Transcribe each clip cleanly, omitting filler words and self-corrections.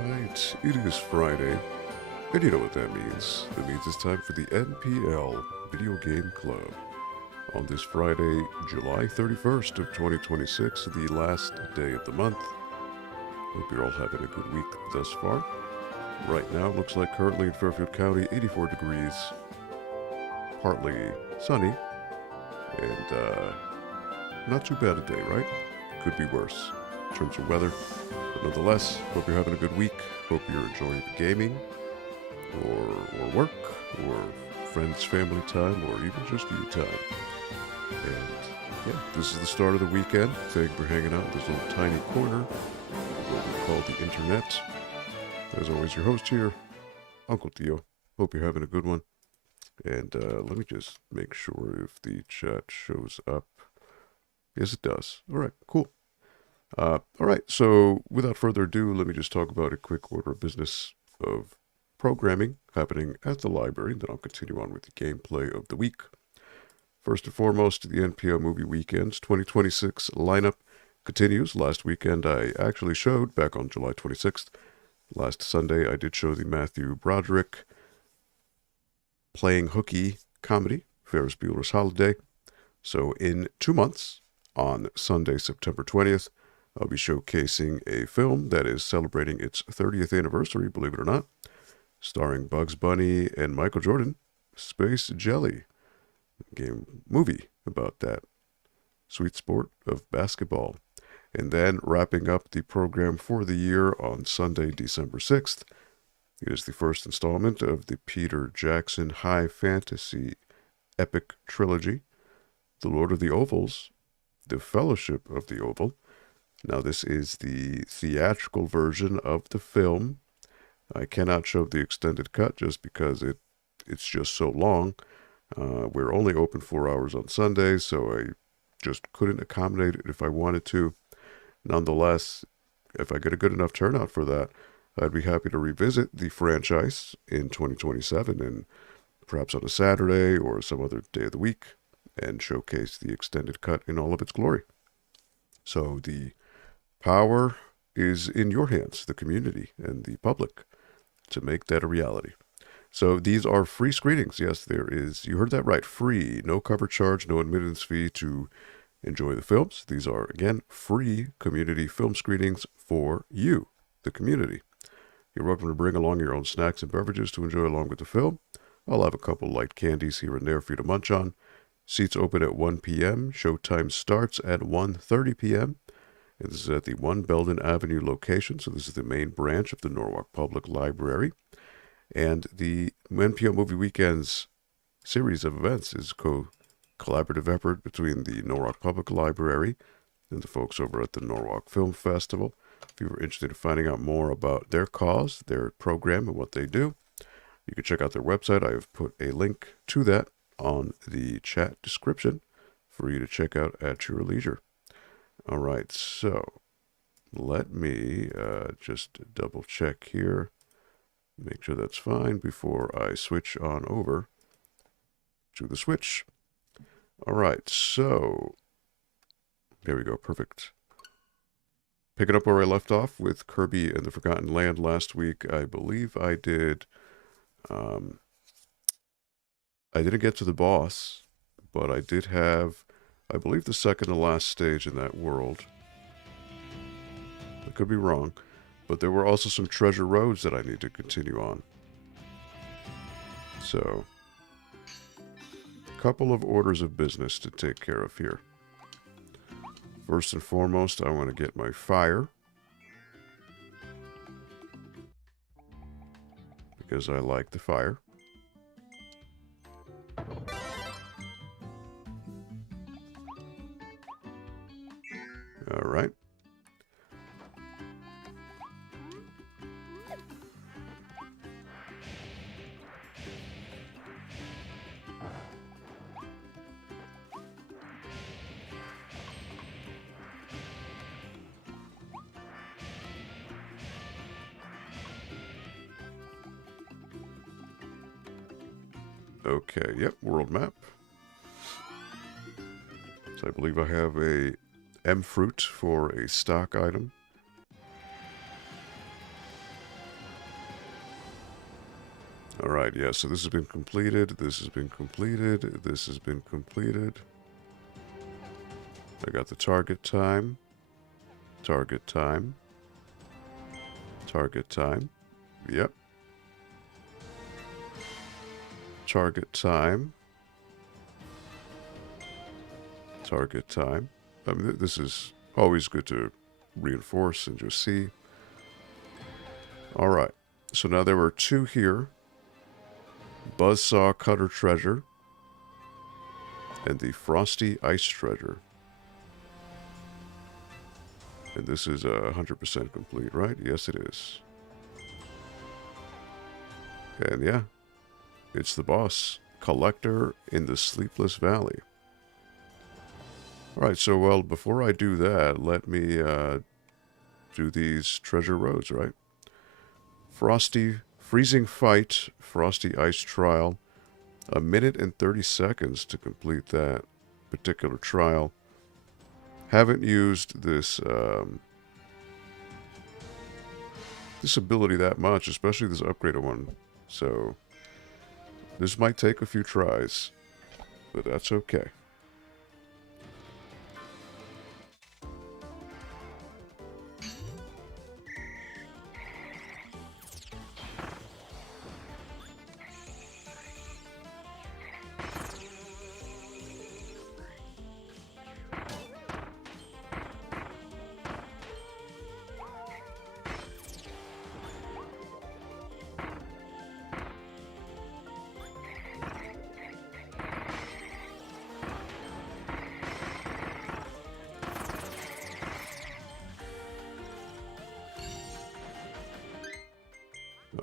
Right, it is Friday, and you know what that means. That means it's time for the NPL Video Game Club. On this Friday, July 31st of 2026, the last day of the month. Hope you're all having a good week thus far. Right now, it looks like currently in Fairfield County, 84 degrees, partly sunny, and not too bad a day, right? Could be worse in terms of weather. But nonetheless, hope you're having a good week. Hope you're enjoying the gaming, or work, or friends, family time, or even just you time. And yeah, this is the start of the weekend. Thank you for hanging out in this little tiny corner of what we call the internet. As always, your host here, Uncle Theo. Hope you're having a good one. And let me just make sure if the chat shows up. Yes, it does. All right, cool. All right, so without further ado, let me just talk about a quick order of business of programming happening at the library, and then I'll continue on with the gameplay of the week. First and foremost, the NPL Movie Weekends 2026 lineup continues. Last weekend, I actually showed, back on July 26th, last Sunday, I did show the Matthew Broderick playing hooky comedy, Ferris Bueller's Holiday. So in 2 months, on Sunday, September 20th, I'll be showcasing a film that is celebrating its 30th anniversary, believe it or not, starring Bugs Bunny and Michael Jordan, Space Jelly, movie about that sweet sport of basketball. And then wrapping up the program for the year on Sunday, December 6th, it is the first installment of the Peter Jackson high fantasy epic trilogy, The Lord of the Ovals, The Fellowship of the Oval. Now, this is the theatrical version of the film. I cannot show the extended cut just because it's just so long. We're only open 4 hours on Sunday, so I just couldn't accommodate it if I wanted to. Nonetheless, if I get a good enough turnout for that, I'd be happy to revisit the franchise in 2027 and perhaps on a Saturday or some other day of the week and showcase the extended cut in all of its glory. So the power is in your hands, the community and the public, to make that a reality. So these are free screenings. Yes, there is, you heard that right, free, no cover charge, no admittance fee to enjoy the films. These are, again, free community film screenings for you, the community. You're welcome to bring along your own snacks and beverages to enjoy along with the film. I'll have a couple light candies here and there for you to munch on. Seats open at 1 p.m. Showtime starts at 1:30 p.m. And this is at the 1 Belden Avenue location. So this is the main branch of the Norwalk Public Library. And the NPL Movie Weekends series of events is a collaborative effort between the Norwalk Public Library and the folks over at the Norwalk Film Festival. If you were interested in finding out more about their cause, their program, and what they do, you can check out their website. I have put a link to that on the chat description for you to check out at your leisure. All right, so let me just double check here, make sure that's fine before I switch on over to the Switch. All right, so there we go, perfect. Picking up where I left off with Kirby and the Forgotten Land last week, I believe I did, I didn't get to the boss, but I did have, I believe, the second to last stage in that world. I could be wrong, but there were also some treasure roads that I need to continue on. So, a couple of orders of business to take care of here. First and foremost, I want to get my fire, because I like the fire. All right. Okay, yep, world map. So I believe I have a M fruit for a stock item. Alright, yeah, so this has been completed, this has been completed, this has been completed. I got the target time, target time, target time, yep. Target time, target time. I mean, this is always good to reinforce and just see. Alright, so now there were 2 here. Buzzsaw Cutter Treasure and the Frosty Ice Treasure. And this is 100% complete, right? Yes, it is. And yeah, it's the boss, Collector in the Sleepless Valley. Alright, so well, before I do that, let me do these treasure roads, right? Freezing Fight, Frosty Ice Trial. 1 minute and 30 seconds to complete that particular trial. Haven't used this this ability that much, especially this upgraded one. So this might take a few tries, but that's okay.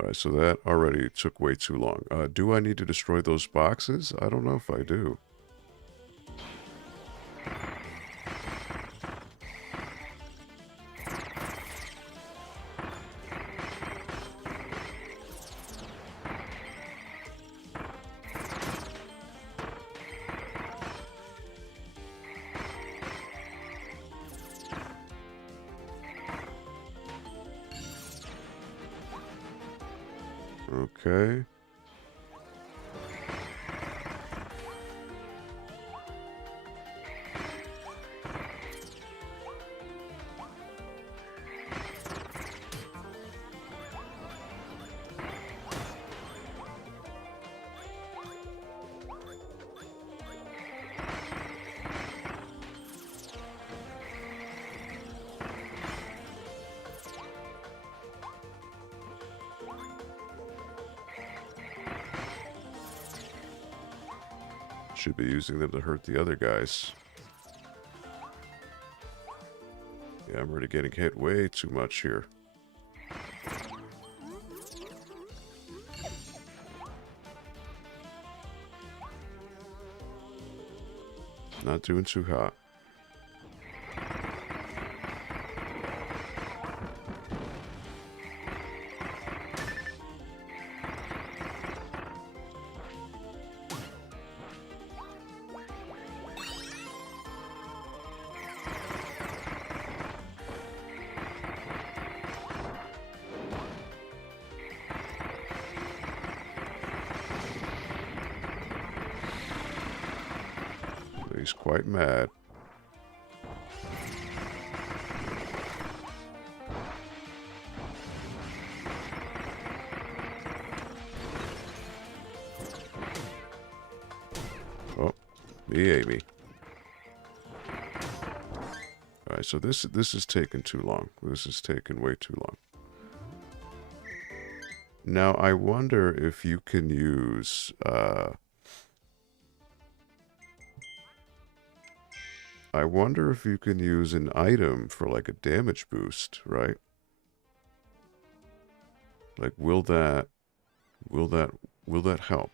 Alright, so that already took way too long. Do I need to destroy those boxes? I don't know if I do. Okay. Should be using them to hurt the other guys. Yeah, I'm already getting hit way too much here. Not doing too hot. He's quite mad. Oh, me, Amy. Alright, so this is taking too long. This is taking way too long. Now, I wonder if you can use, I wonder if you can use an item for like a damage boost, right? Like, will that help?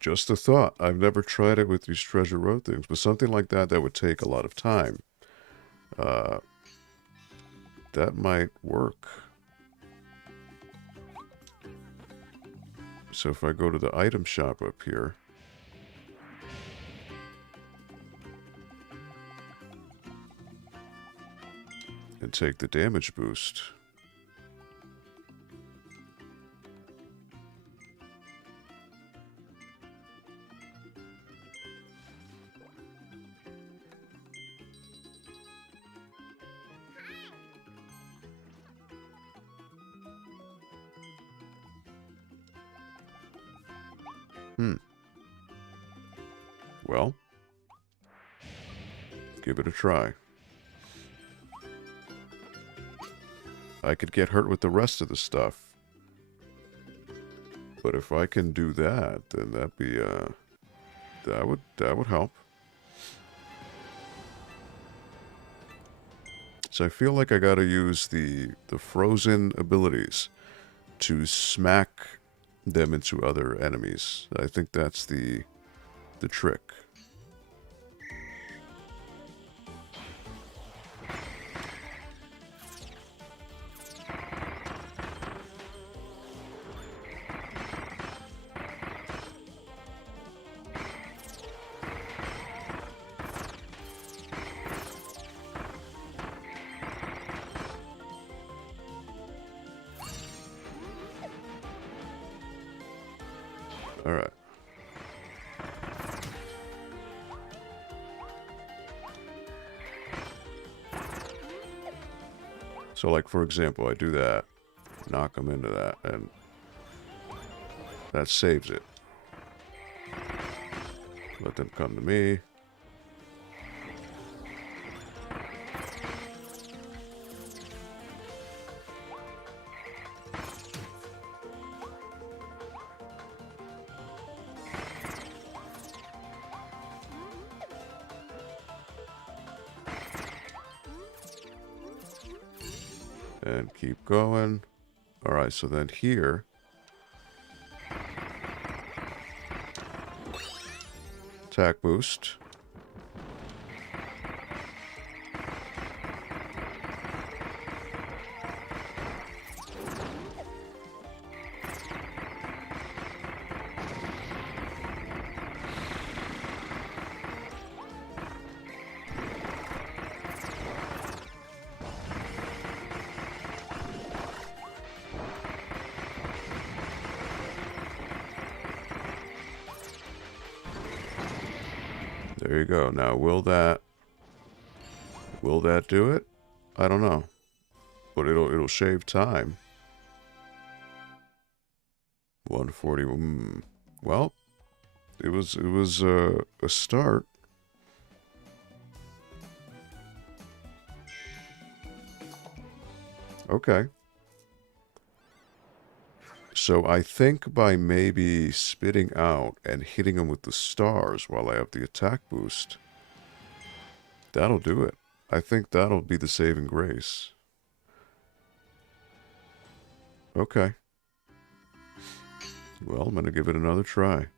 Just a thought. I've never tried it with these treasure road things, but something like that would take a lot of time. That might work. So if I go to the item shop up here, and take the damage boost, Well, give it a try. I could get hurt with the rest of the stuff. But if I can do that, then that'd be, that would help. So I feel like I gotta use the frozen abilities to smack them into other enemies. I think that's the trick. All right. So, like, for example, I do that, knock them into that, and that saves it. Let them come to me. And keep going. All right, so then here, attack boost. There you go. Now, will that do it? I don't know, but it'll shave time. 140. Well, it was a start. Okay. So I think by maybe spitting out and hitting him with the stars while I have the attack boost, that'll do it. I think that'll be the saving grace. Okay. Well, I'm going to give it another try.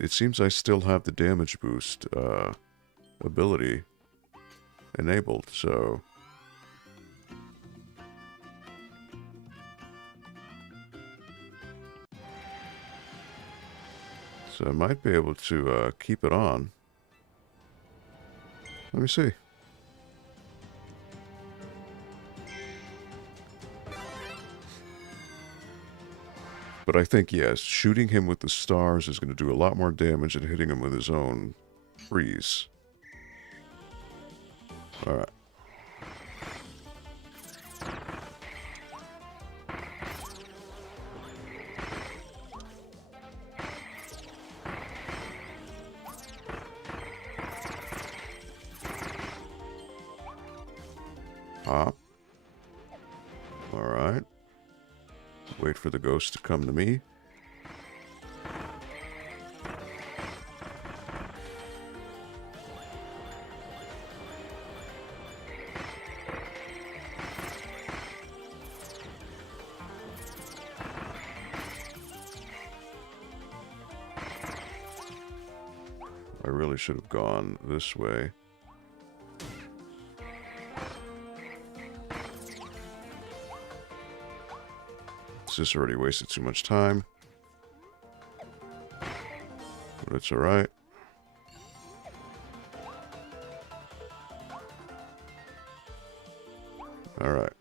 It seems I still have the damage boost ability enabled, so... So I might be able to keep it on. Let me see. But I think, yes, shooting him with the stars is going to do a lot more damage than hitting him with his own freeze. Alright. Pop. Alright. Wait for the ghost to come to me. I really should have gone this way. This already wasted too much time. But it's alright. Alright.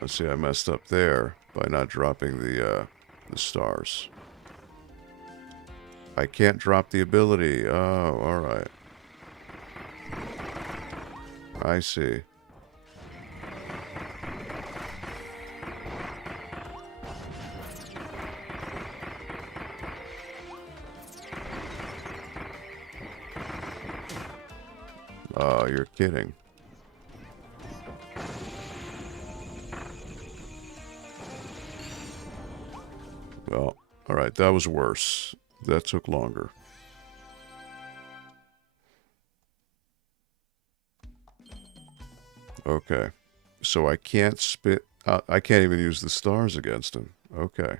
Let's see, I messed up there by not dropping the stars. I can't drop the ability. Oh, alright. I see. Oh, you're kidding. Well, alright, that was worse. That took longer. Okay. So I can't spit... I can't even use the stars against him. Okay.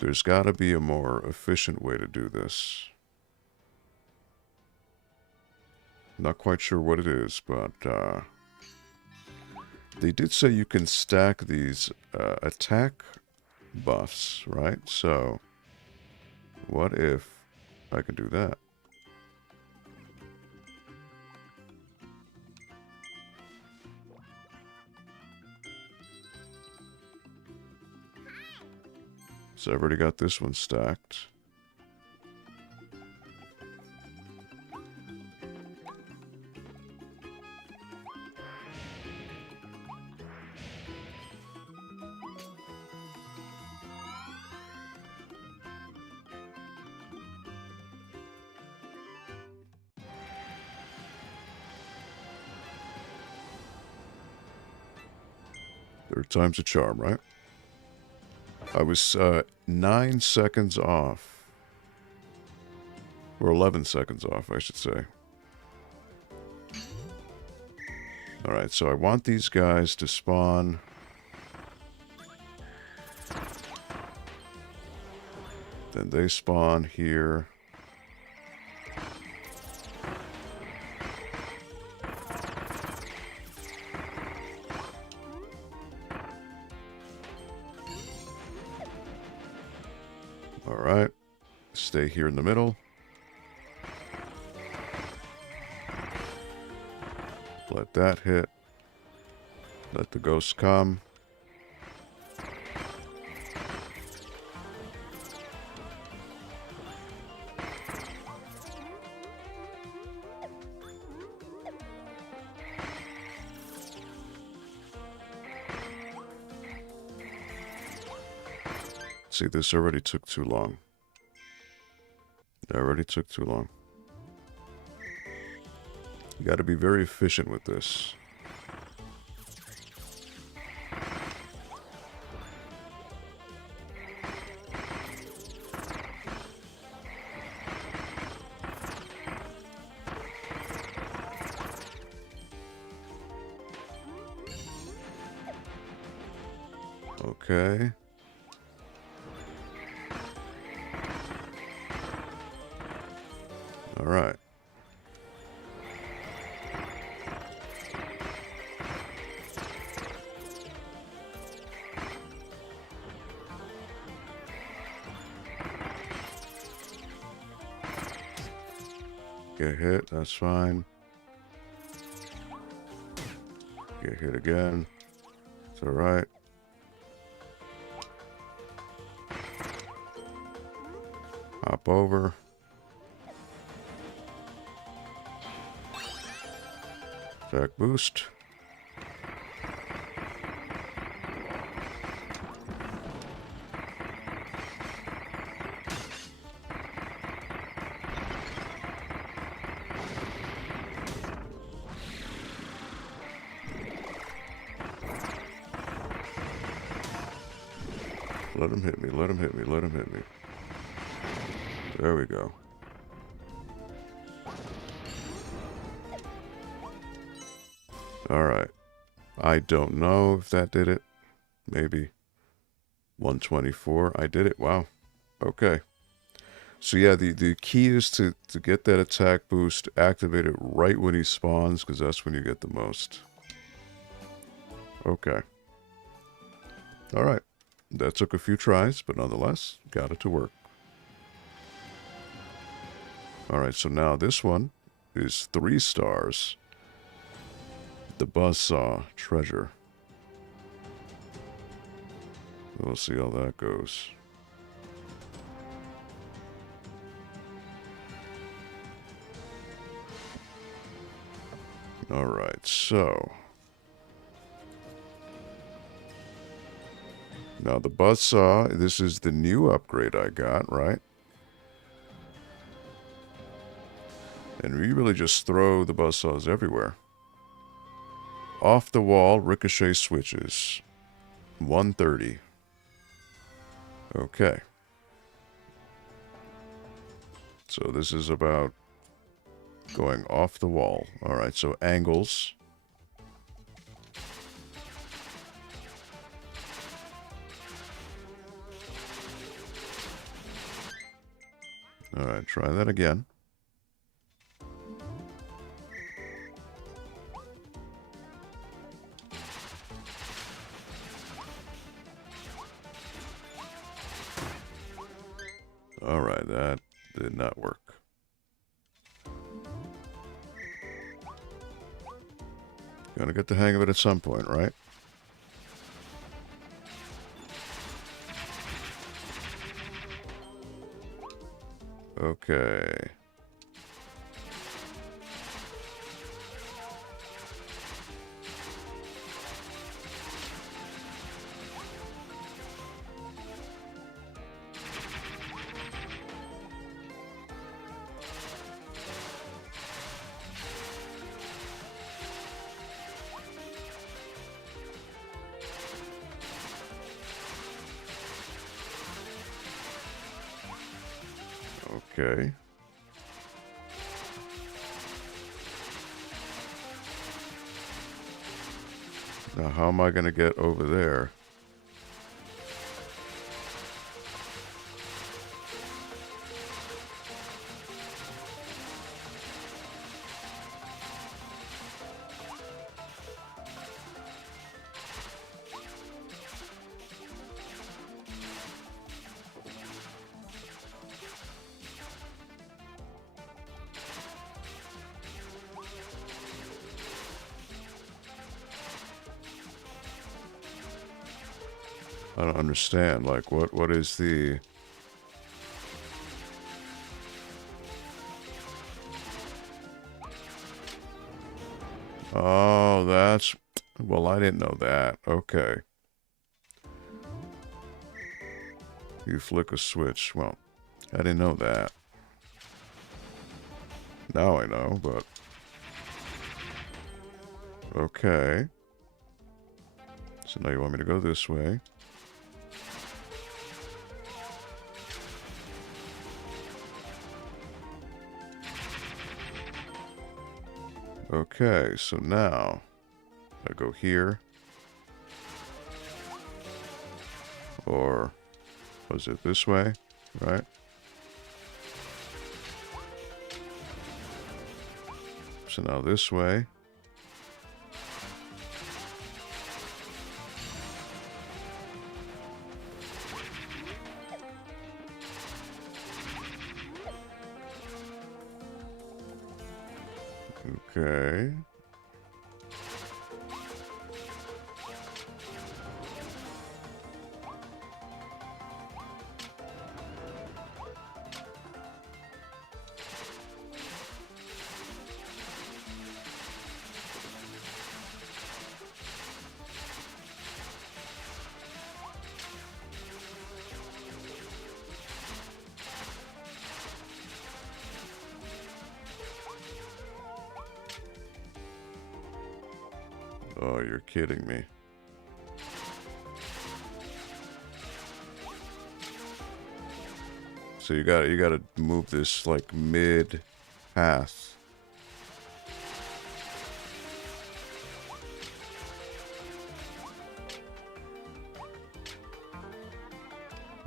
There's got to be a more efficient way to do this. Not quite sure what it is, but they did say you can stack these attack buffs, right? So what if I can do that? So I've already got this one stacked. Third time's a charm, right? I was 9 seconds off. Or 11 seconds off, I should say. Alright, so I want these guys to spawn. Then they spawn here. Alright, stay here in the middle. Let that hit. Let the ghosts come. See, this already took too long. It already took too long. You got to be very efficient with this. Okay. All right. Get hit, that's fine. Get hit again. It's all right. Hop over. Attack boost. Let him hit me, let him hit me, let him hit me. There we go. Alright. I don't know if that did it. Maybe. 124. I did it. Wow. Okay. So yeah, the key is to get that attack boost, activate it right when he spawns, because that's when you get the most. Okay. Alright. That took a few tries, but nonetheless, got it to work. Alright, so now this one is 3 stars. The Buzzsaw Treasure. We'll see how that goes. Alright, so. Now the buzzsaw, this is the new upgrade I got, right? And we really just throw the buzzsaws everywhere. Off the wall ricochet switches. 130. Okay. So this is about going off the wall. Alright, so angles. Alright, try that again. Alright, that did not work. Gonna get the hang of it at some point, right? Okay. Okay. Now, how am I going to get over there? I don't understand. Like, what is the... Oh, that's... Well, I didn't know that. Okay. You flick a switch. Well, I didn't know that. Now I know, but... Okay. So now you want me to go this way. Okay, so now I go here. Or was it this way, right? So now this way. Okay. Oh, you're kidding me. So you gotta move this like mid path.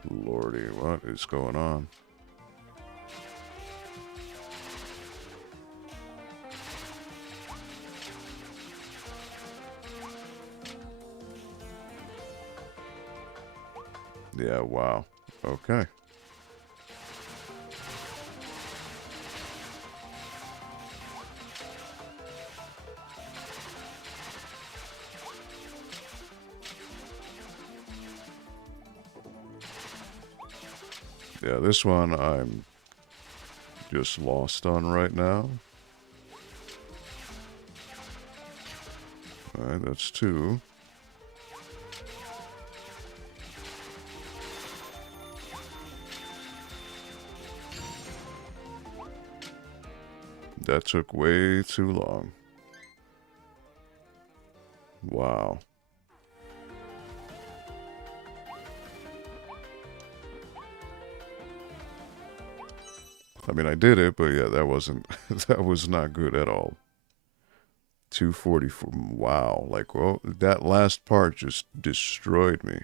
Lordy, what is going on? Yeah, wow. Okay. Yeah, this one I'm just lost on right now. Alright, that's 2. That took way too long. Wow. I mean, I did it, but yeah, that wasn't, that was not good at all. 244, wow. Like, well, that last part just destroyed me.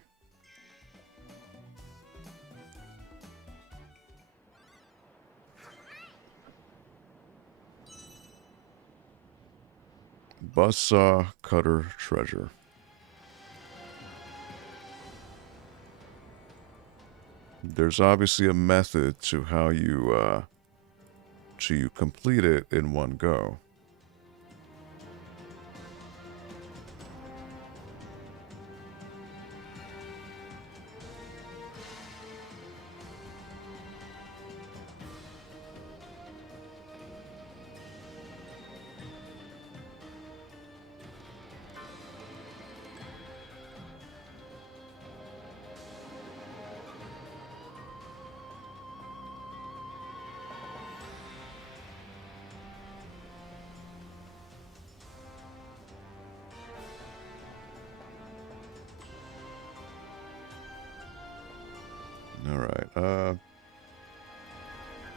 Buzzsaw Cutter Treasure. There's obviously a method to how you complete it in one go. Alright,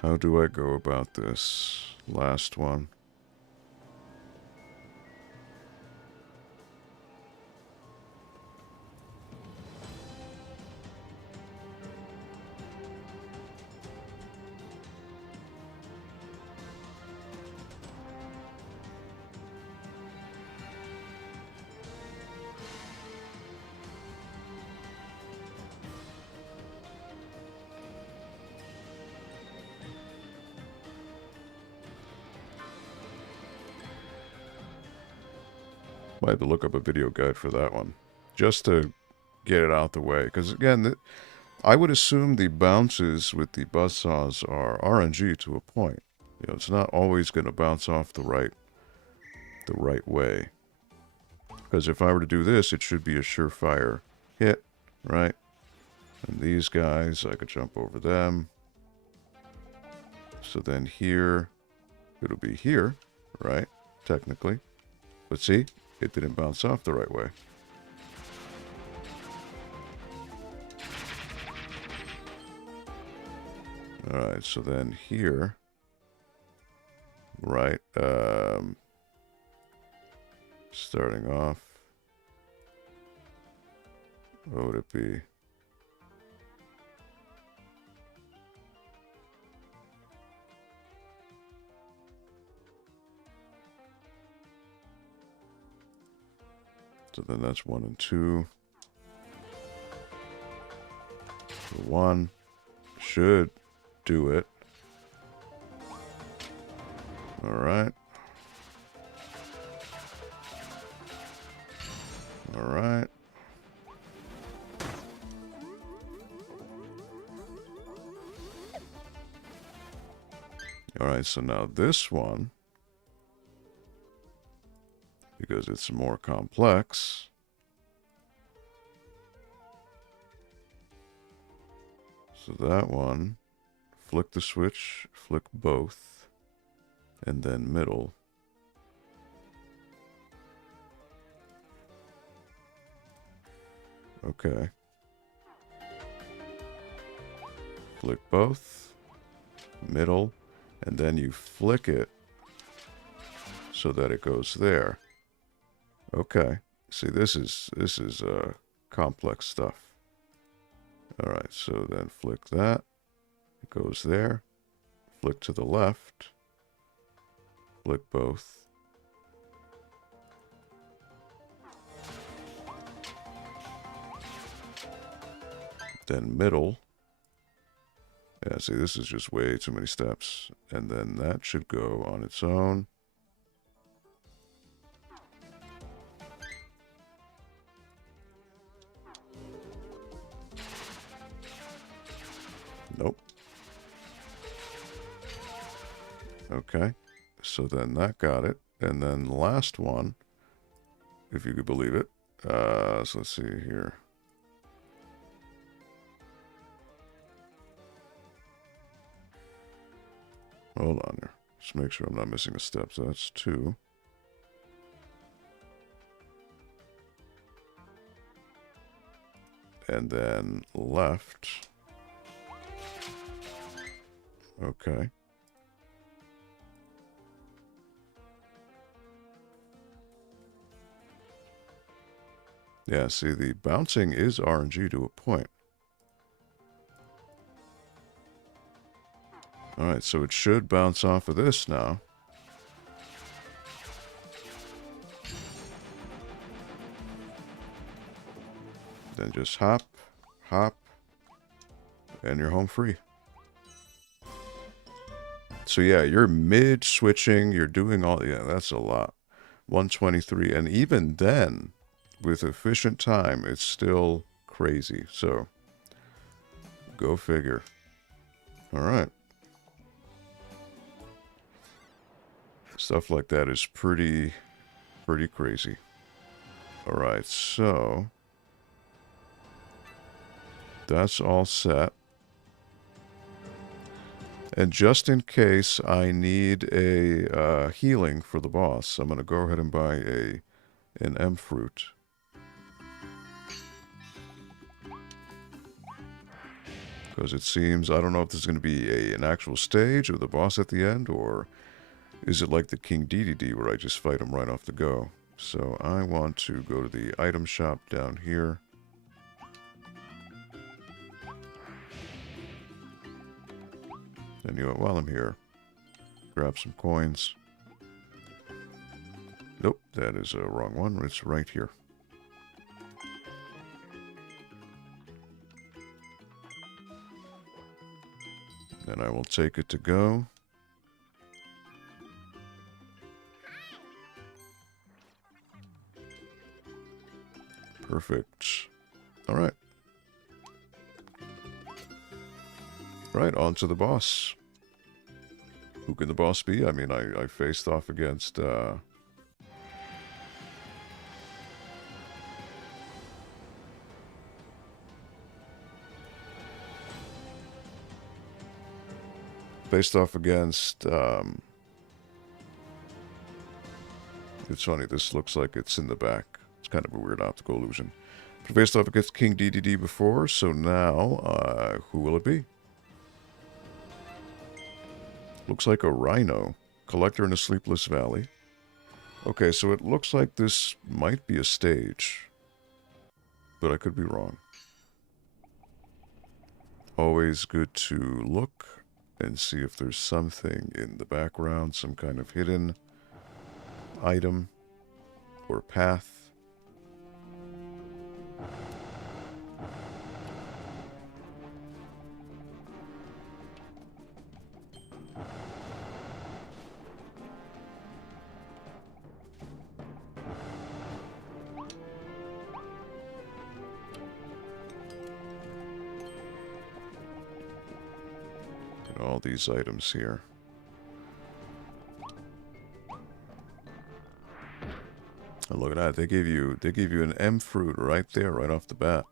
how do I go about this last one? I had to look up a video guide for that one, just to get it out the way. Because again, I would assume the bounces with the buzzsaws are RNG to a point. You know, it's not always going to bounce off the right way. Because if I were to do this, it should be a surefire hit, right? And these guys, I could jump over them. So then here, it'll be here, right? Technically. But see? It didn't bounce off the right way. Alright, so then here, right, starting off, what would it be? So then that's 1 and 2. So 1 should do it. All right. All right. All right, so now this one, because it's more complex, so that one, flick the switch, flick both, and then middle. Okay. Flick both, middle, and then you flick it so that it goes there. Okay. See, this is complex stuff. All right, so then flick that. It goes there. Flick to the left. Flick both. Then middle. Yeah, see, this is just way too many steps. And then that should go on its own. Nope. Okay. So then that got it. And then the last one if you could believe it. So let's see here. Hold on here. Just make sure I'm not missing a step. So that's 2. And then left. Okay. Yeah, see, the bouncing is RNG to a point. Alright, so it should bounce off of this now. Then just hop, hop, and you're home free. So yeah, you're mid-switching, you're doing all... Yeah, that's a lot. 123, and even then, with efficient time, it's still crazy. So, go figure. Alright. Stuff like that is pretty crazy. Alright, so... that's all set. And just in case I need a healing for the boss, I'm going to go ahead and buy an M fruit. Because it seems, I don't know if this is going to be an actual stage of the boss at the end, or is it like the King Dedede where I just fight him right off the go. So I want to go to the item shop down here. And you know what, while I'm here, grab some coins. Nope, that is a wrong one. It's right here. Then I will take it to go. Perfect. All right. Right, on to the boss. Who can the boss be? I mean, I faced off against... faced off against... it's funny, this looks like it's in the back. It's kind of a weird optical illusion. But faced off against King Dedede before, so now, who will it be? Looks like a rhino. Collector in a sleepless valley. Okay, so it looks like this might be a stage. But I could be wrong. Always good to look and see if there's something in the background, some kind of hidden item or path. All these items here. And look at that, they gave you an M fruit right there, right off the bat.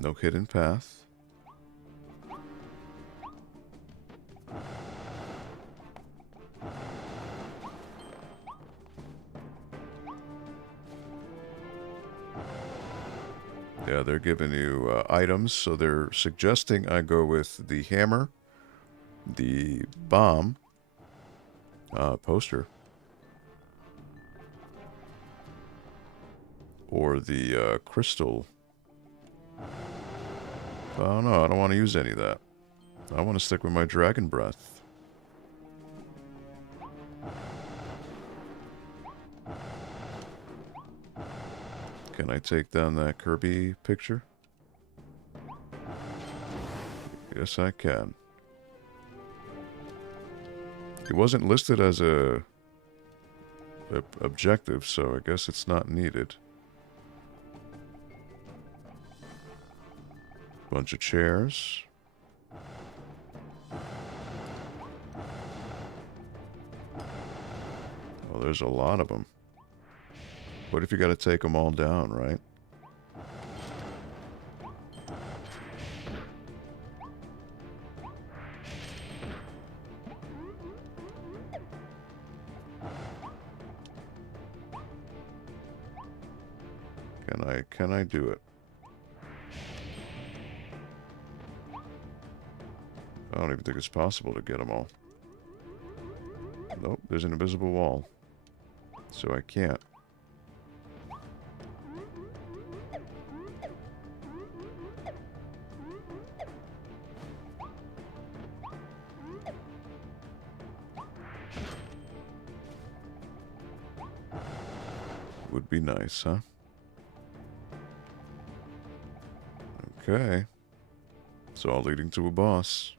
No hidden path. Yeah, they're giving you items, so they're suggesting I go with the hammer, the bomb, poster, or the crystal. Oh no, I don't want to use any of that. I want to stick with my dragon breath. Can I take down that Kirby picture? Yes, I can. It wasn't listed as a objective, so I guess it's not needed. Bunch of chairs. there's a lot of them. What if you got to take them all down, right? Can I do it? I don't even think it's possible to get them all. Nope, there's an invisible wall. So I can't. Would be nice, huh? Okay. It's all leading to a boss.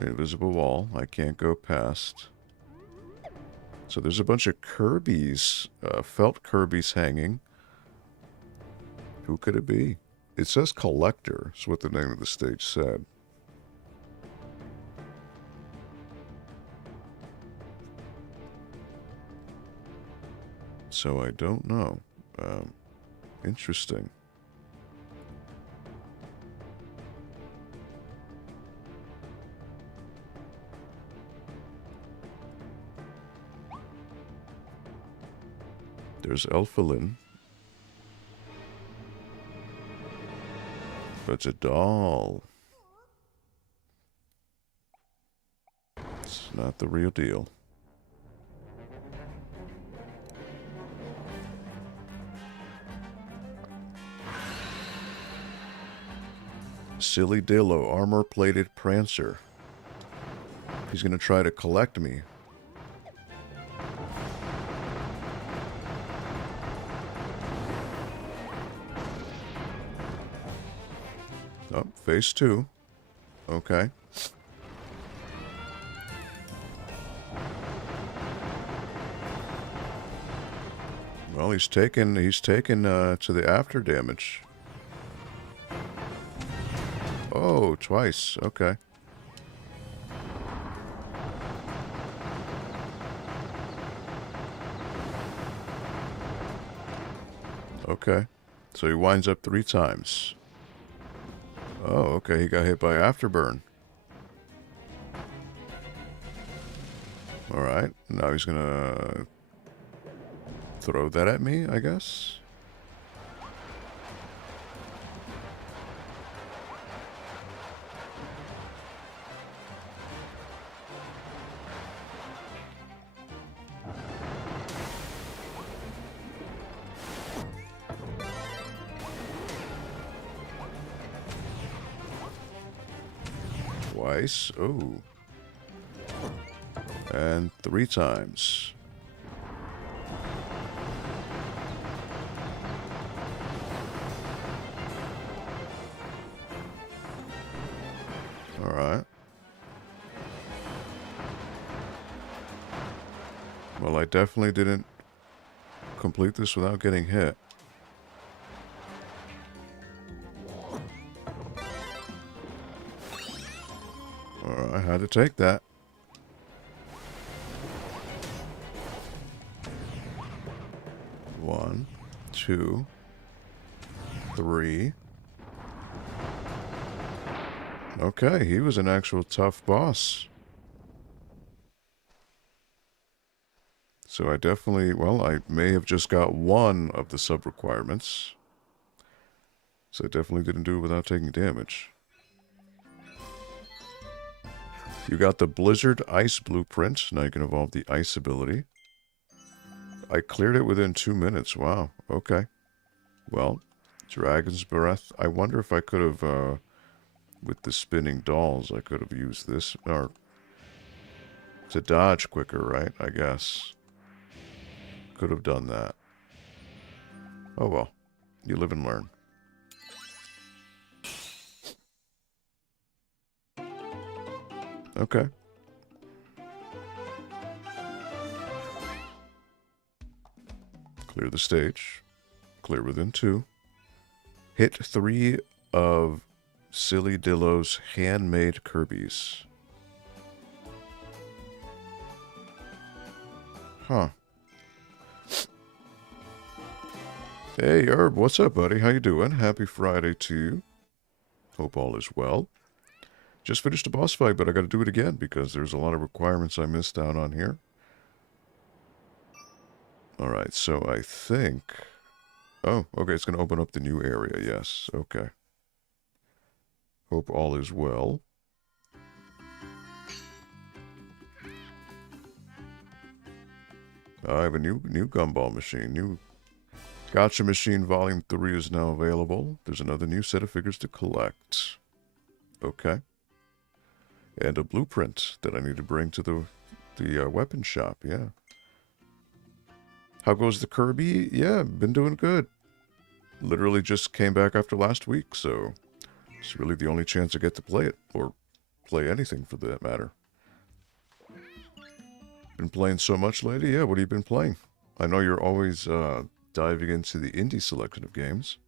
Invisible wall. I can't go past. So there's a bunch of Kirby's, felt Kirby's hanging. Who could it be? It says Collector. Is what the name of the stage said. So I don't know. Interesting. There's Elfalin. But it's a doll. It's not the real deal. Silly Dillo, armor-plated Prancer. He's gonna try to collect me. Oh, phase 2. Okay. Well, he's taken to the after damage. Oh, twice. Okay. Okay. So he winds up 3 times. Oh, okay. He got hit by Afterburn. Alright. Now he's gonna throw that at me, I guess. Twice. Oh. And 3 times. Alright. Well, I definitely didn't complete this without getting hit. I had to take that. One, 2, 3. Okay, he was an actual tough boss. So I definitely, well, I may have just got one of the sub-requirements. So I definitely didn't do it without taking damage. You got the Blizzard Ice Blueprint. Now you can evolve the Ice ability. I cleared it within 2 minutes. Wow. Okay. Well, Dragon's Breath. I wonder if I could have, with the spinning dolls, I could have used this. Or to dodge quicker, right? I guess. Could have done that. Oh well. You live and learn. Okay. Clear the stage. Clear within 2. Hit 3 of Silly Dillo's handmade Kirby's. Huh. Hey, Herb, what's up, buddy? How you doing? Happy Friday to you. Hope all is well. Just finished a boss fight, but I got to do it again because there's a lot of requirements I missed out on here. Alright, so I think... Oh, okay, it's going to open up the new area, yes. Okay. Hope all is well. I have a new gumball machine. New Gotcha Machine Volume 3 is now available. There's another new set of figures to collect. Okay. And a blueprint that I need to bring to the weapon shop, yeah. How goes the Kirby? Yeah, been doing good. Literally just came back after last week, so it's really the only chance I get to play it, or play anything for that matter. Been playing so much lately? Yeah, what have you been playing? I know you're always diving into the indie selection of games.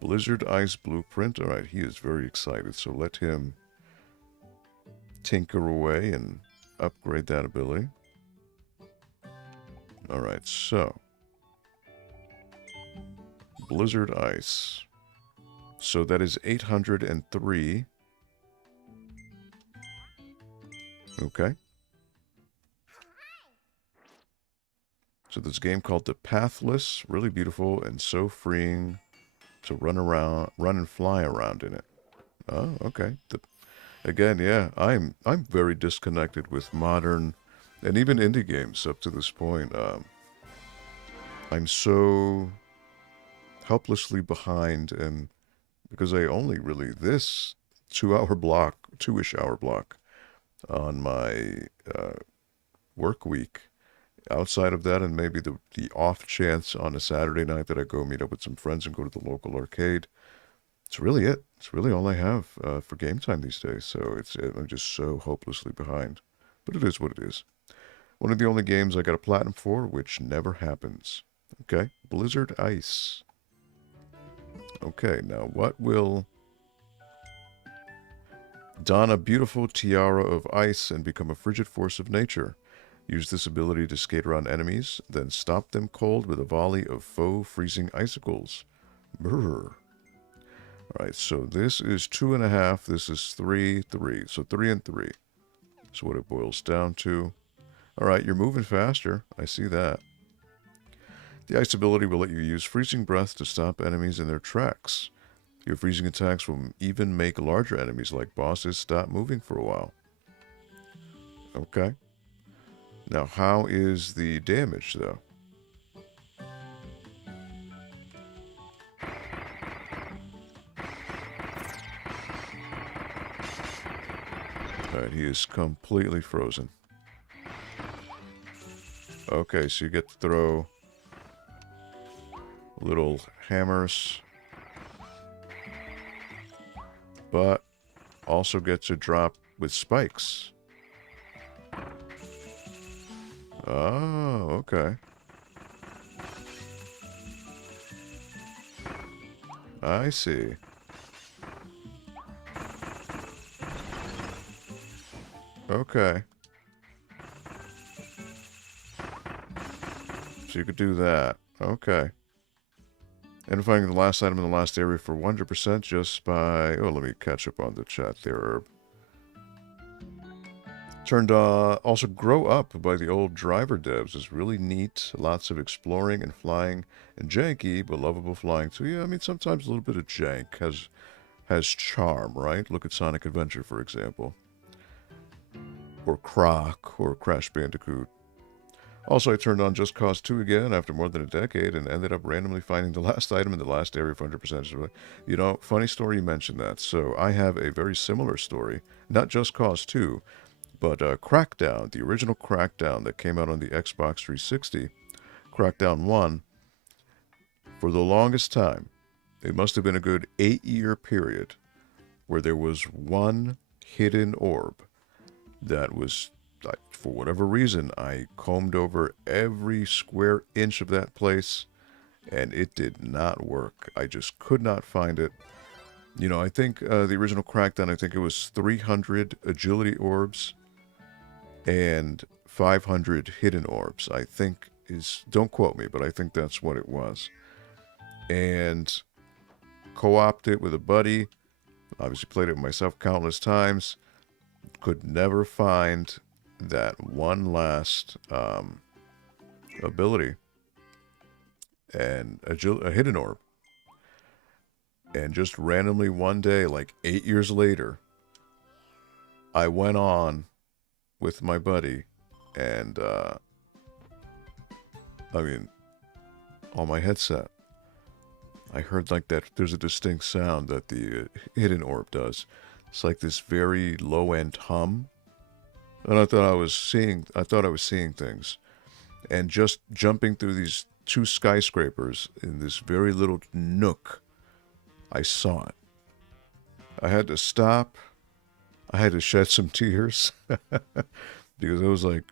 Blizzard Ice Blueprint. Alright, he is very excited, so let him tinker away and upgrade that ability. Alright, so Blizzard Ice. So that is 803. Okay. So this game called The Pathless, really beautiful and so freeing to run and fly around in it. Oh, okay. Again, yeah, I'm very disconnected with modern and even indie games up to this point. I'm so helplessly behind, and because I only really this 2-hour block, 2-ish hour block on my work week. Outside of that, and maybe the off chance on a Saturday night that I go meet up with some friends and go to the local arcade, it's really it. It's really all I have for game time these days. So I'm just so hopelessly behind. But it is what it is. One of the only games I got a platinum for, which never happens. Okay, Blizzard Ice. Okay, now what will... Don a beautiful tiara of ice and become a frigid force of nature. Use this ability to skate around enemies, then stop them cold with a volley of faux freezing icicles. Brrr. Alright, so this is 2.5, this is 3, 3. So 3 and 3. That's what it boils down to. Alright, you're moving faster. I see that. The ice ability will let you use freezing breath to stop enemies in their tracks. Your freezing attacks will even make larger enemies like bosses stop moving for a while. Okay. Now, how is the damage, though? Alright, he is completely frozen. Okay, so you get to throw little hammers, but also get to drop with spikes. Oh, okay. I see. Okay. So you could do that. Okay. And finding the last item in the last area for 100% just by... Oh, let me catch up on the chat there, Herb. Turned also Grow Up by the old driver devs is really neat. Lots of exploring and flying and janky but lovable flying too. Yeah, I mean sometimes a little bit of jank has charm, right? Look at Sonic Adventure, for example. Or Croc or Crash Bandicoot. Also, I turned on Just Cause 2 again after more than a decade and ended up randomly finding the last item in the last area for 100%. You know, funny story you mentioned that. So I have a very similar story. Not Just Cause 2. But Crackdown, the original Crackdown that came out on the Xbox 360, Crackdown 1, for the longest time, it must have been a good 8-year period where there was one hidden orb that was, for whatever reason, I combed over every square inch of that place, and it did not work. I just could not find it. You know, I think the original Crackdown, I think it was 300 agility orbs and 500 hidden orbs. I think don't quote me, but I think that's what it was. And co-opted it with a buddy. Obviously played it myself countless times. Could never find that one last ability and a hidden orb. And just randomly one day, like 8 years later, I went on with my buddy, and I mean, on my headset, I heard like that. There's a distinct sound that the hidden orb does. It's like this very low-end hum, and I thought I was seeing things, and just jumping through these 2 skyscrapers in this very little nook, I saw it. I had to stop. I had to shed some tears because it was like,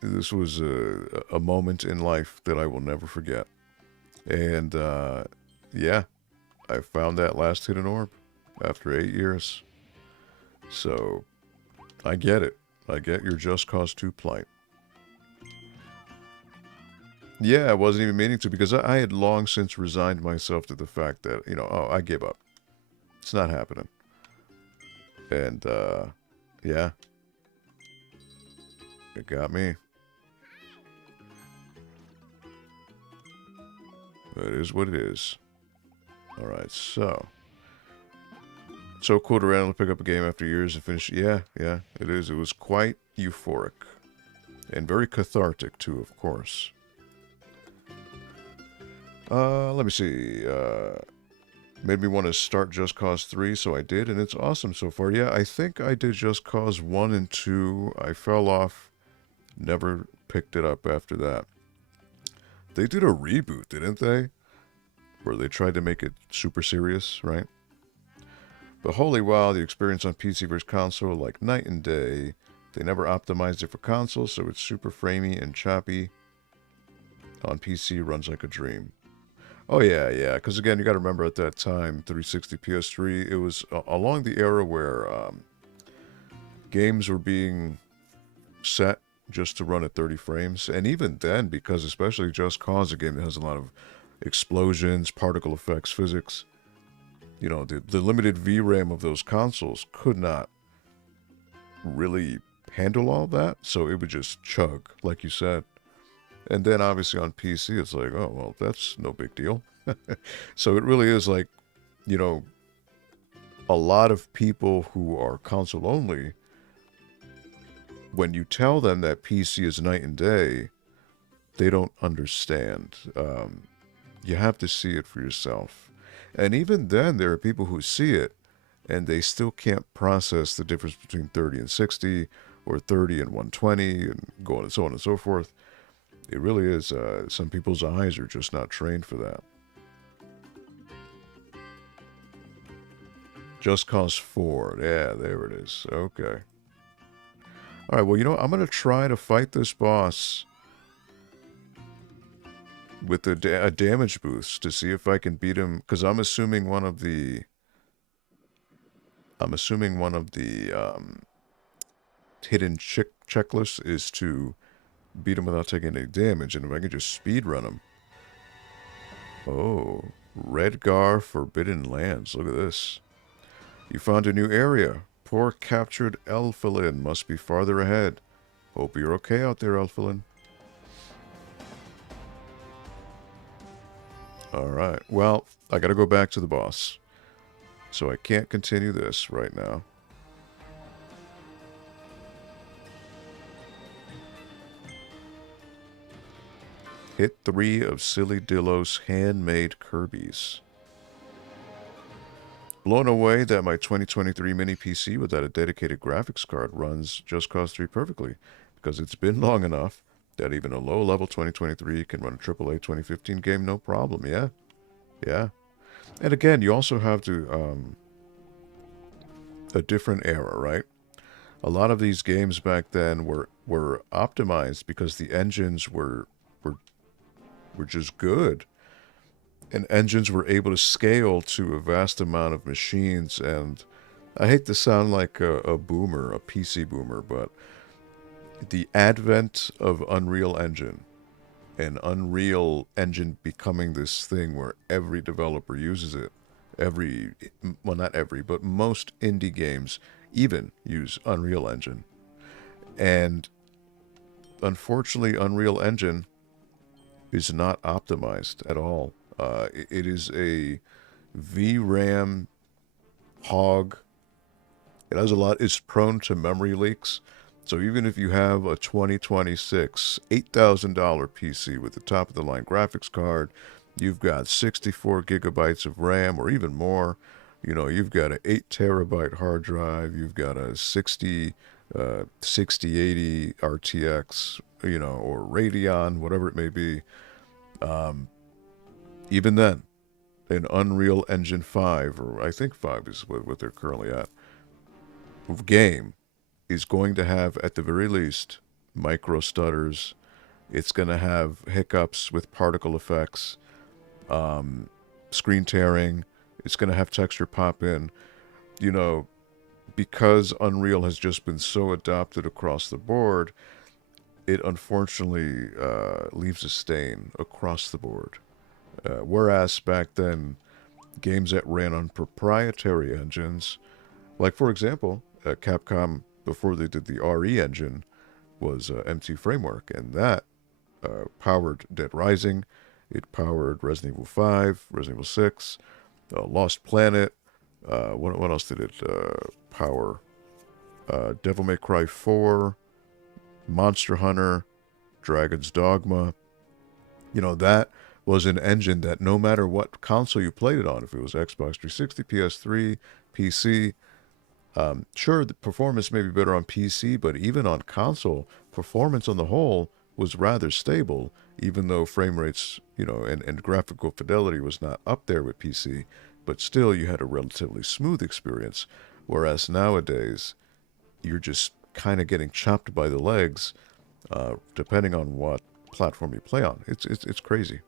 this was a moment in life that I will never forget. And yeah, I found that last hidden orb after 8 years. So I get it. I get your Just Cause 2 plight. Yeah, I wasn't even meaning to, because I had long since resigned myself to the fact that, you know, oh, I gave up. It's not happening. And yeah, it got me. It is what it is. Alright, so cool to randomly pick up a game after years and finish. Yeah, it is. It was quite euphoric. And very cathartic, too, of course. Let me see. Made me want to start Just Cause 3, so I did, and it's awesome so far. Yeah, I think I did Just Cause 1 and 2. I fell off. Never picked it up after that. They did a reboot, didn't they? Where they tried to make it super serious, right? But holy wow, the experience on PC versus console, like night and day. They never optimized it for console, so it's super framey and choppy. On PC, runs like a dream. Oh yeah, because again, you got to remember at that time, 360 PS3, it was along the era where games were being set just to run at 30 frames. And even then, because especially Just Cause, a game that has a lot of explosions, particle effects, physics, you know, the limited VRAM of those consoles could not really handle all that. So it would just chug, like you said. And then obviously on PC, it's like, oh, well, that's no big deal. So it really is like, you know, a lot of people who are console only, when you tell them that PC is night and day, they don't understand. You have to see it for yourself. And even then, there are people who see it and they still can't process the difference between 30 and 60 or 30 and 120 and so on and so forth. It really is, some people's eyes are just not trained for that. Just Cause 4. Yeah, there it is. Okay. Alright, well, you know, I'm going to try to fight this boss with a damage boost to see if I can beat him, because I'm assuming one of the hidden checklists is to beat him without taking any damage, and if I can just speed run him. Oh, Redgar Forbidden Lands. Look at this. You found a new area. Poor captured Elfilin must be farther ahead. Hope you're okay out there, Elfilin. Alright, well, I gotta go back to the boss. So I can't continue this right now. Hit 3 of Silly Dillo's handmade Kirby's. Blown away that my 2023 mini PC without a dedicated graphics card runs Just Cause 3 perfectly, because it's been long enough that even a low-level 2023 can run a AAA 2015 game no problem. Yeah. And again, you also have to a different era, right? A lot of these games back then were optimized because the engines were just good. and engines were able to scale to a vast amount of machines. And I hate to sound like a boomer, a PC boomer, but the advent of Unreal Engine and Unreal Engine becoming this thing where every developer uses it, well, not every, but most indie games even use Unreal Engine. And unfortunately, Unreal Engine is not optimized at all. It is a VRAM hog. It has a lot. It's prone to memory leaks. So even if you have a 2026 $8,000 PC with the top of the line graphics card, you've got 64 gigabytes of RAM or even more. You know, you've got an 8 terabyte hard drive. You've got a 6080 RTX, you know, or Radeon, whatever it may be. Even then, an Unreal Engine 5, or I think 5 is what they're currently at, game is going to have, at the very least, micro stutters. It's going to have hiccups with particle effects, screen tearing. It's going to have texture pop in. You know, because Unreal has just been so adopted across the board, it unfortunately leaves a stain across the board. Whereas back then, games that ran on proprietary engines, like for example, Capcom, before they did the RE engine, was MT Framework, and that powered Dead Rising. It powered Resident Evil 5, Resident Evil 6, Lost Planet. What else did it power? Devil May Cry 4, Monster Hunter, Dragon's Dogma. You know, that was an engine that no matter what console you played it on, if it was Xbox 360, PS3, PC, sure, the performance may be better on PC, but even on console, performance on the whole was rather stable, even though frame rates, you know, and graphical fidelity was not up there with PC, but still you had a relatively smooth experience. Whereas nowadays, you're just kind of getting chopped by the legs, depending on what platform you play on. It's crazy.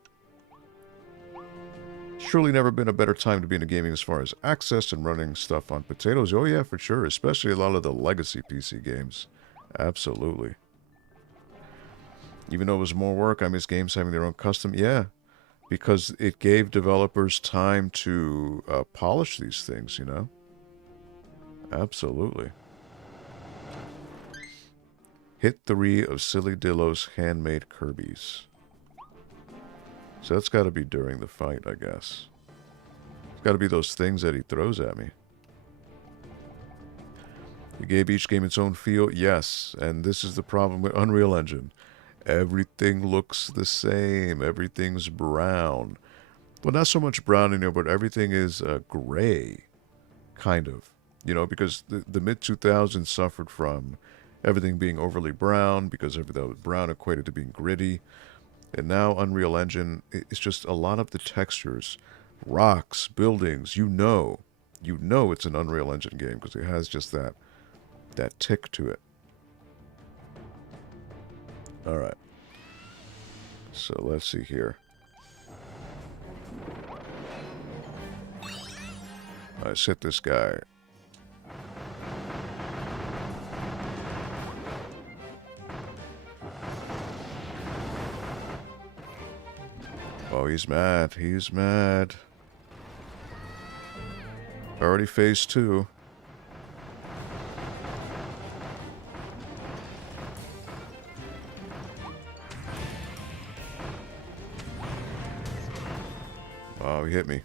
Surely never been a better time to be into gaming as far as access and running stuff on potatoes. Oh yeah, for sure. Especially a lot of the legacy PC games. Absolutely. Even though it was more work, I miss games having their own custom. Yeah, because it gave developers time to polish these things, you know? Absolutely. Hit 3 of Silly Dillo's handmade Kirby's. So that's got to be during the fight, I guess. It's got to be those things that he throws at me. He gave each game its own feel, yes. And this is the problem with Unreal Engine. Everything looks the same. Everything's brown. Well, not so much brown anymore, but everything is gray, kind of. You know, because the mid-2000s suffered from everything being overly brown, because everything brown equated to being gritty. And now Unreal Engine, it's just a lot of the textures, rocks, buildings, you know it's an Unreal Engine game because it has just that tick to it. All right. So let's see here. Let's hit this guy. Oh, he's mad. He's mad. Already phase 2. Oh, he hit me.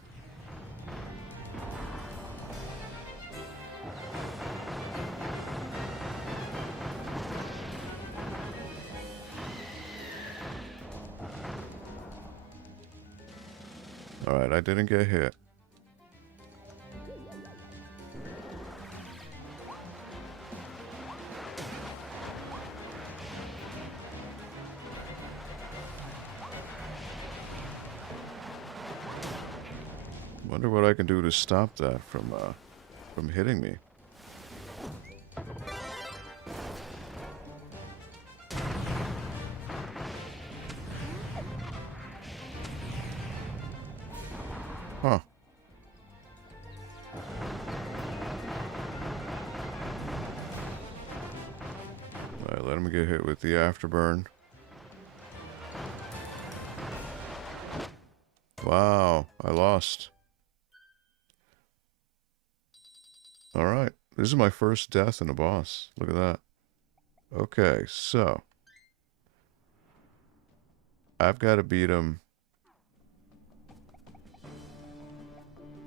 Alright, I didn't get hit. Wonder what I can do to stop that from hitting me. get hit with the afterburn. Wow, I lost. Alright, this is my first death in a boss. Look at that. Okay, so I've got to beat him.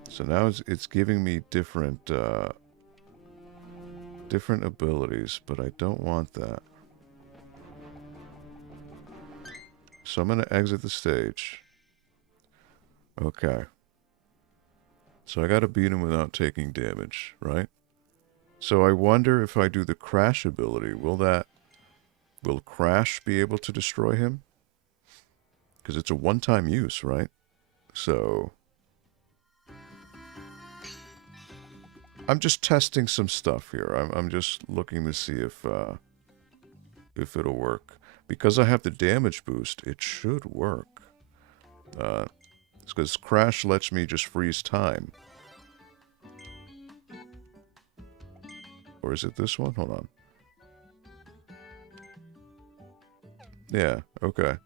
So now it's giving me different different abilities, but I don't want that. So I'm going to exit the stage. Okay. So I got to beat him without taking damage, right? So I wonder if I do the crash ability, will crash be able to destroy him? Because it's a one-time use, right? So I'm just testing some stuff here. I'm just looking to see if it'll work. Because I have the damage boost, it should work. It's because crash lets me just freeze time. Or is it this one? Hold on. Yeah, okay.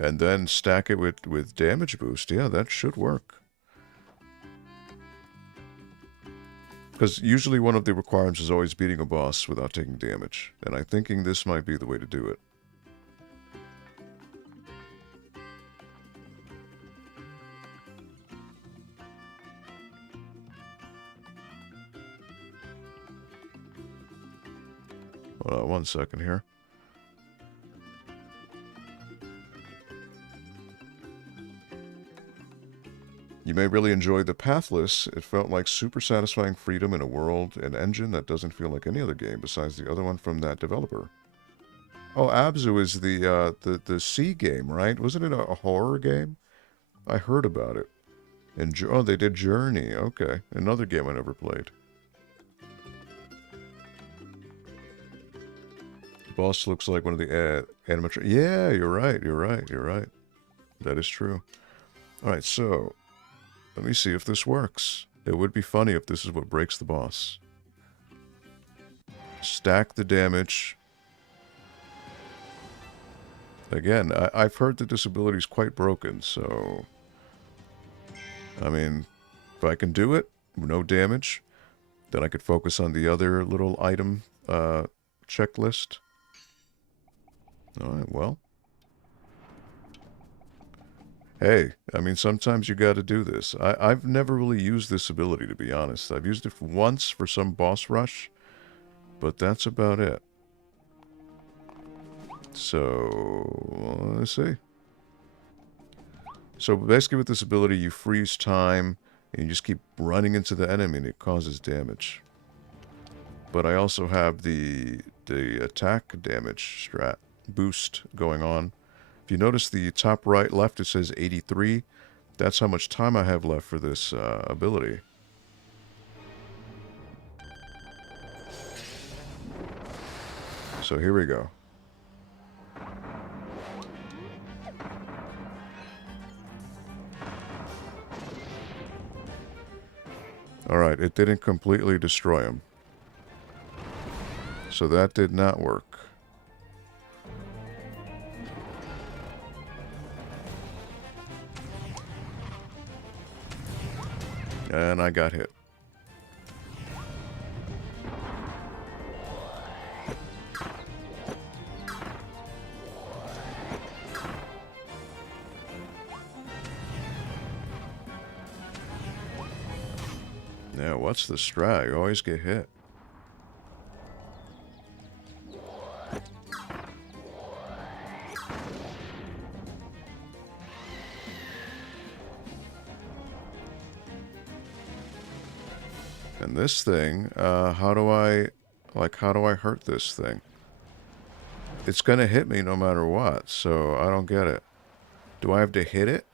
And then stack it with damage boost. Yeah, that should work. Because usually one of the requirements is always beating a boss without taking damage. And I'm thinking this might be the way to do it. Hold on 1 second here. You may really enjoy the Pathless. It felt like super satisfying freedom in a world and engine that doesn't feel like any other game besides the other one from that developer. Oh, Abzu is the sea game, right? Wasn't it a horror game? I heard about it. And oh, they did Journey. Okay, another game I never played. The boss looks like one of the animatronics. Yeah, you're right. You're right. You're right. That is true. All right, so let me see if this works. It would be funny if this is what breaks the boss. Stack the damage. Again, I've heard that this ability is quite broken, so I mean, if I can do it, no damage, then I could focus on the other little item checklist. Alright, well. Hey, I mean, sometimes you gotta do this. I've never really used this ability, to be honest. I've used it once for some boss rush, but that's about it. So, let's see. So basically with this ability, you freeze time, and you just keep running into the enemy, and it causes damage. But I also have the attack damage strat boost going on. If you notice the top right left, it says 83. That's how much time I have left for this ability. So here we go. Alright, it didn't completely destroy him. So that did not work. And I got hit. Now, what's the strat? You always get hit. And this thing, how do I hurt this thing? It's gonna hit me no matter what, so I don't get it. Do I have to hit it?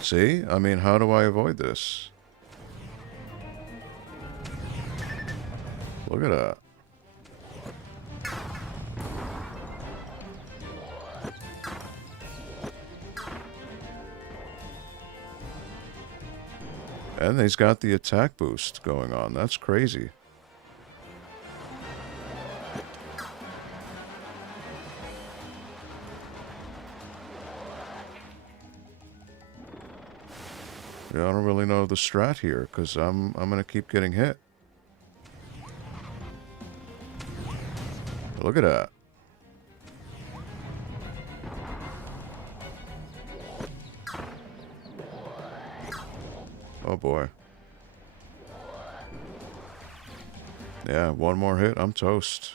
See? I mean, how do I avoid this? Look at that. And he's got the attack boost going on. That's crazy. Yeah, I don't really know the strat here, because I'm going to keep getting hit. Look at that. Oh boy. Yeah, one more hit, I'm toast.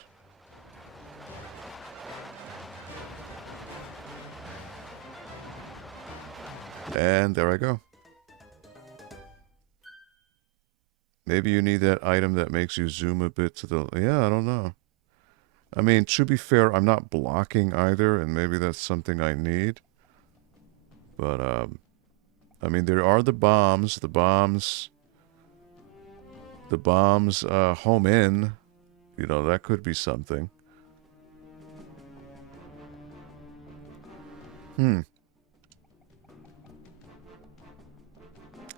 And there I go. Maybe you need that item that makes you zoom a bit to the... Yeah, I don't know. I mean, to be fair, I'm not blocking either, and maybe that's something I need. But, I mean, there are the bombs. The bombs home in. You know, that could be something.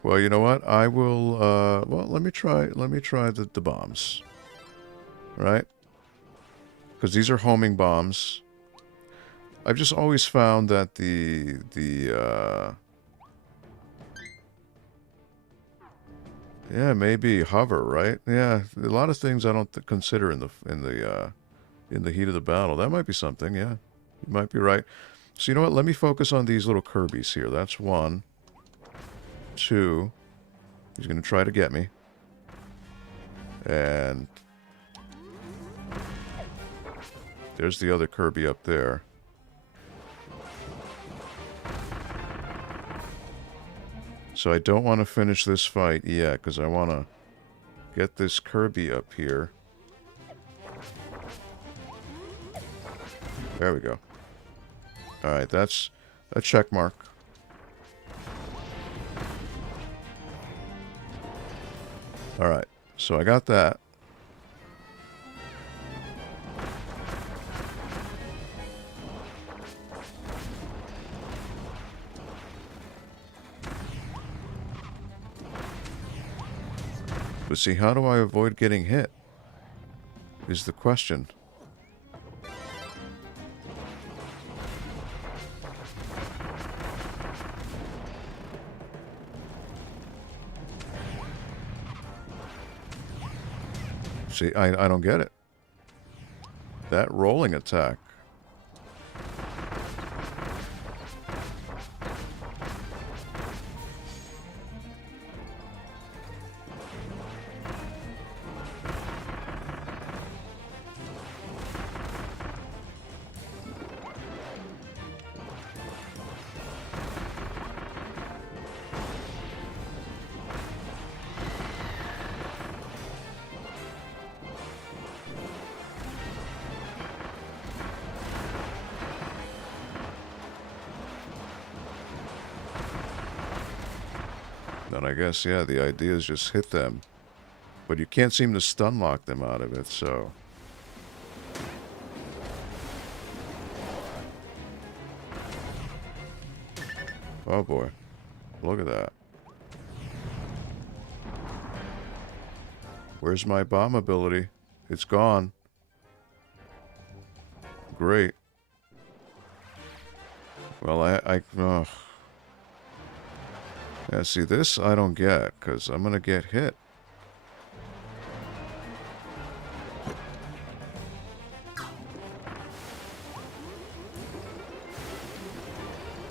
Well, you know what? I will, well, let me try the bombs. Right? Because these are homing bombs. I've just always found that yeah, maybe hover, right? Yeah, a lot of things I don't consider in the heat of the battle. That might be something, yeah. You might be right. So you know what? Let me focus on these little Kirbys here. That's 1, 2. He's going to try to get me. And there's the other Kirby up there. So I don't want to finish this fight yet, because I want to get this Kirby up here. There we go. Alright, that's a check mark. Alright, so I got that. But see, how do I avoid getting hit? Is the question. See, I don't get it. That rolling attack. Then I guess, yeah, the idea is just hit them. But you can't seem to stun lock them out of it, so... Oh boy. Look at that. Where's my bomb ability? It's gone. Great. Well, ugh. Yeah, see, this I don't get, because I'm going to get hit.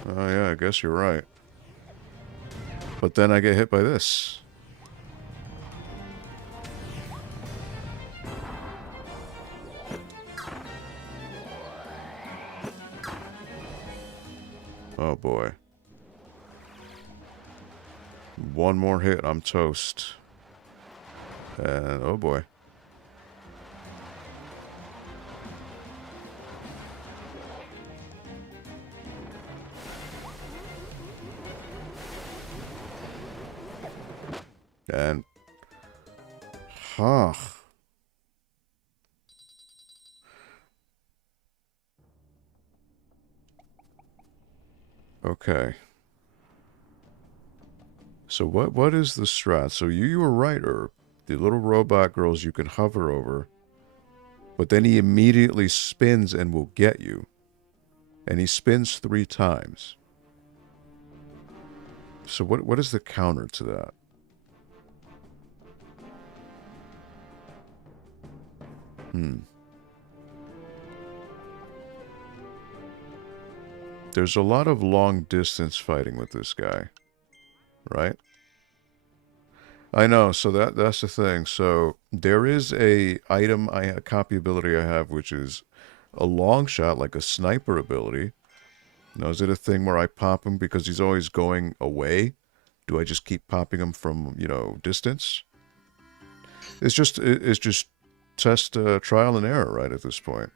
Oh, yeah, I guess you're right. But then I get hit by this. Oh, boy. One more hit, I'm toast. And, oh boy. And... Huh. Okay. So what is the strat? So you were right, Herb. The little robot girls you can hover over, but then he immediately spins and will get you. And he spins 3 times. So what is the counter to that? There's a lot of long distance fighting with this guy, right? I know, so that's the thing. So there is a copy ability I have, which is a long shot, like a sniper ability. Now, is it a thing where I pop him because he's always going away? Do I just keep popping him from, distance? It's just test trial and error, right, at this point.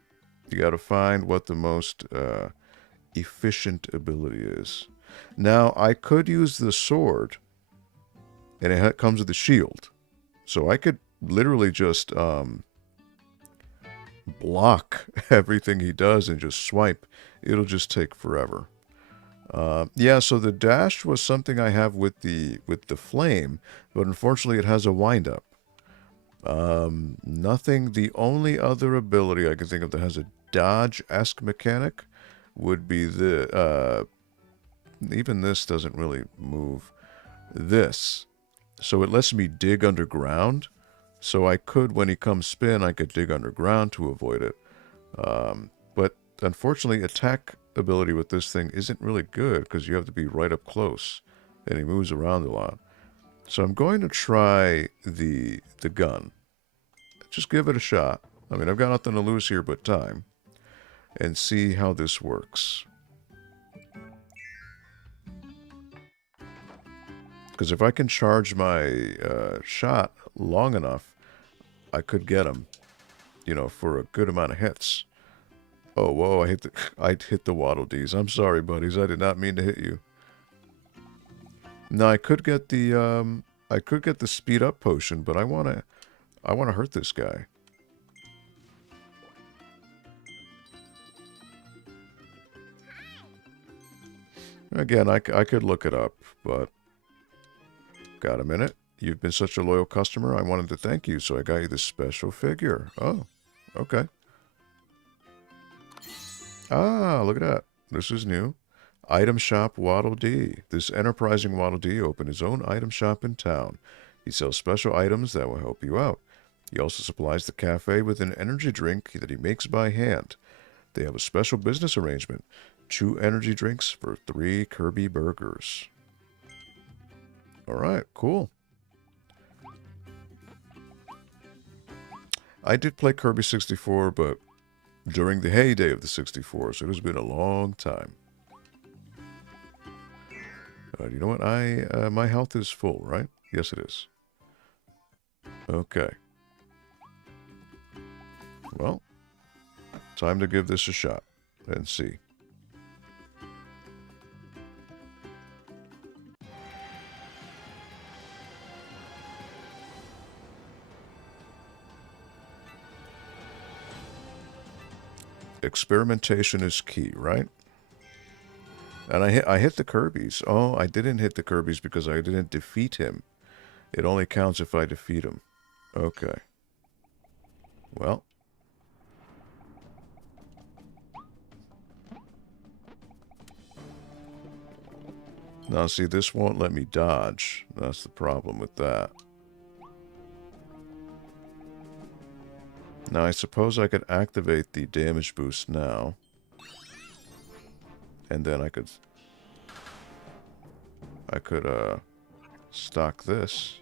You got to find what the most efficient ability is. Now, I could use the sword, and it comes with a shield. So I could literally just block everything he does and just swipe. It'll just take forever. Yeah, so the dash was something I have with the flame, but unfortunately it has a wind-up. Nothing. The only other ability I can think of that has a dodge-esque mechanic would be even this doesn't really move. This. So it lets me dig underground. So I could, when he comes spin, I could dig underground to avoid it. But unfortunately, attack ability with this thing isn't really good because you have to be right up close. And he moves around a lot. So I'm going to try the gun. Just give it a shot. I mean, I've got nothing to lose here but time. And see how this works. Because if I can charge my shot long enough, I could get him, for a good amount of hits. Oh, whoa, I hit the Waddle Dees. I'm sorry, buddies. I did not mean to hit you. Now, I could get the speed up potion, but I want to hurt this guy. Again, I could look it up, but got a minute? You've been such a loyal customer, I wanted to thank you, so I got you this special figure. Oh, okay. Ah, look at that. This is new. Item Shop Waddle Dee. This enterprising Waddle Dee opened his own item shop in town. He sells special items that will help you out. He also supplies the cafe with an energy drink that he makes by hand. They have a special business arrangement. 2 energy drinks for 3 Kirby burgers. Alright, cool. I did play Kirby 64, but during the heyday of the 64, so it has been a long time. You know what? My health is full, right? Yes, it is. Okay. Well, time to give this a shot and see. Experimentation is key, right? And I hit the Kirby's. Oh, I didn't hit the Kirby's because I didn't defeat him. It only counts if I defeat him. Okay. Well. Now, see, this won't let me dodge. That's the problem with that. Now, I suppose I could activate the damage boost now. And then I could stock this.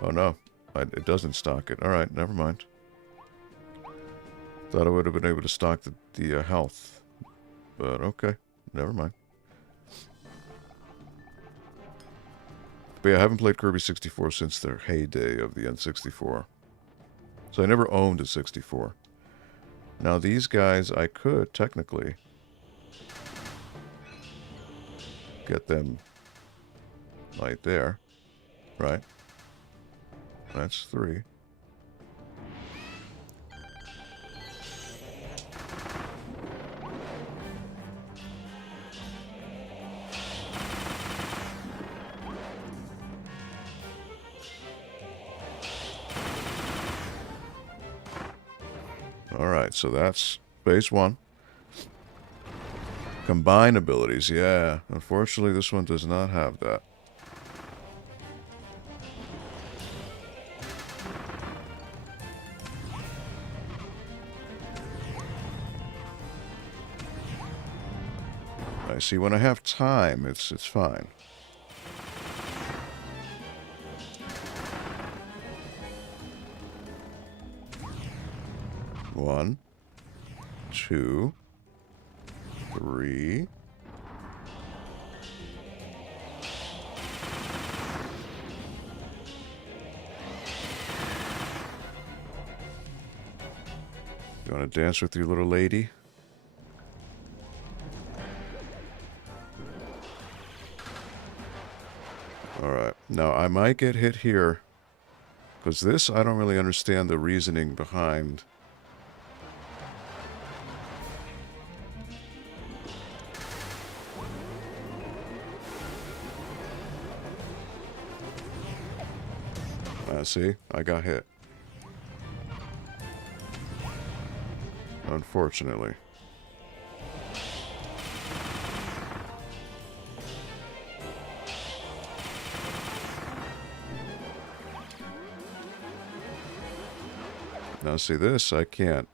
Oh, no. It doesn't stock it. Alright, never mind. Thought I would have been able to stock the health. But, okay. Never mind. But yeah, I haven't played Kirby 64 since their heyday of the N64. So I never owned a 64. Now these guys, I could technically get them right there, right? That's 3. Alright, so that's phase 1. Combine abilities, yeah. Unfortunately, this one does not have that. I see, when I have time, it's fine. One, 2, 3. You want to dance with your little lady? Alright, now I might get hit here, because this, I don't really understand the reasoning behind. See, I got hit. Unfortunately. Now see this, I can't.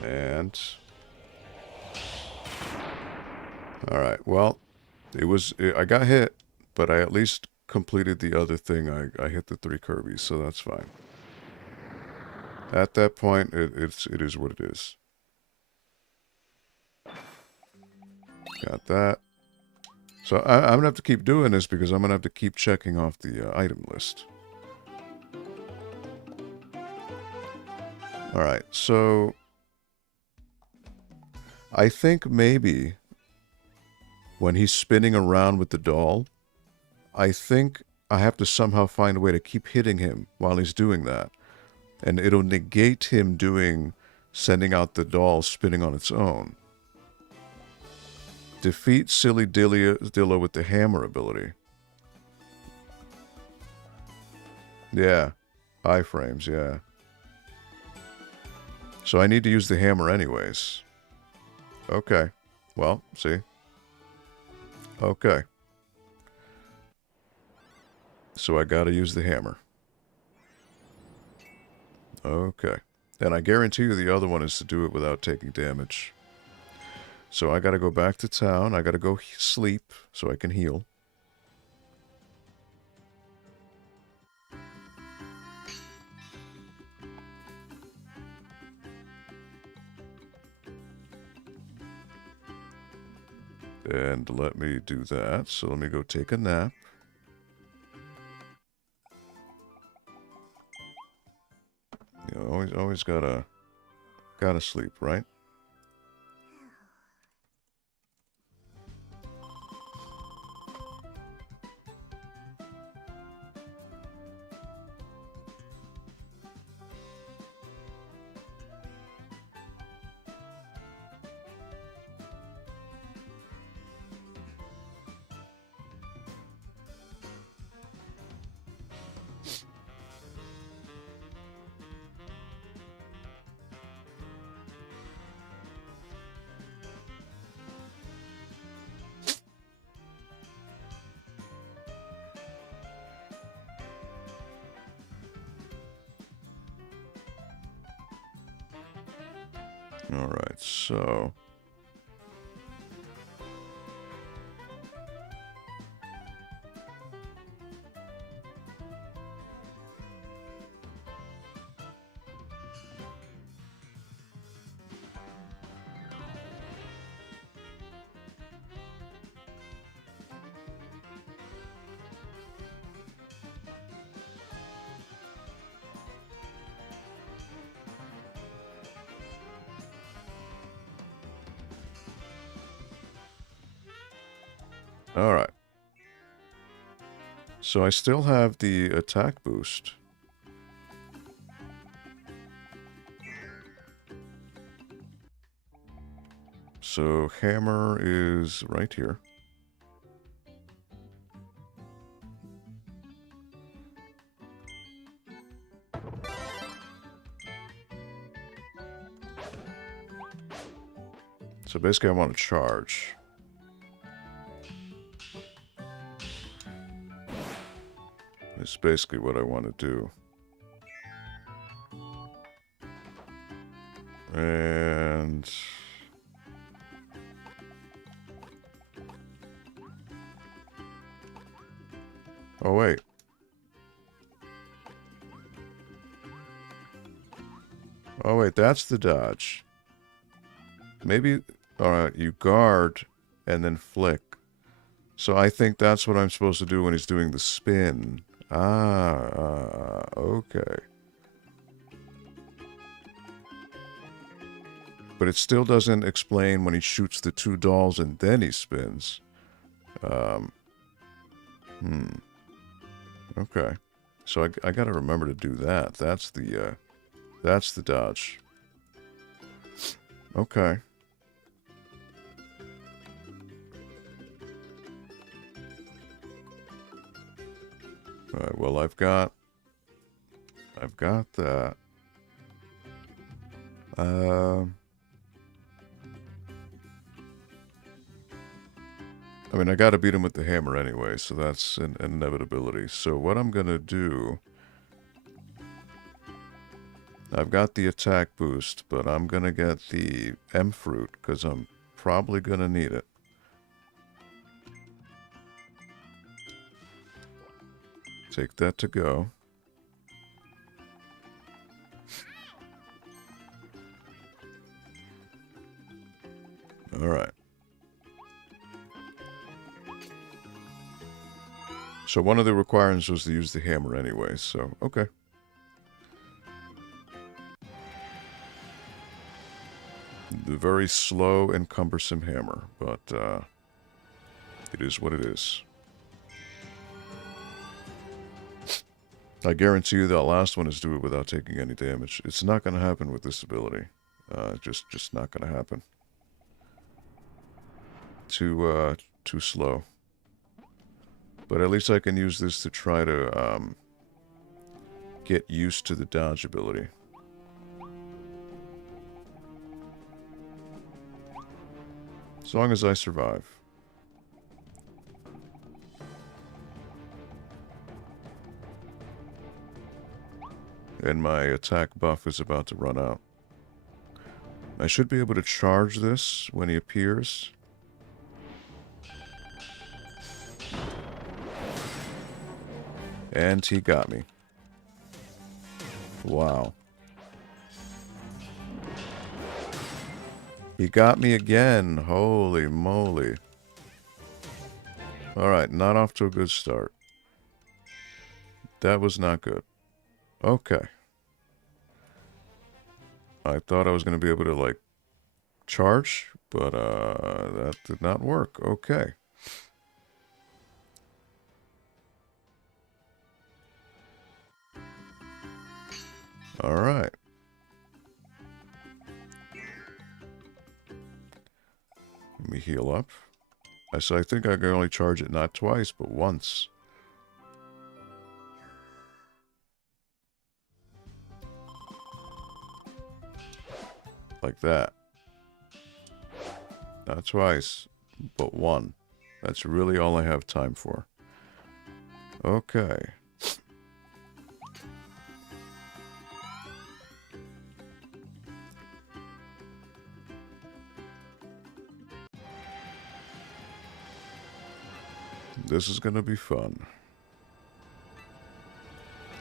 And all right, well, I got hit, but I at least completed the other thing. I hit the 3 Kirby's, so that's fine. At that point, it is what it is. Got that. So I'm gonna have to keep doing this because I'm gonna have to keep checking off the item list. All right, so I think maybe when he's spinning around with the doll, I think I have to somehow find a way to keep hitting him while he's doing that. And it'll negate him sending out the doll spinning on its own. Defeat Silly Dillo with the hammer ability. Yeah, iframes, yeah. So I need to use the hammer anyways. Okay, well, see. Okay. So I gotta use the hammer. Okay. And I guarantee you the other one is to do it without taking damage. So I gotta go back to town. I gotta go sleep so I can heal. And let me do that. So let me go take a nap. You know, always gotta sleep, right? All right, so all right. So I still have the attack boost. So hammer is right here. So basically I want to charge. It's basically what I want to do. And... oh, wait. Oh, wait, that's the dodge. Maybe... alright, you guard and then flick. So I think that's what I'm supposed to do when he's doing the spin. Okay. But it still doesn't explain when he shoots the two dolls and then he spins. Okay. So I gotta remember to do that. That's the dodge. Okay. Alright, well I've got that. I mean, I gotta beat him with the hammer anyway, so that's an inevitability. So what I'm gonna do... I've got the attack boost, but I'm gonna get the M fruit, because I'm probably gonna need it. Take that to go. Alright. So one of the requirements was to use the hammer anyway, so okay. The very slow and cumbersome hammer, but it is what it is. I guarantee you that last one is do it without taking any damage. It's not going to happen with this ability. Just not going to happen. Too slow. But at least I can use this to try to get used to the dodge ability. As long as I survive. And my attack buff is about to run out. I should be able to charge this when he appears. And he got me. Wow. He got me again. Holy moly. Alright, not off to a good start. That was not good. Okay. I thought I was going to be able to, like, charge, but that did not work. Okay. Alright. Let me heal up. So I think I can only charge it not twice, but once. Like that. Not twice, but one. That's really all I have time for. Okay. This is gonna be fun.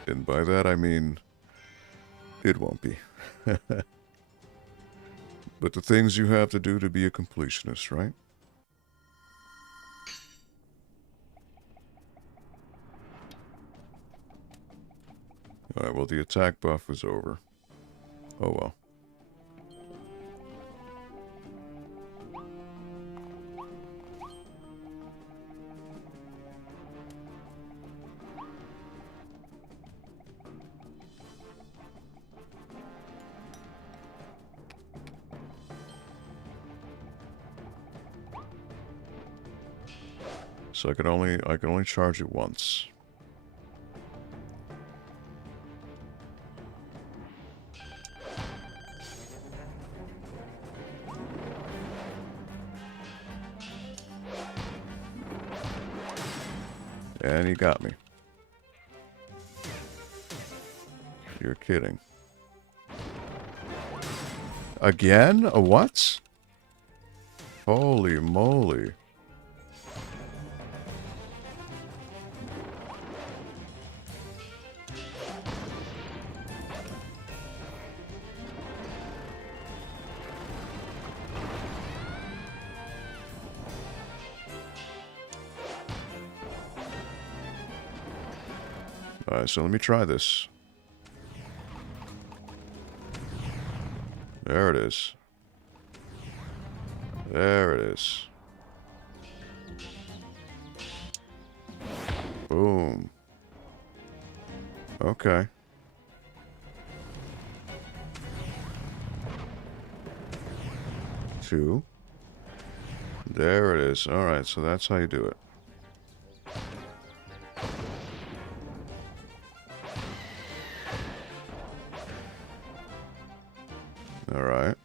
And by that I mean, it won't be. But the things you have to do to be a completionist, right? Alright, well the attack buff is over. Oh well. So I can only charge it once. And he got me. You're kidding. Again? A what? Holy moly. Alright, so let me try this. There it is. There it is. Boom. Okay. Two. There it is. Alright, so that's how you do it. Alright.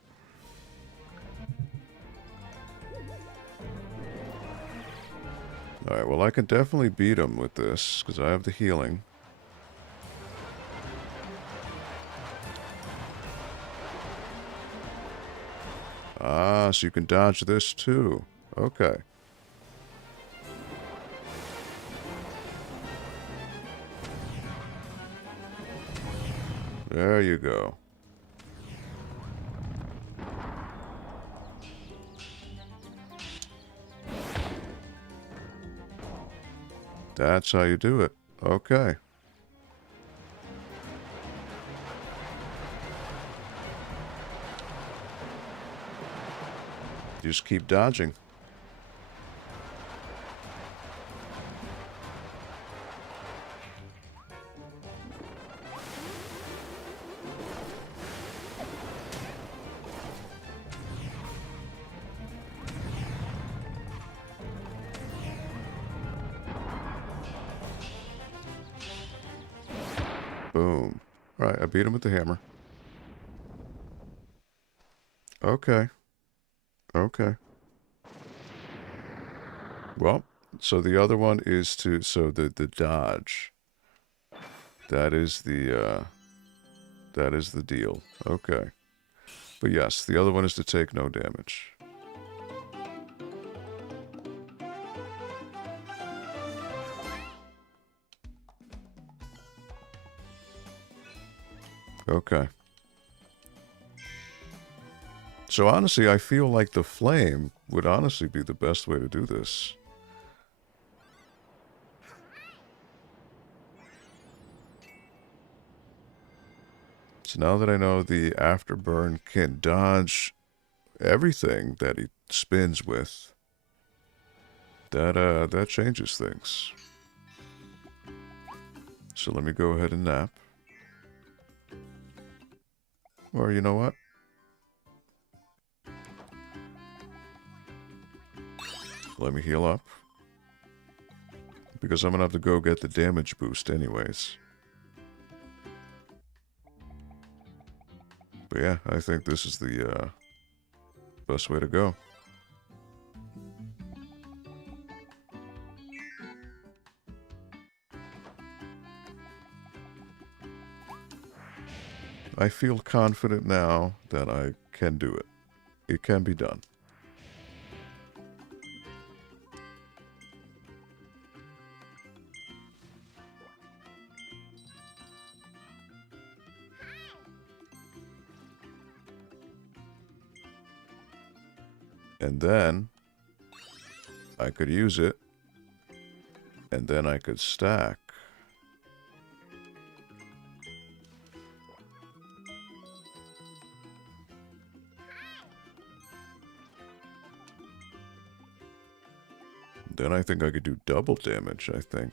Alright, well I can definitely beat him with this, because I have the healing. Ah, so you can dodge this too. Okay. There you go. That's how you do it. Okay. Just keep dodging. Boom. Right, I beat him with the hammer. Okay. Okay. Well, so the other one is to, so the dodge. That is the deal. Okay. But yes, the other one is to take no damage. Okay. So honestly, I feel like the flame would honestly be the best way to do this. So now that I know the afterburn can dodge everything that he spins with, that changes things. So let me go ahead and nap. Or you know what? Let me heal up. Because I'm going to have to go get the damage boost anyways. But yeah, I think this is the best way to go. I feel confident now that I can do it. It can be done. And then I could use it, and then I could stack. Then I think I could do double damage, I think.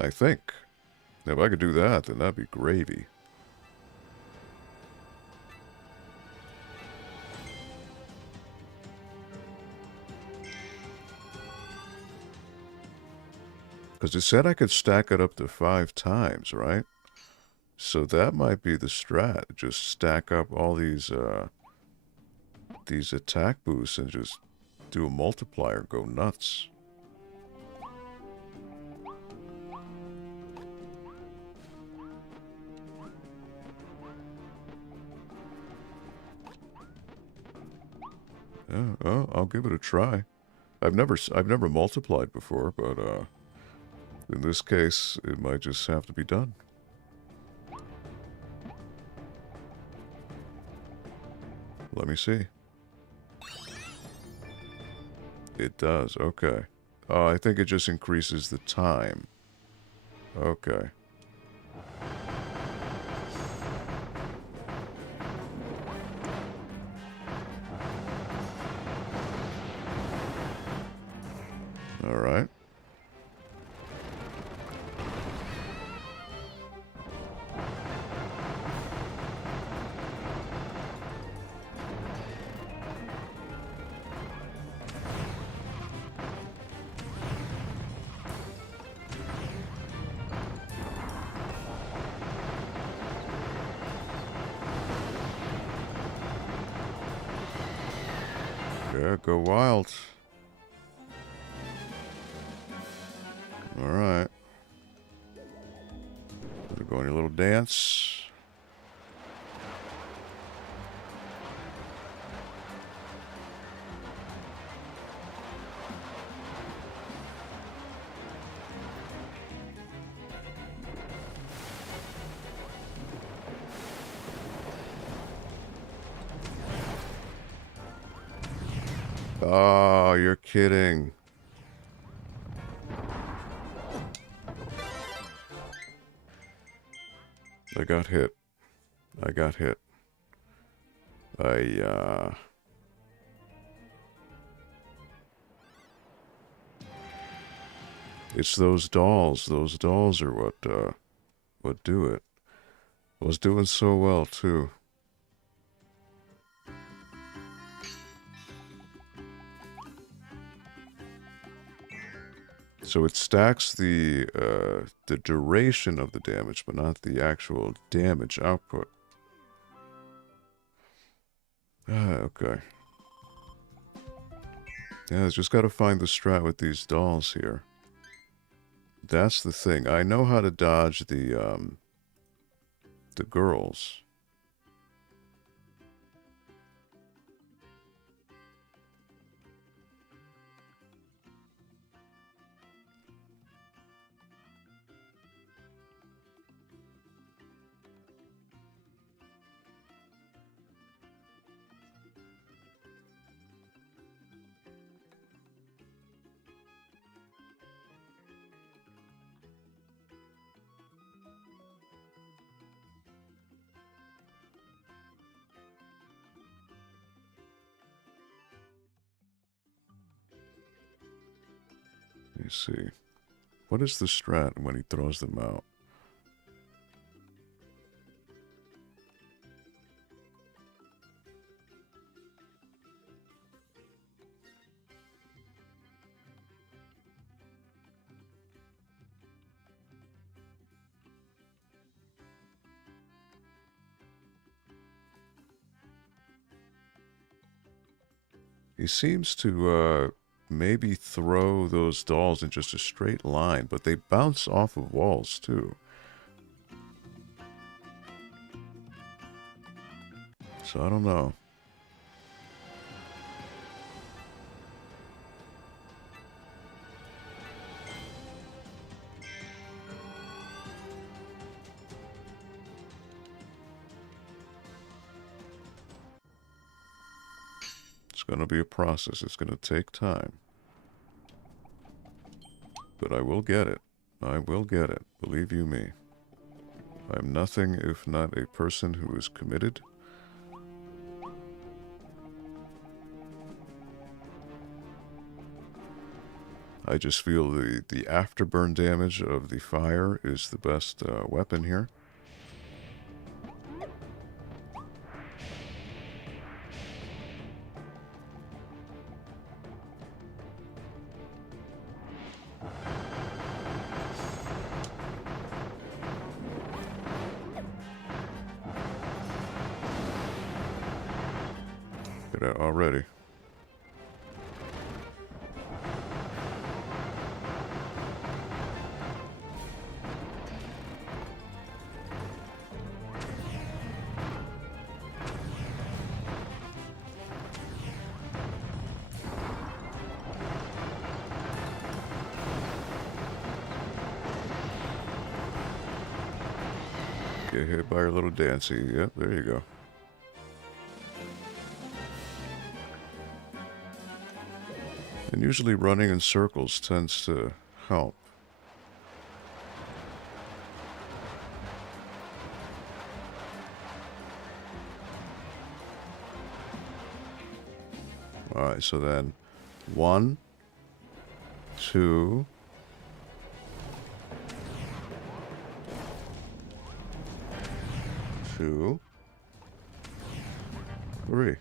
I think. Now, if I could do that, then that'd be gravy. Because it said I could stack it up to 5 times, right? So that might be the strat. Just stack up all these attack boosts and just do a multiplier. Go nuts. Yeah, well, I'll give it a try. I've never multiplied before, but in this case, it might just have to be done. Let me see. It does, okay. I think it just increases the time. Okay. All right. Yeah, go wild. All right. Go on your little dance. Oh, you're kidding. I got hit. I got hit. It's those dolls. Those dolls are what do it. I was doing so well, too. So it stacks the duration of the damage, but not the actual damage output. Okay. Yeah, I just got to find the strat with these dolls here. That's the thing. I know how to dodge the girls. Let me see. What is the strat when he throws them out? He seems to maybe throw those dolls in just a straight line, but they bounce off of walls too. So I don't know. It's going to be a process. It's going to take time. But I will get it. I will get it. Believe you me. I'm nothing if not a person who is committed. I just feel the afterburn damage of the fire is the best weapon here. Get out already. Get hit by your little dancey. Yep, there you go. And usually running in circles tends to help. Alright, so then 1, 2, 2, 3.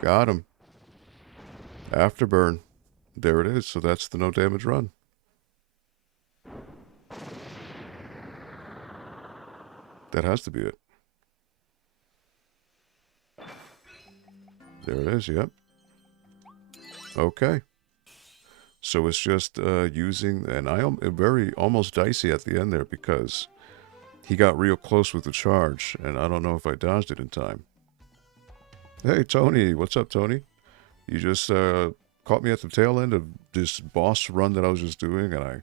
Got him. Afterburn. There it is. So that's the no damage run. That has to be it. There it is, yep. Okay. So it's just using, and I am very almost dicey at the end there because he got real close with the charge, and I don't know if I dodged it in time. Hey, Tony. What's up, Tony? You just caught me at the tail end of this boss run that I was just doing, and I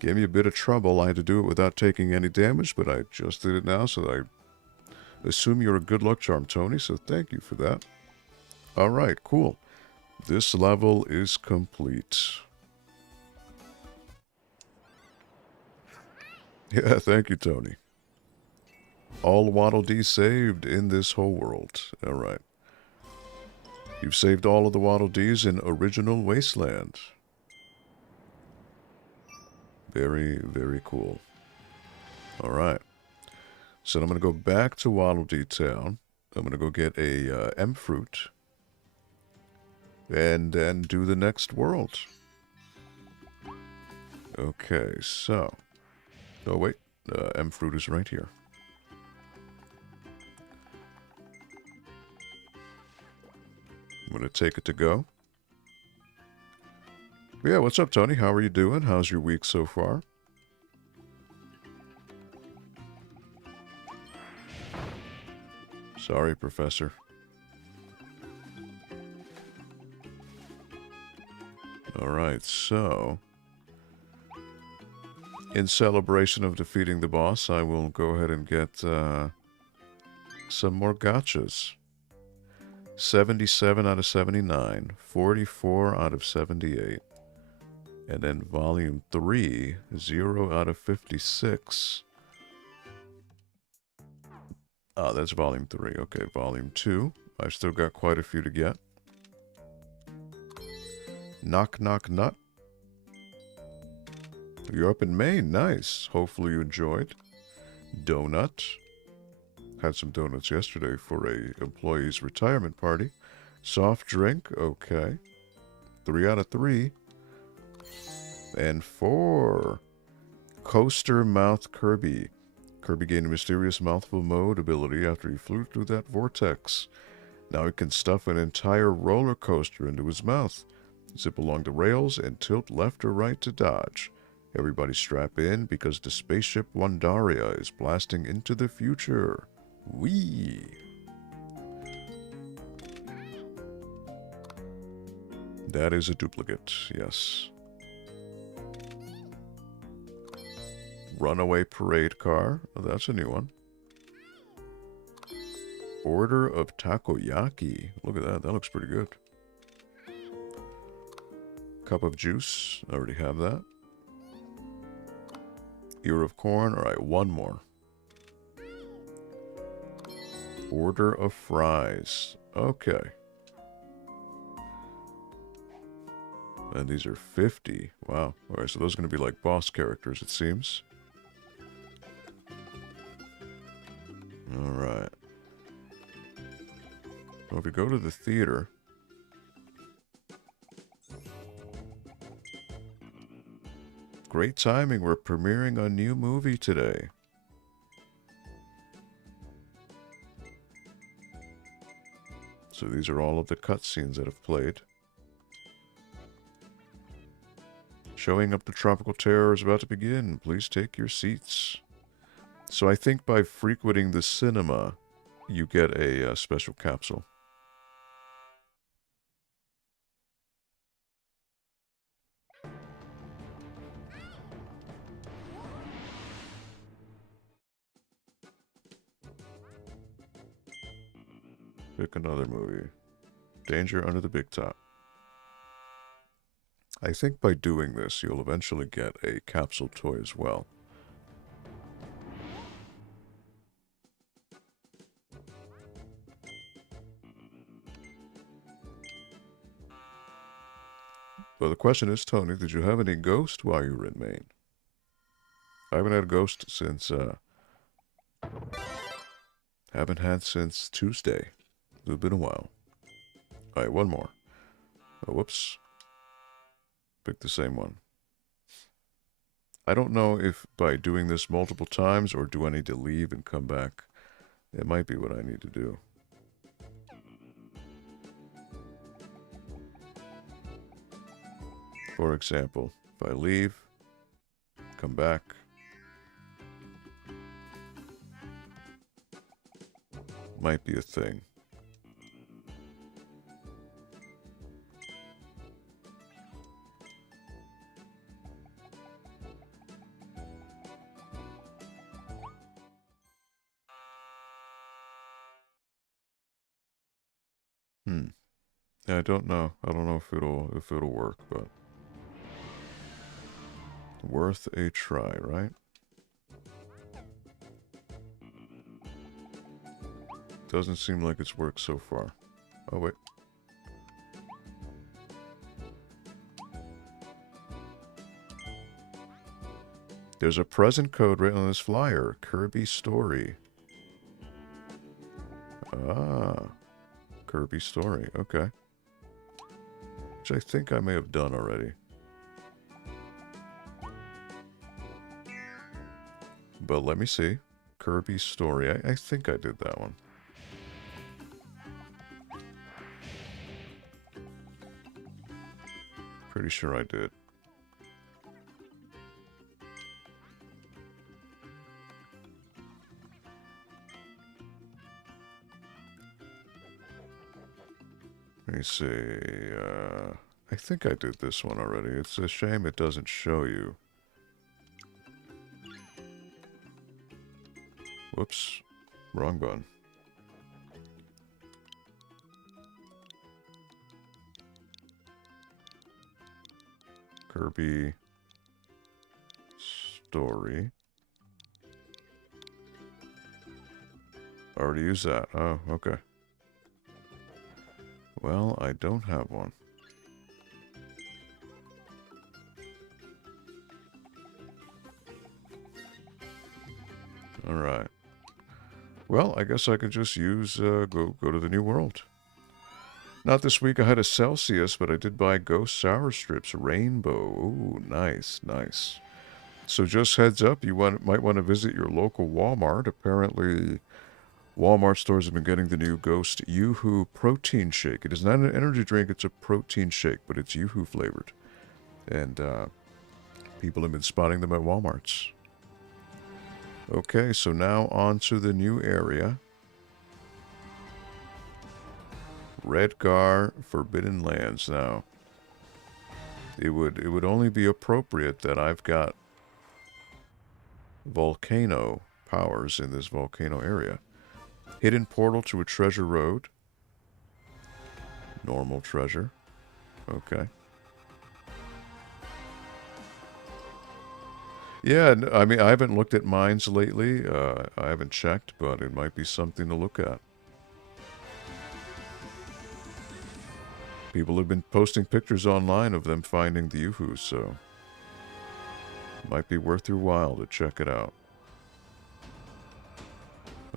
gave me a bit of trouble. I had to do it without taking any damage, but I just did it now, so I assume you're a good luck charm, Tony, so thank you for that. All right, cool. This level is complete. Yeah, thank you, Tony. All Waddle Dees saved in this whole world. All right. You've saved all of the Waddle Dees in Originull Wasteland. Very, very cool. All right. So I'm going to go back to Waddle Dee Town. I'm going to go get a M fruit. And then do the next world. Okay, so. Oh, wait. M fruit is right here. I'm going to take it to go. Yeah, what's up, Tony? How are you doing? How's your week so far? Sorry, Professor. Alright, so... in celebration of defeating the boss, I will go ahead and get some more gotchas. 77 out of 79, 44 out of 78. And then volume 3, 0 out of 56. Ah, that's volume 3. Okay, volume 2. I've still got quite a few to get. Knock, knock, nut. You're up in Maine. Nice. Hopefully you enjoyed. Donut. Had some donuts yesterday for a employee's retirement party. Soft drink. Okay. 3 out of 3. And 4. Coaster Mouth Kirby. Kirby gained a mysterious Mouthful Mode ability after he flew through that vortex. Now he can stuff an entire roller coaster into his mouth, zip along the rails, and tilt left or right to dodge. Everybody strap in because the spaceship Wandaria is blasting into the future. Whee! That is a duplicate, yes. Runaway parade car. Oh, that's a new one. Order of takoyaki. Look at that. That looks pretty good. Cup of juice. I already have that. Ear of corn. All right, one more. Order of fries. Okay. And these are 50. Wow. All right, so those are going to be like boss characters, it seems. All right. Well, if we go to the theater... Great timing. We're premiering a new movie today. So these are all of the cutscenes that have played. Showing up the Tropical Terror is about to begin. Please take your seats. So I think by frequenting the cinema, you get a special capsule. Pick another movie. Danger Under the Big Top. I think by doing this, you'll eventually get a capsule toy as well. Well, the question is, Tony, did you have any ghost while you were in Maine? I haven't had a ghost since, haven't had since Tuesday. It's been a while. Alright, one more. Oh, whoops. Pick the same one. I don't know if by doing this multiple times or do I need to leave and come back. It might be what I need to do. For example, if I leave, come back, might be a thing. Yeah, I don't know. I don't know if it'll work, but worth a try, right? Doesn't seem like it's worked so far. Oh, wait. There's a present code written on this flyer. Kirby story. Ah. Kirby story. Okay. Which I think I may have done already. But let me see. Kirby story. I think I did that one. Pretty sure I did. Let me see. I think I did this one already. It's a shame it doesn't show you. Whoops. Wrong button. Kirby story. Already used that. Oh, okay. Well, I don't have one. All right. Well, I guess I could just use go to the New World. Not this week. I had a Celsius, but I did buy Ghost Sour Strips Rainbow. Ooh, nice, nice. So just heads up, you might want to visit your local Walmart. Apparently, Walmart stores have been getting the new Ghost Yoo-Hoo protein shake. It is not an energy drink; it's a protein shake, but it's Yoo-Hoo flavored, and people have been spotting them at Walmarts. Okay, so now on to the new area. Redgar Forbidden Lands. Now, it would only be appropriate that I've got volcano powers in this volcano area. Hidden portal to a treasure road. Normal treasure. Okay. Yeah, I mean, I haven't looked at mines lately. I haven't checked, but it might be something to look at. People have been posting pictures online of them finding the UFOs, so it might be worth your while to check it out.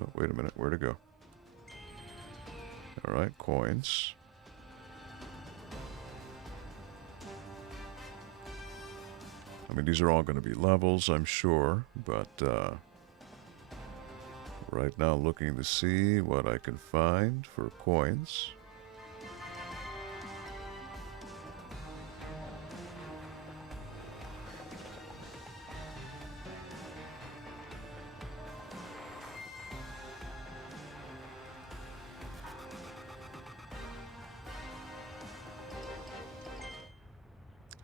Oh, wait a minute, where to go? Alright, coins. I mean, these are all going to be levels, I'm sure, but right now looking to see what I can find for coins.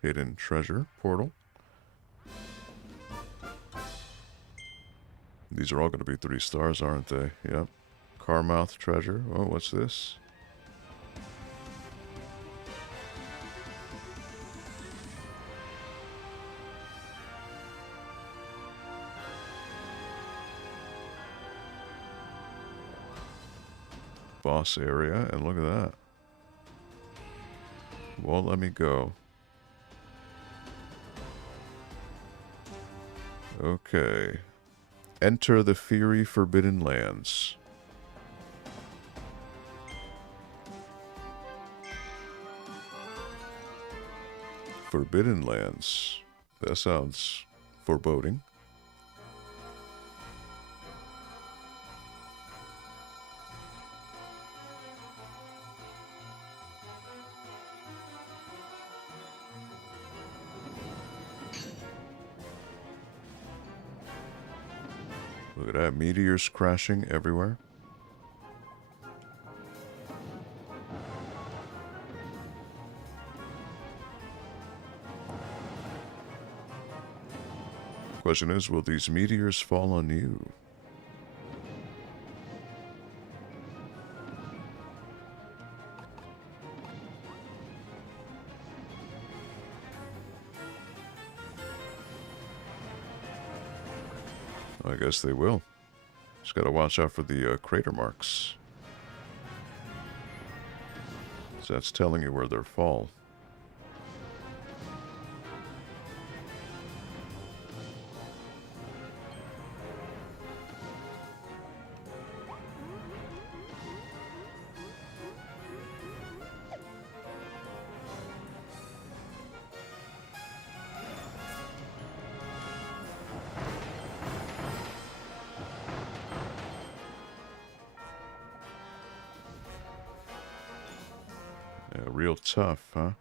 Hidden treasure portal. These are all going to be 3 stars, aren't they? Yep. Carmouth treasure. Oh, what's this? Boss area, and look at that. Won't let me go. Okay. Enter the fiery forbidden lands. Forbidden lands. That sounds foreboding. Look at that, meteors crashing everywhere. Question is, will these meteors fall on you? I guess they will. Just gotta watch out for the crater marks. So that's telling you where they'll fall. Yeah, real tough, huh?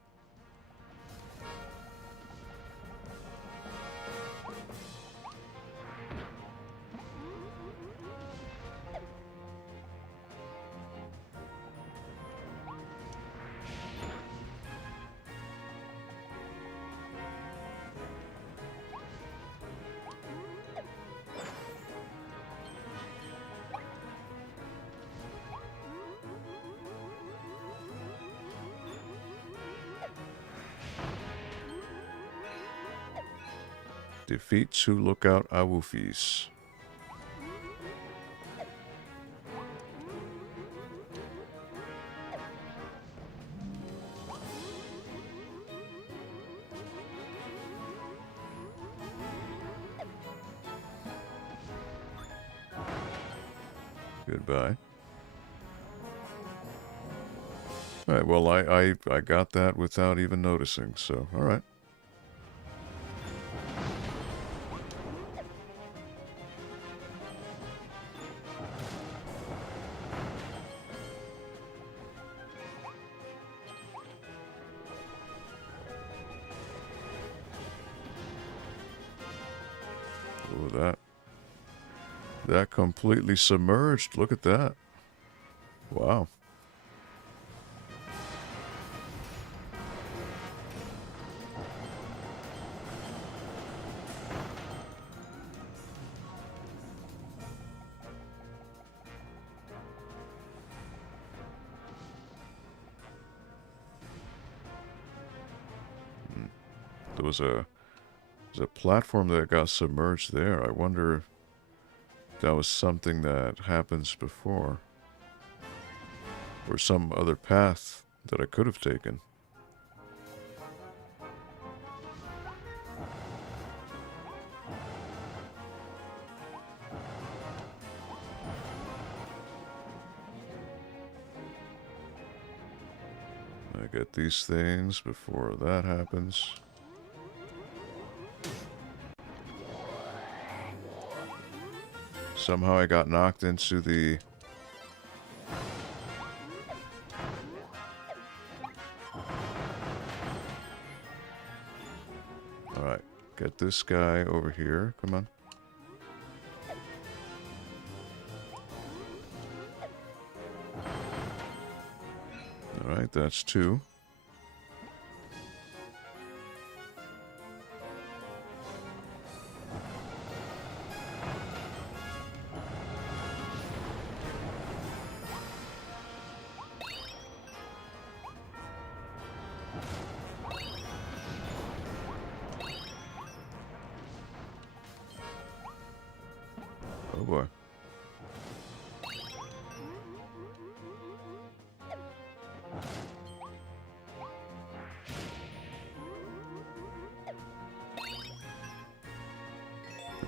Defeat 2 lookout Awufis. Goodbye. Alright, well, I got that without even noticing, so, alright. Oh, that completely submerged. Look at that. Wow. There was a There's a platform that got submerged there. I wonder if that was something that happens before. Or some other path that I could have taken. I get these things before that happens. Somehow I got knocked into the... Alright, get this guy over here. Come on. Alright, that's 2. Oh boy.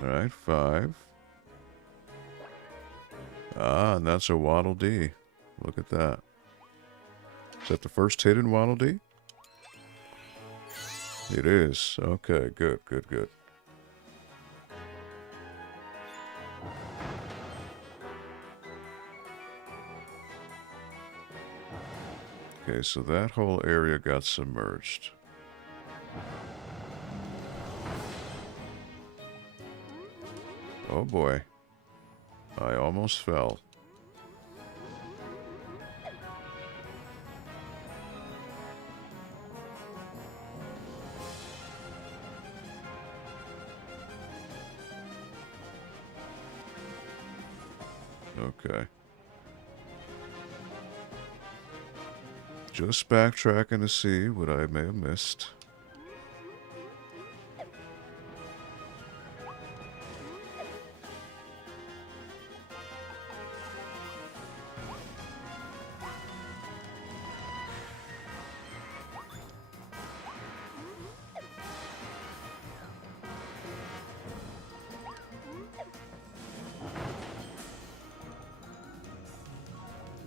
Alright, 5. Ah, and that's a Waddle Dee. Look at that. Is that the first hidden Waddle Dee? It is. Okay, good, good, good. Okay, so that whole area got submerged. Oh boy. I almost fell. Okay. Just backtracking to see what I may have missed.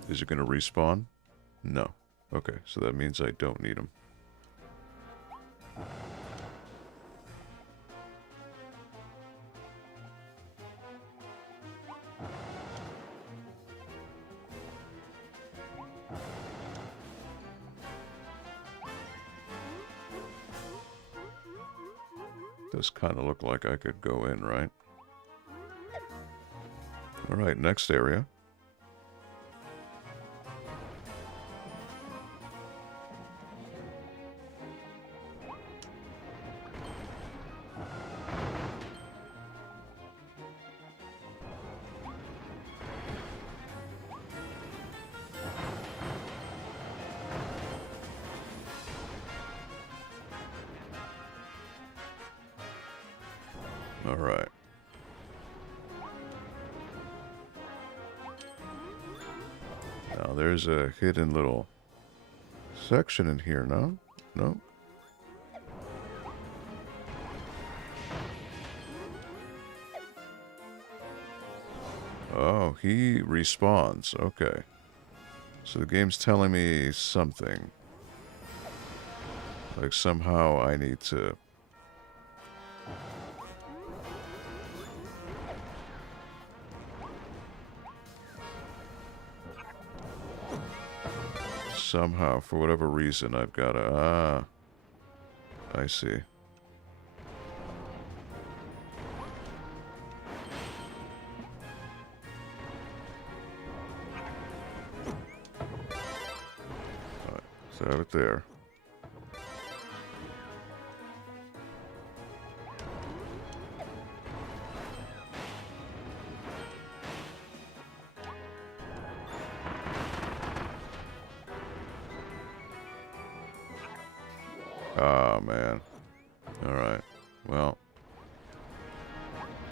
Is it going to respawn? No. Okay, so that means I don't need them. Does kind of look like I could go in, right? Alright, next area. Alright. Now there's a hidden little section in here, no? No? Oh, he respawns. Okay. So the game's telling me something. Like somehow I need to... Somehow, for whatever reason, I've got to... Ah, I see. Alright, so I have it there. Oh, man. Alright. Well,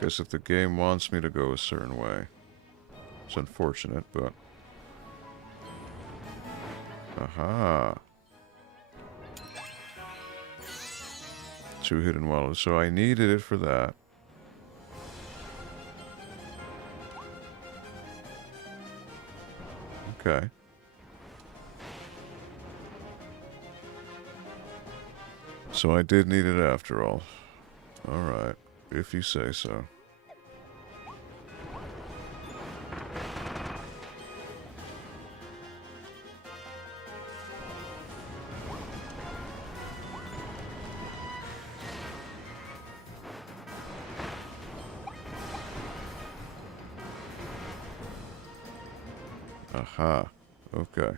Guess if the game wants me to go a certain way. It's unfortunate, but... Aha! 2 hidden waddles. So I needed it for that. Okay. So I did need it after all. Alright, if you say so. Aha, okay.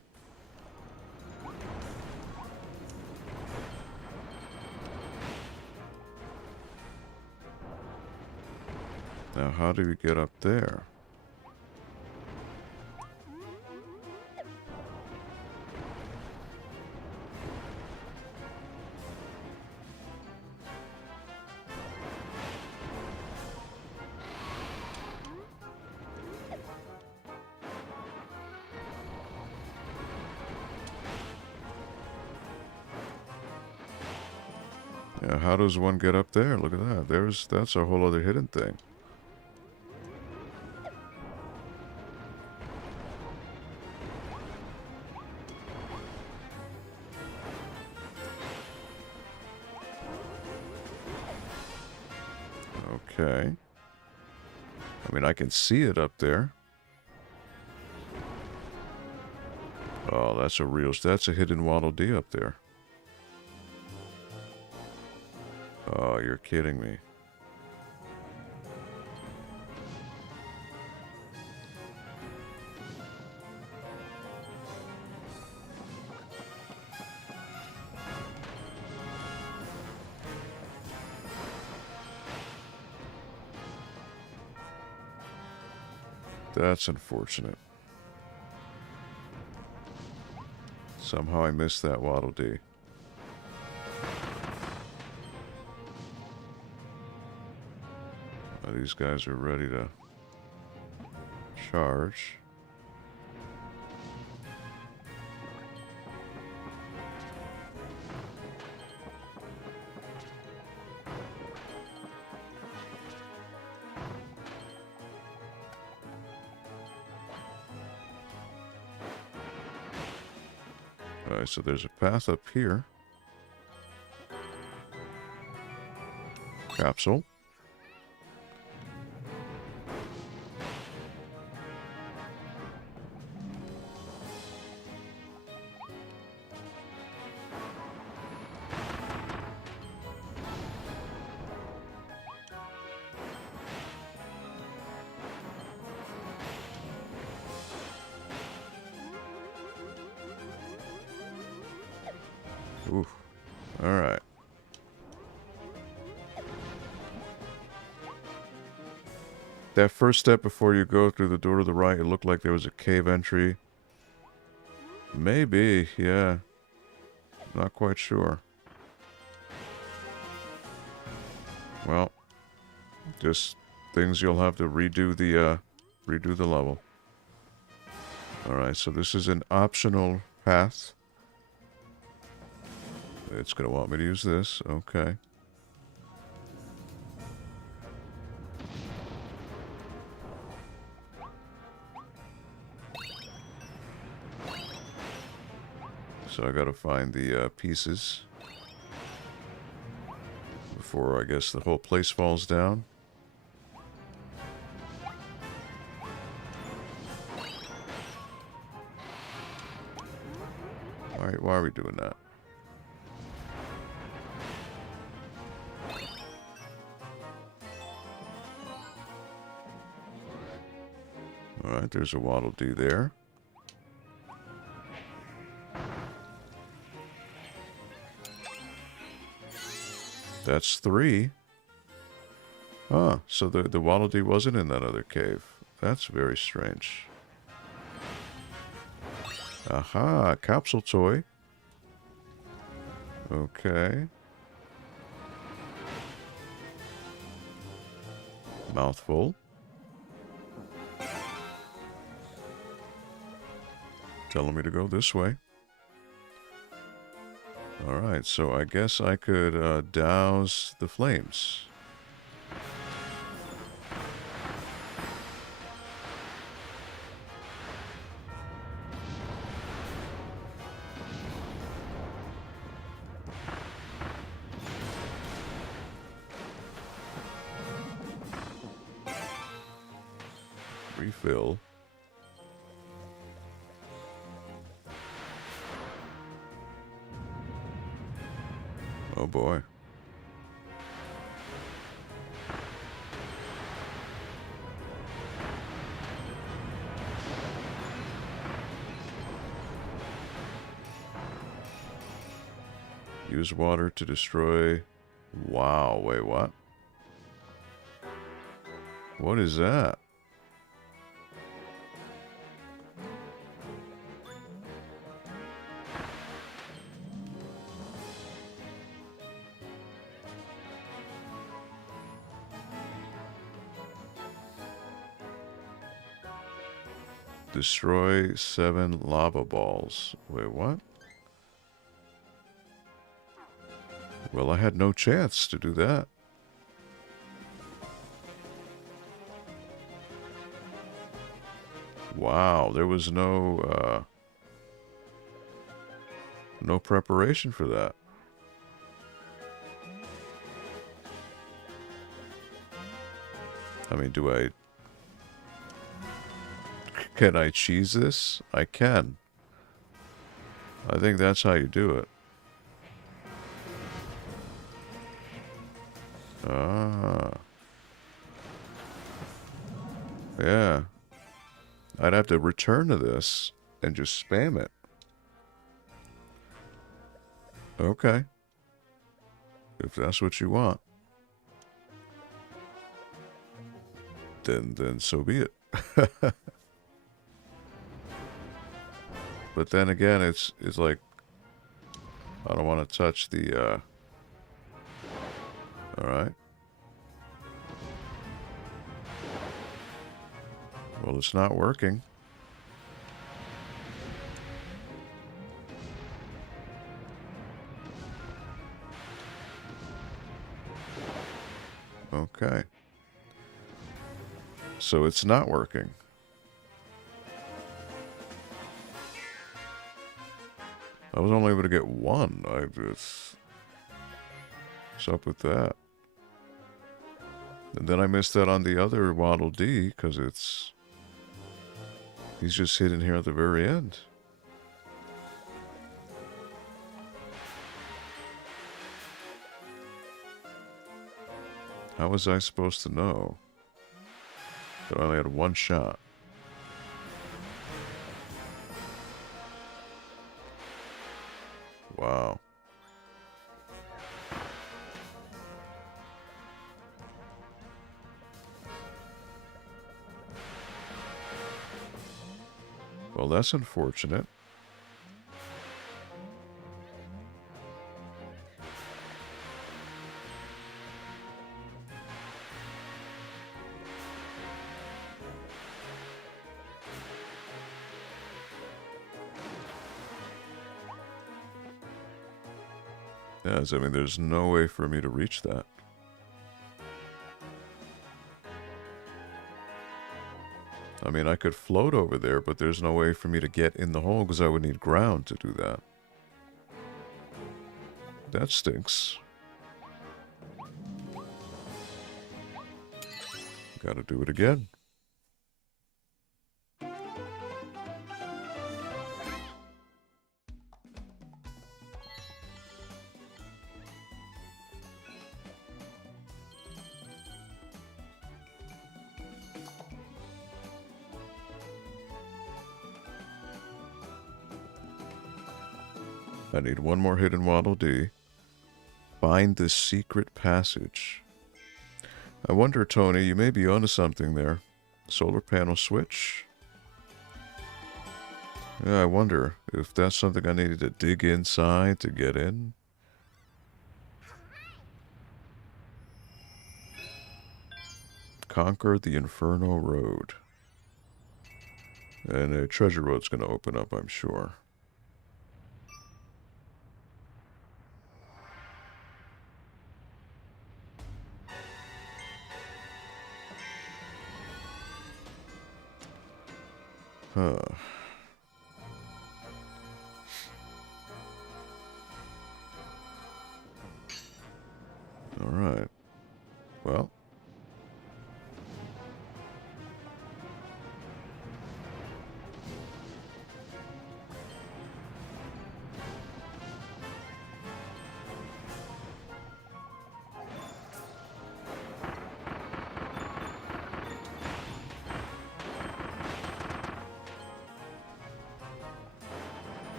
Now, how do we get up there? Yeah, how does one get up there? Look at that. That's a whole other hidden thing. Okay. I mean, I can see it up there. Oh, that's a hidden Waddle Dee up there. Oh, you're kidding me. That's unfortunate. Somehow I missed that Waddle Dee. These guys are ready to charge. Alright, so there's a path up here. Capsule. Ooh, all right. That first step before you go through the door to the right, it looked like there was a cave entry. Maybe, yeah. Not quite sure. Well, just things you'll have to redo the level. All right, so this is an optional path. It's going to want me to use this. Okay. So I got to find the pieces before, I guess, the whole place falls down. Why are we doing that? Alright, there's a Waddle Dee there. That's 3. Huh, so the Waddle Dee wasn't in that other cave. That's very strange. Aha, capsule toy. Okay. Mouthful. Telling me to go this way. Alright, so I guess I could douse the flames. Refill. Oh boy. Use water to destroy. Wow, wait, what? What is that? Destroy 7 lava balls. Wait, what? Well, I had no chance to do that. Wow, there was no preparation for that. I mean, can I cheese this? I can. I think that's how you do it. Ah. Yeah. I'd have to return to this and just spam it. Okay. If that's what you want. Then so be it. But then again, it's like I don't want to touch the all right. Well, it's not working. Okay. So it's not working. I was only able to get one. What's up with that? And then I missed that on the other Waddle Dee because he's just hidden here at the very end. How was I supposed to know that I only had one shot? Wow. Well, that's unfortunate. Yes, I mean, there's no way for me to reach that. I mean, I could float over there, but there's no way for me to get in the hole because I would need ground to do that. That stinks. Gotta do it again. I need one more hidden Waddle Dee. Find the secret passage. I wonder, Tony, you may be onto something there. Solar panel switch? Yeah, I wonder if that's something I needed to dig inside to get in. conquer the Inferno Road. And a treasure road's going to open up, I'm sure. Huh. All right. Well.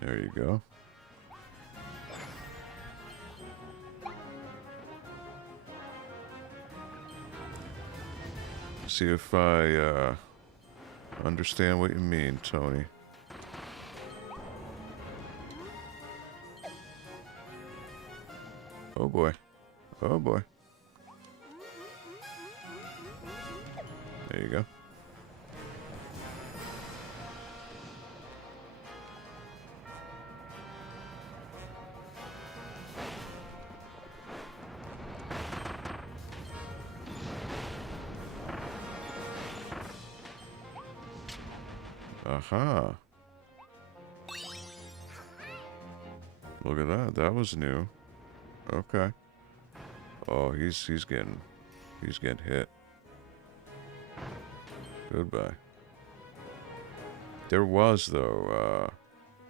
There you go. See if I understand what you mean, Tony. Oh boy. Oh boy. There you go. Aha. Look at that. That was new. Okay. Oh, he's getting hit. Goodbye. There was, though,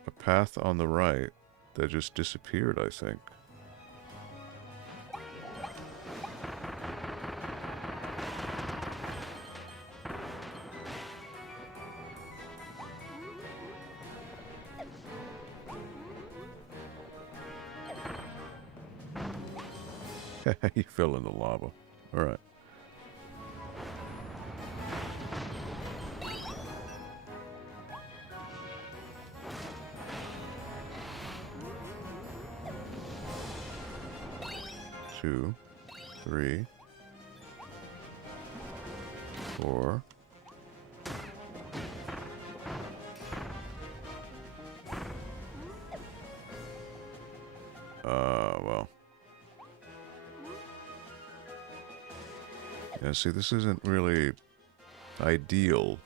a path on the right that just disappeared, I think. You fell in the lava. All right. Two, 3, 4. Well. Yeah, see, this isn't really ideal.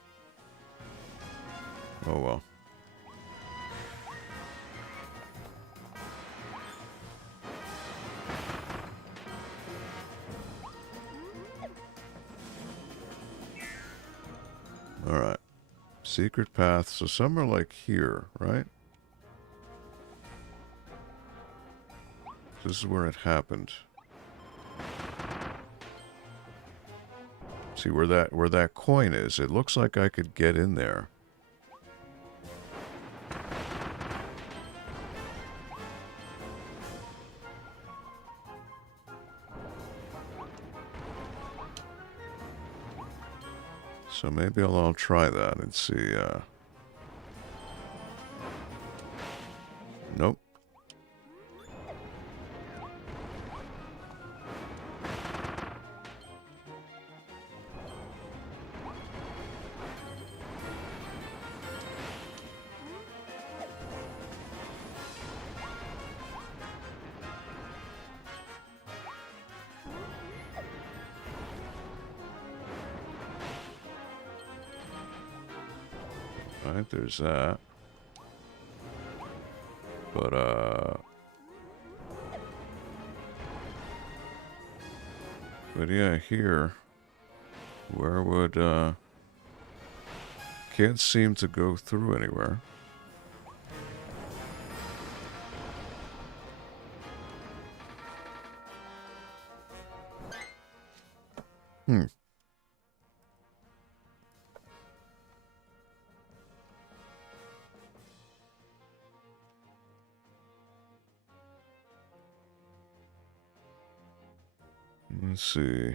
Oh, well. Alright. Secret path. So some are like here, right? This is where it happened. See where that coin is. It looks like I could get in there. So maybe I'll try that and see. Nope. Alright, there's that. But yeah, here, where would, can't seem to go through anywhere. Let's see.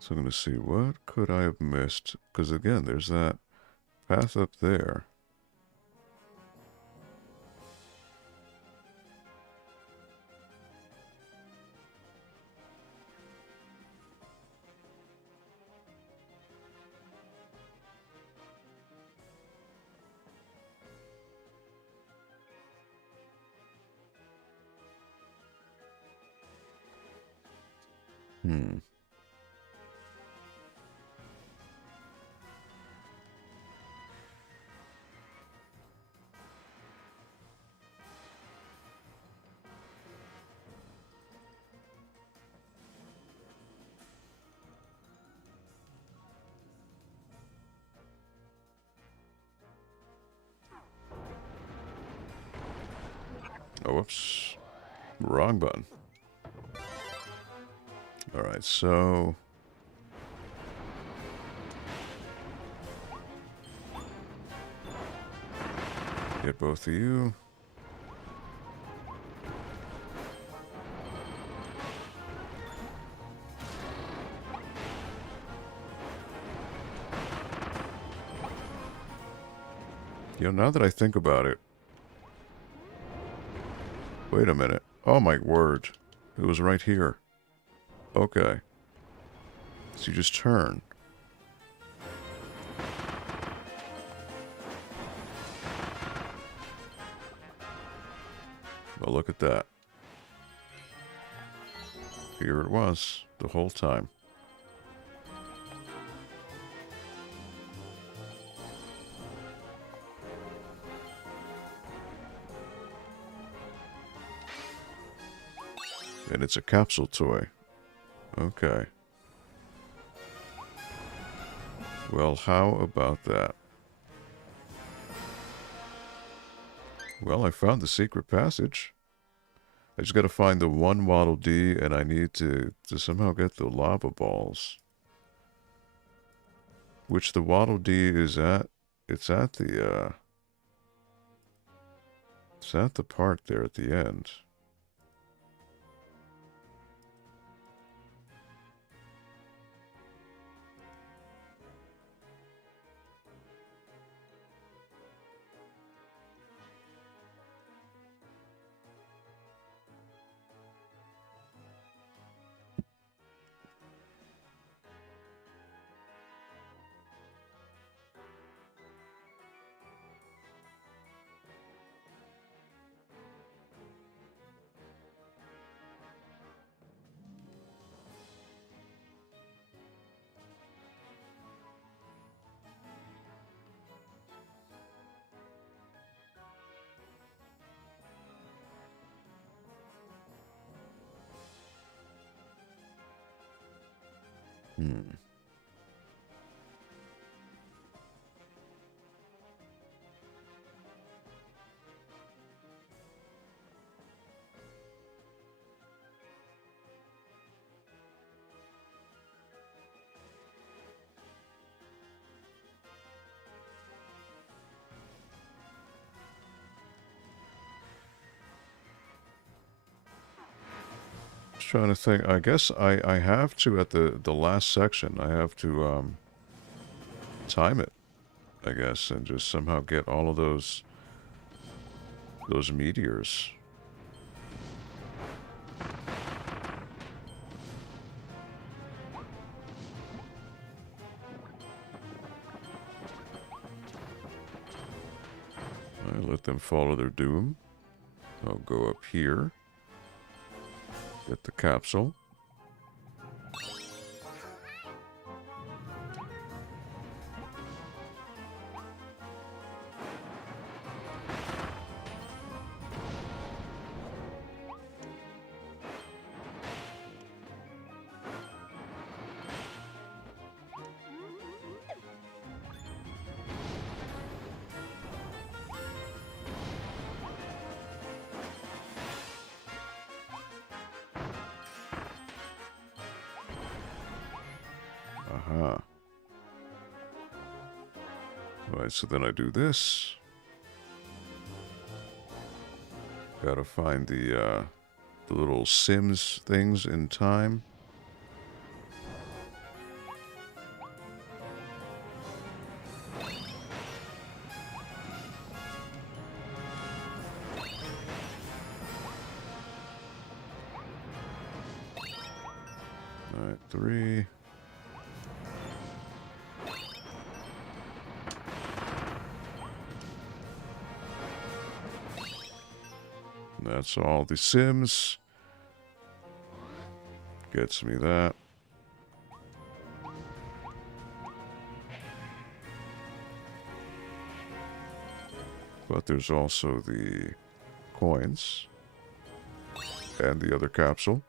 So I'm going to see, what could I have missed? Because again, there's that path up there. Oh, whoops. Wrong button. Alright, so... get both of you. You know, now that I think about it... Wait a minute. Oh my word. It was right here. Okay. So you just turn. Well, look at that. Here it was, the whole time. And it's a capsule toy. Okay. Well, how about that? Well, I found the secret passage. I just gotta find the one Waddle Dee, and I need to somehow get the lava balls. Which the Waddle Dee is at... It's at the, it's at the part there at the end. Trying to think. I guess I have to, at the last section, I have to time it, I guess, and just somehow get all of those meteors. I let them follow their doom. I'll go up here. Get the capsule. Aha. Alright, so then I do this. Gotta find the little Sims things in time. Alright, 3. That's all the Sims. Gets me that. But there's also the coins and the other capsule.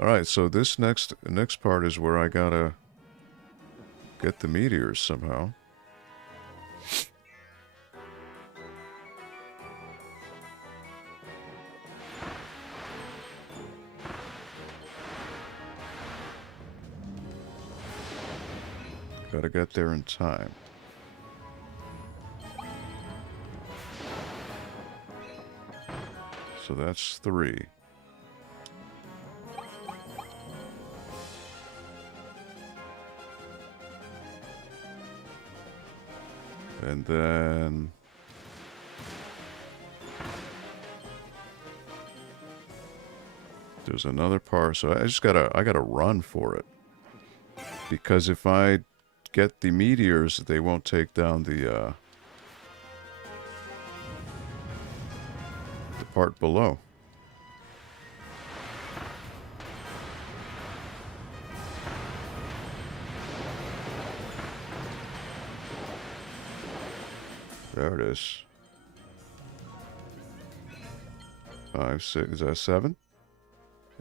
Alright, so this next part is where I gotta get the meteors somehow. Gotta get there in time. So that's 3. And then there's another part. So I gotta run for it. Because if I get the meteors, they won't take down the part below. There it is. 5, 6, is that 7?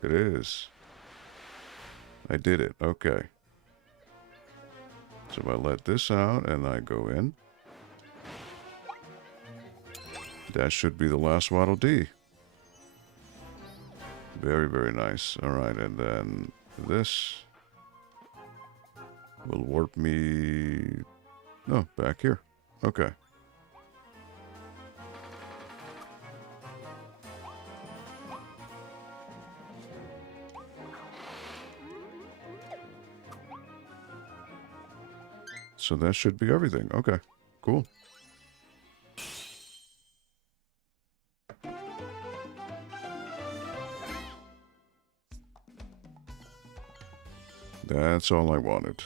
It is. I did it, okay. So if I let this out and I go in, that should be the last Waddle Dee. Very, very nice. Alright, and then this will warp me... No, back here. Okay. So that should be everything. Okay, cool. That's all I wanted.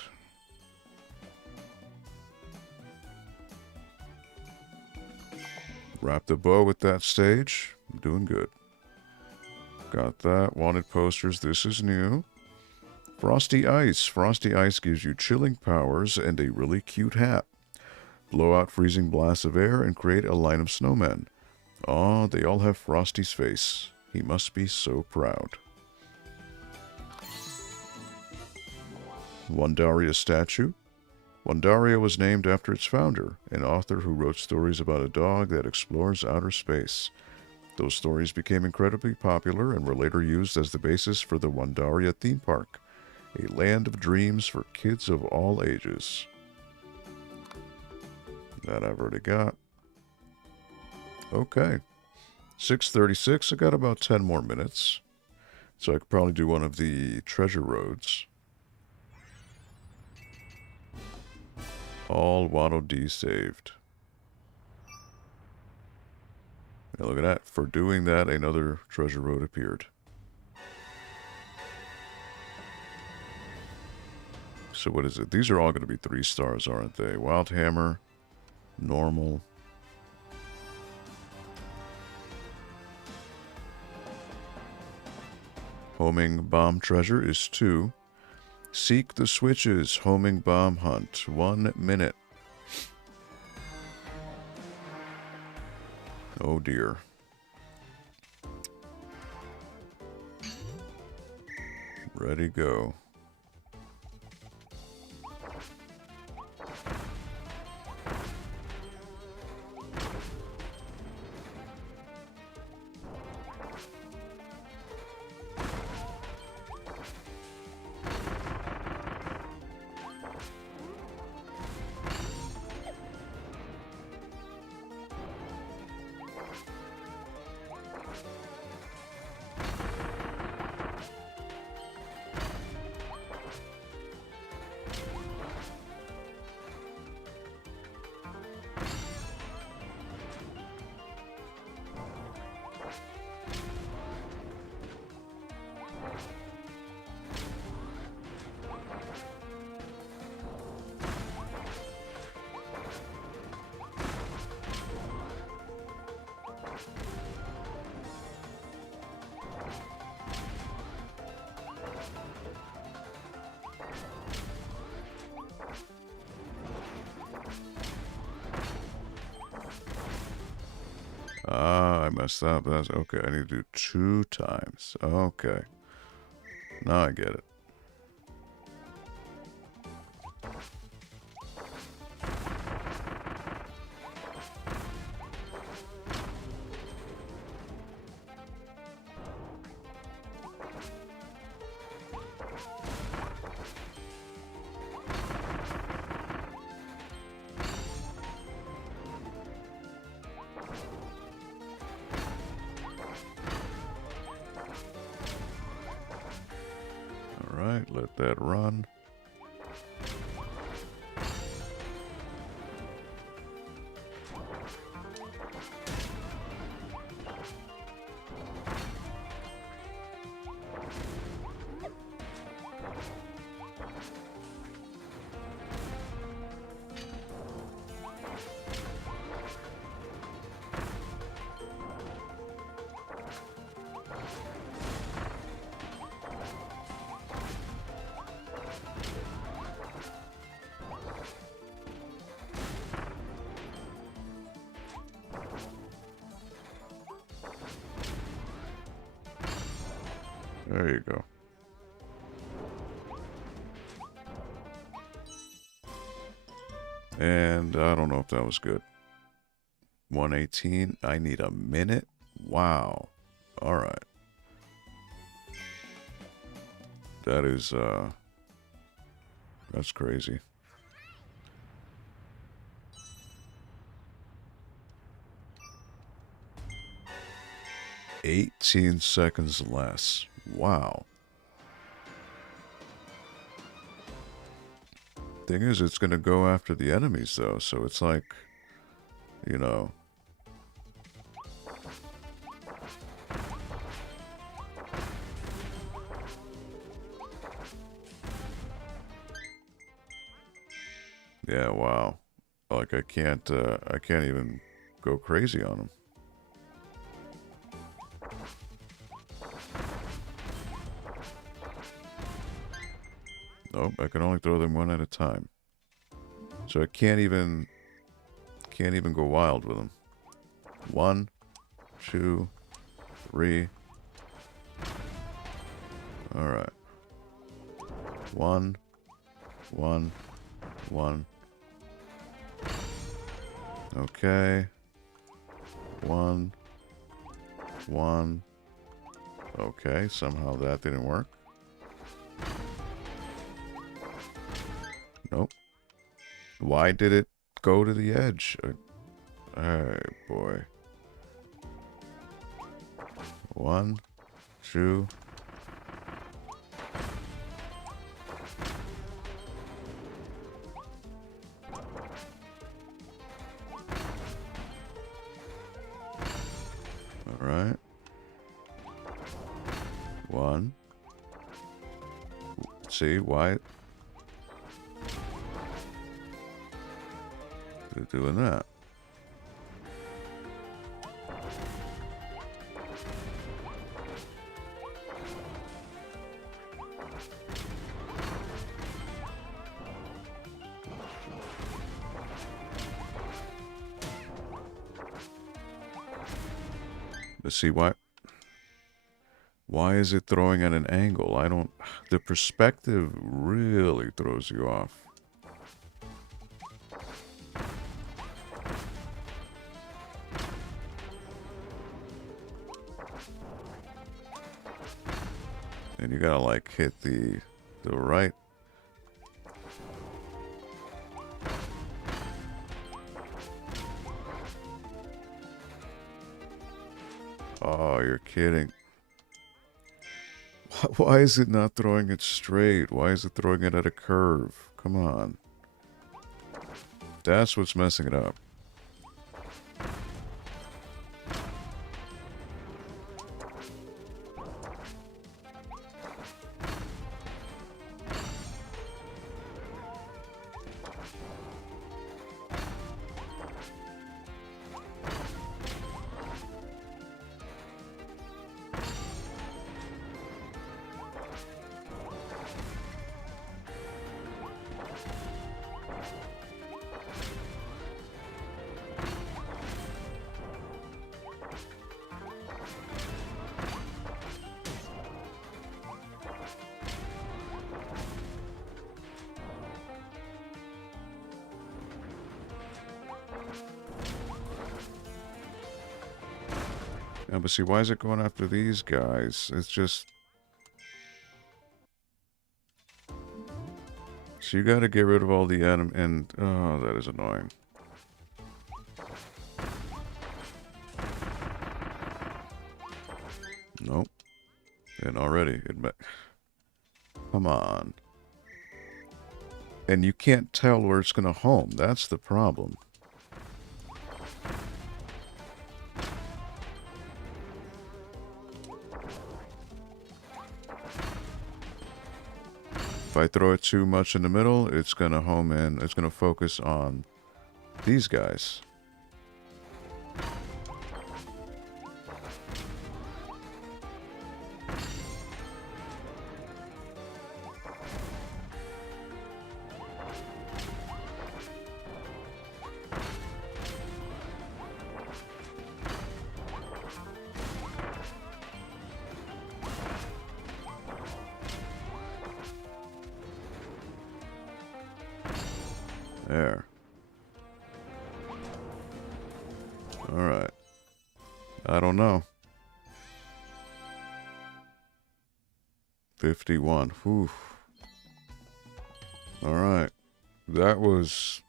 Wrap the bow with that stage. I'm doing good. Got that. Wanted posters. This is new. Frosty Ice. Frosty Ice gives you chilling powers and a really cute hat. Blow out freezing blasts of air and create a line of snowmen. Aw, they all have Frosty's face. He must be so proud. Wandaria statue. Wandaria was named after its founder, an author who wrote stories about a dog that explores outer space. Those stories became incredibly popular and were later used as the basis for the Wandaria theme park, a land of dreams for kids of all ages. That I've already got. Okay. 6:36, I got about 10 more minutes. So I could probably do one of the treasure roads. All Waddle Dees saved. Now look at that. For doing that, another treasure road appeared. So what is it? These are all going to be 3 stars, aren't they? Wild Hammer, normal. Homing bomb treasure is 2. Seek the switches. Homing bomb hunt. 1 minute. Oh dear. Ready, go. Ah, I messed up. That's okay. I need to do 2 times. Okay. Now I get it. Alright, let that run. There you go. And I don't know if that was good. 118. I need a minute. Wow. All right. That is, that's crazy. "18 seconds less." Wow. Thing is, it's going to go after the enemies, though, so it's like, you know. Yeah, wow. Like, I can't even go crazy on them. Nope, I can only throw them one at a time. So I can't even go wild with them. 1, 2, 3. All right. 1, 1, 1. Okay. 1, 1. Okay, somehow that didn't work. Nope. Why did it go to the edge? Hey, boy. 1, 2. All right. 1. See why? They're doing that. Let's see why. Why is it throwing at an angle? I don't. The perspective really throws you off. And you gotta like hit the right. Oh, you're kidding. Why is it not throwing it straight? Why is it throwing it at a curve? Come on. That's what's messing it up. Yeah, but see, why is it going after these guys? It's just... So you gotta get rid of all the and oh, that is annoying. Nope. And already, come on. And you can't tell where it's gonna home. That's the problem. If I throw it too much in the middle, it's gonna home in. It's gonna focus on these guys. There. Alright. I don't know. 51. Whew. Alright. That was...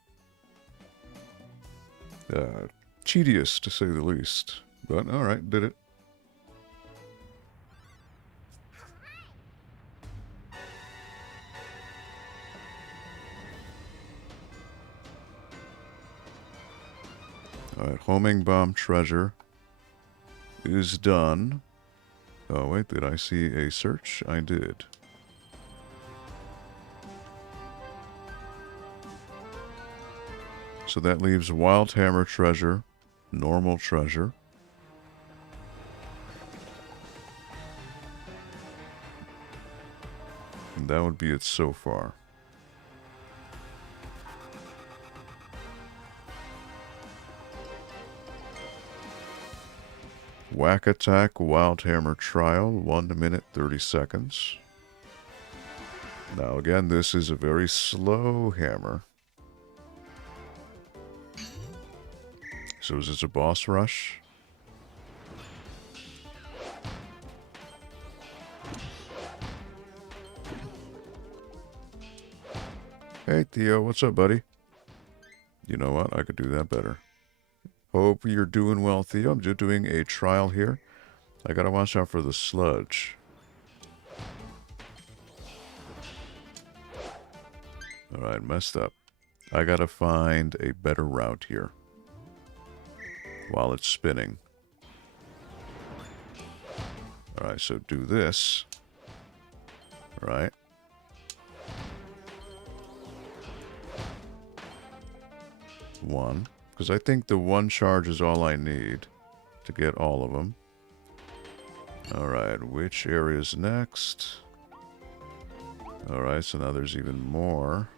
tedious, to say the least. But, alright, did it. Alright, homing bomb treasure is done. Oh, wait, did I see a search? I did. So that leaves wild hammer treasure, normal treasure. And that would be it so far. Whack attack, wild hammer trial, 1 minute 30 seconds. Now again, this is a very slow hammer. So is this a boss rush? Hey Theo, what's up, buddy? You know what? I could do that better. Hope you're doing well, Theo. I'm just doing a trial here. I gotta watch out for the sludge. Alright, messed up. I gotta find a better route here while it's spinning. Alright, so do this. Alright. One. Because I think the one charge is all I need to get all of them. Alright, which area is next? Alright, so now there's even more.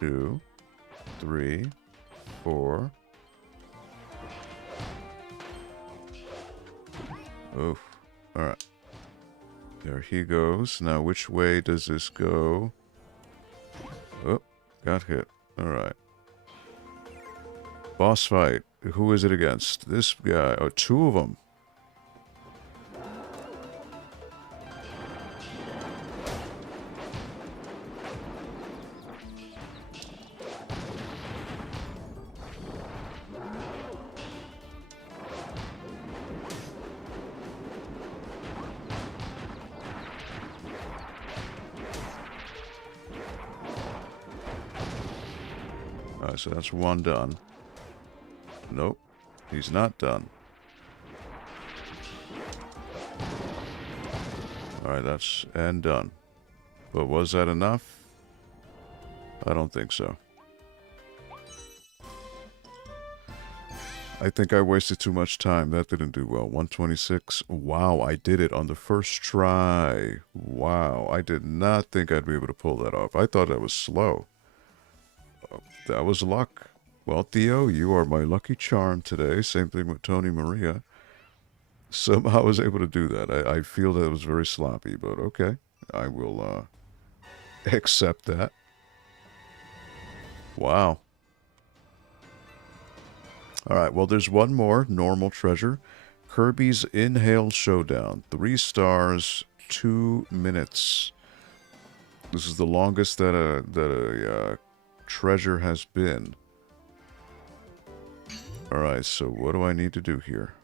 Two, three, four. Oof. Alright. There he goes. Now, which way does this go? Oh, got hit. Alright. Boss fight. Who is it against? This guy. Oh, two of them. So that's one done. Nope, he's not done. Alright, that's and done. But was that enough? I don't think so. I think I wasted too much time. That didn't do well. 126. Wow, I did it on the first try. Wow, I did not think I'd be able to pull that off. I thought that was slow. That was luck. Well, Theo, you are my lucky charm today. Same thing with Tony Maria. Somehow I was able to do that. I feel that it was very sloppy, but okay. I will accept that. Wow. Alright, well, there's one more normal treasure. Kirby's Inhale Showdown. 3 stars, 2 minutes. This is the longest that a treasure has been. Alright, so what do I need to do here?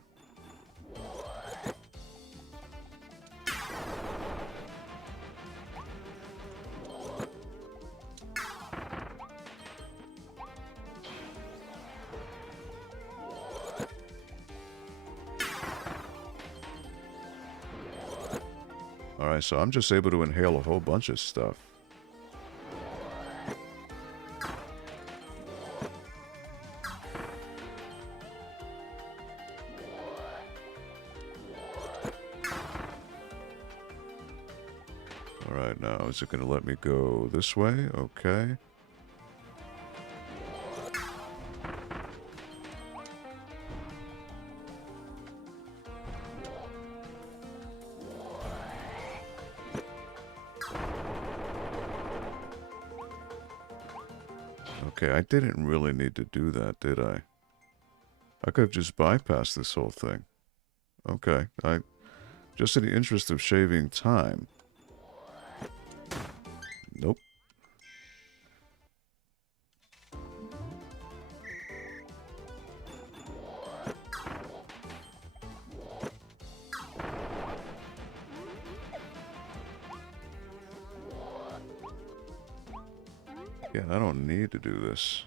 Alright, so I'm just able to inhale a whole bunch of stuff. Alright, now is it going to let me go this way? Okay. Okay, I didn't really need to do that, did I? I could have just bypassed this whole thing. Okay, just in the interest of shaving time. Nope. Yeah, I don't need to do this.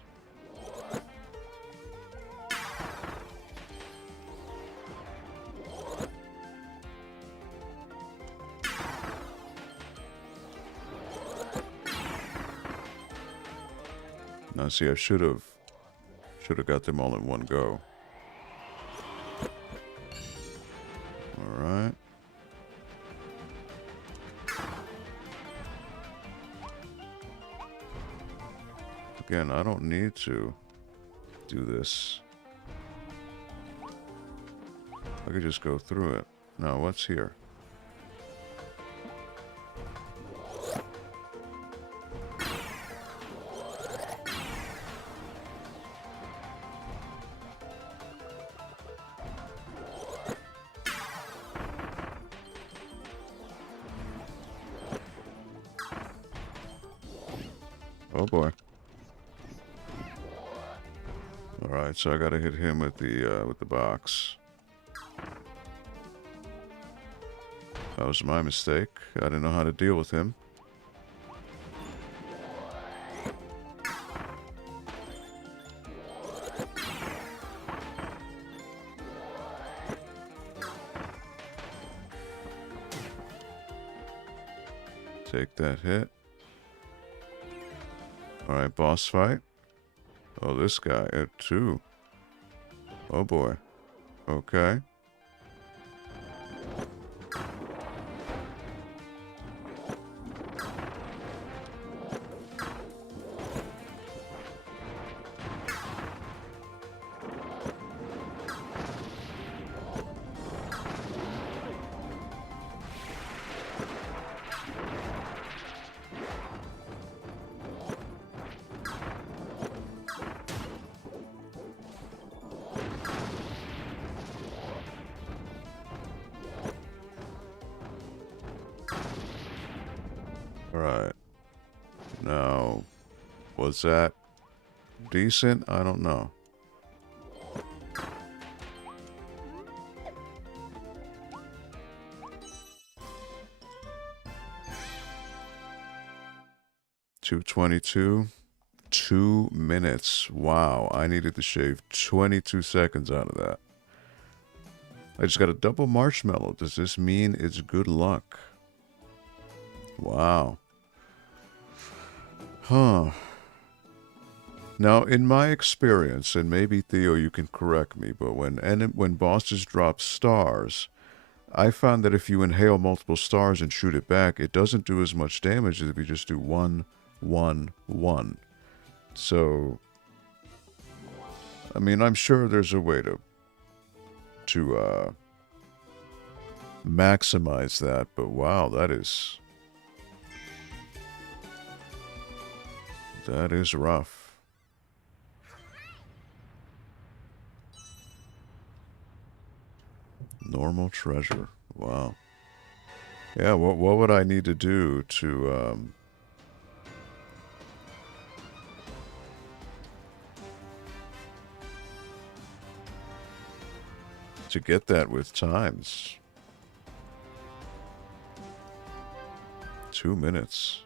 Now, see, I should have got them all in one go. All right. Again, I don't need to do this. I could just go through it. Now, what's here? Oh boy. Alright, so I gotta hit him with the box. That was my mistake. I didn't know how to deal with him. Take that hit. Alright, boss fight. Oh, this guy at 2. Oh boy. Okay. Alright. Now, was that decent? I don't know. $2.22. 2 minutes. Wow, I needed to shave 22 seconds out of that. I just got a double marshmallow. Does this mean it's good luck? Wow. Huh. Now, in my experience, and maybe Theo, you can correct me, but when bosses drop stars, I found that if you inhale multiple stars and shoot it back, it doesn't do as much damage as if you just do 1, 1, 1. So, I mean, I'm sure there's a way to maximize that, but wow, that is rough. Normal treasure. Wow. Yeah, what would I need to do to get that with times? 2 minutes.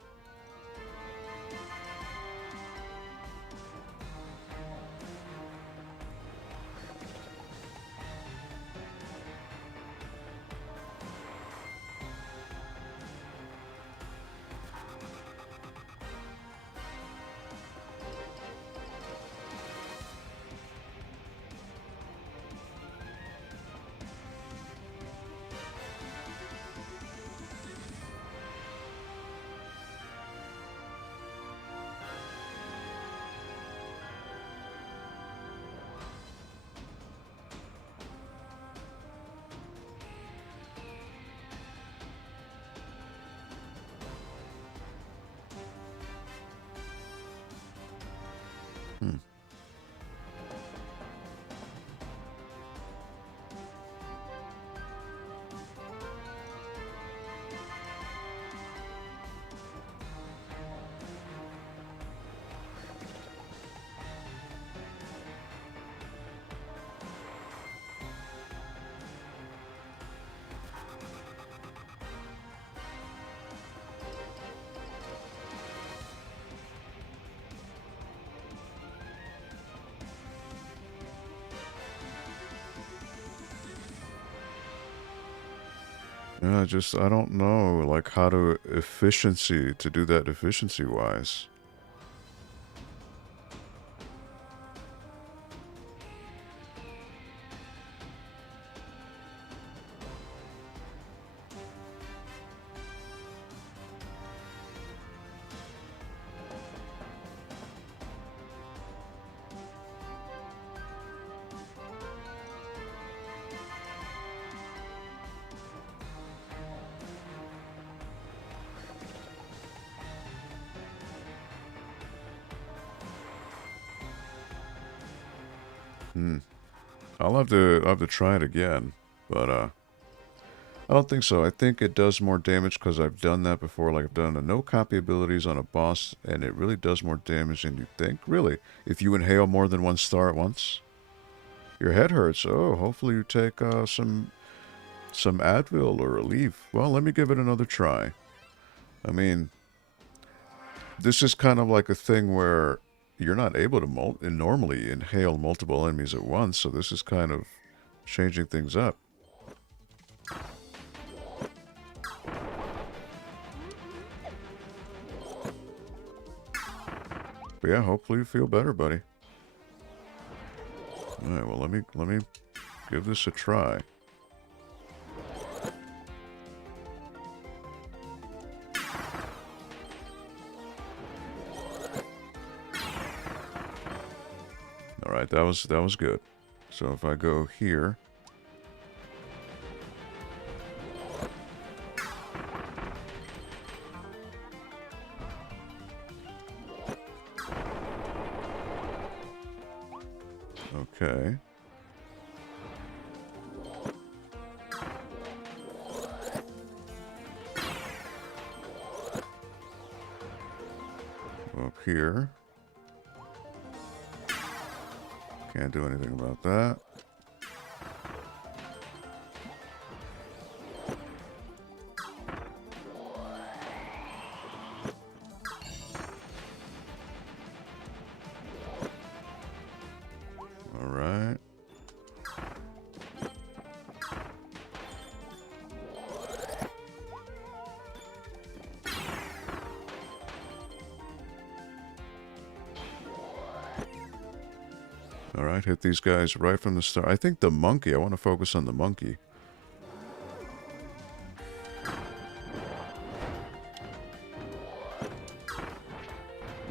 Yeah, I don't know, like, how to do that efficiency-wise. I'll have to try it again, but I don't think so. I think it does more damage because I've done that before. Like, I've done the no copy abilities on a boss, and it really does more damage than you think. Really, if you inhale more than 1 star at once, your head hurts. Oh, hopefully you take some Advil or Relief. Well, let me give it another try. I mean, this is kind of like a thing where you're not able to normally inhale multiple enemies at once, so this is kind of changing things up. But yeah, hopefully you feel better, buddy. Alright, well, let me give this a try. Alright, that was good. So if I go here, okay. Up here. Can't do anything about that. All right. All right, hit these guys right from the start. I think the monkey, I want to focus on the monkey.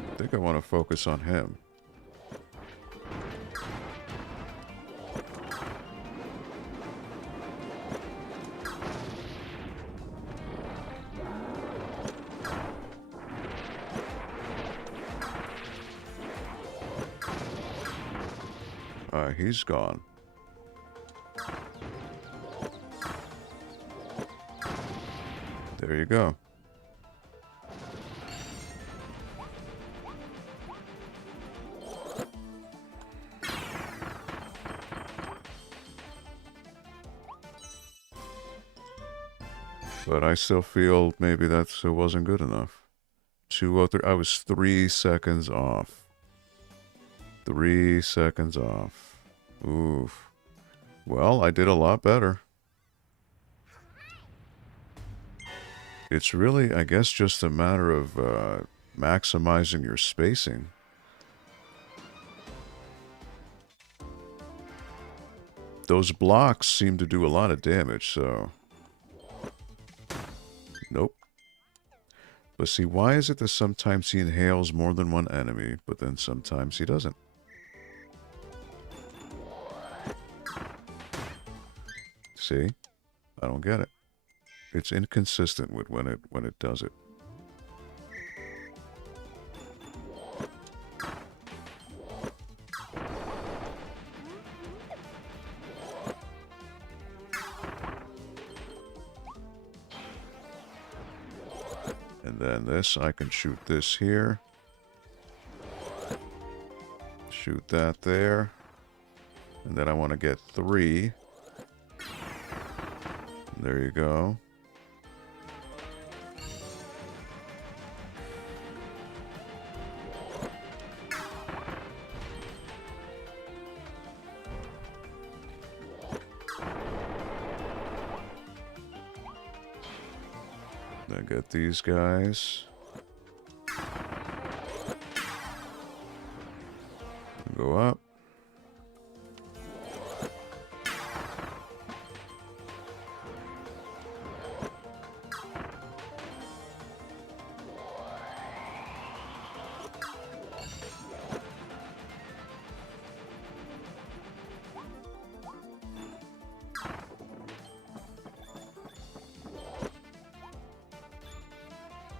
I think I want to focus on him. he's gone. There you go. But I still feel maybe it wasn't good enough. 203. I was 3 seconds off. 3 seconds off. Oof. Well, I did a lot better. It's really, I guess, just a matter of maximizing your spacing. Those blocks seem to do a lot of damage, so... Nope. But see, why is it that sometimes he inhales more than one enemy, but then sometimes he doesn't? See? I don't get it. It's inconsistent with when it does it. And then this, I can shoot this here. Shoot that there. And then I want to get 3. There you go. Then get these guys. Go up.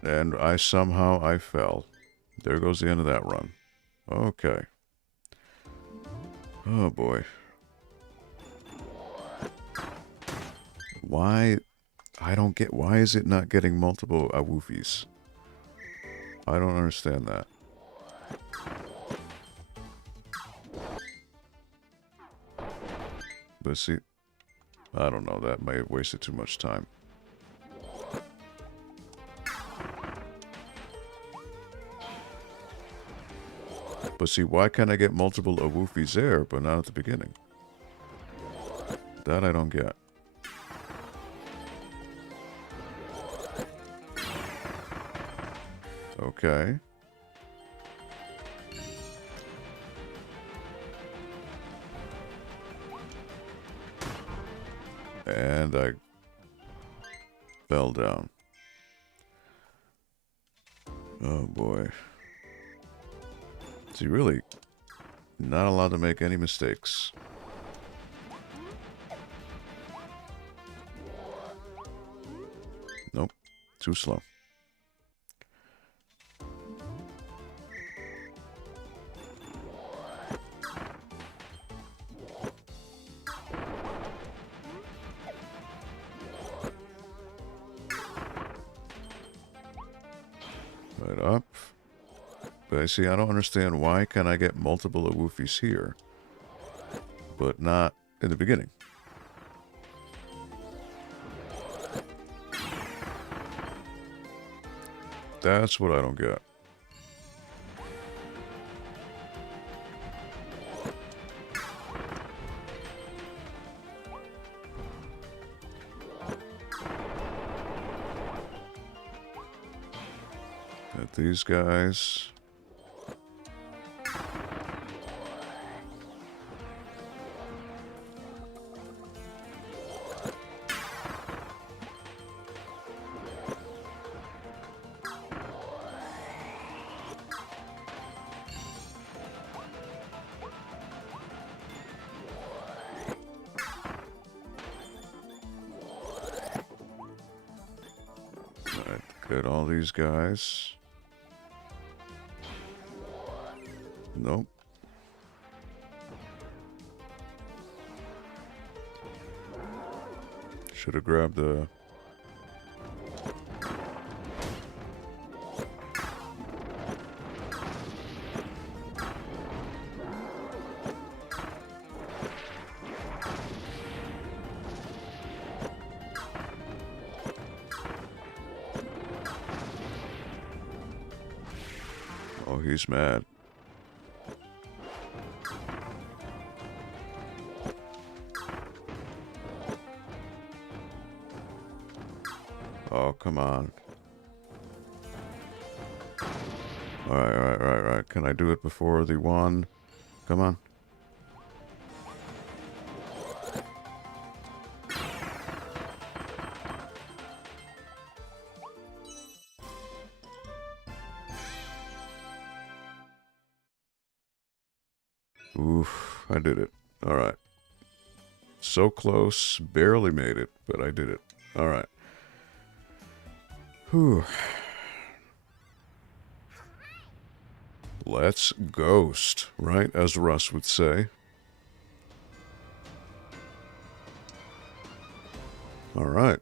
And I fell. There goes the end of that run. Okay. Oh boy. Why? I don't get, why is it not getting multiple awoofies? I don't understand that. But see, I don't know, that may have wasted too much time. But see, why can't I get multiple awoofies there, but not at the beginning? That I don't get. Okay. And I fell down. Oh boy. So you're really not allowed to make any mistakes. Nope. Too slow. Right up. But I see, I don't understand why can I get multiple awoofies here, but not in the beginning. That's what I don't get. Got these guys. Alright, get all these guys. Nope. Should have grabbed the... Oh, he's mad. Oh, come on. Alright. Can I do it before the wand? Come on. Oof, I did it. Alright. So close, barely made it, but I did it. Alright. Whew. Let's ghost, right? As Russ would say. Alright.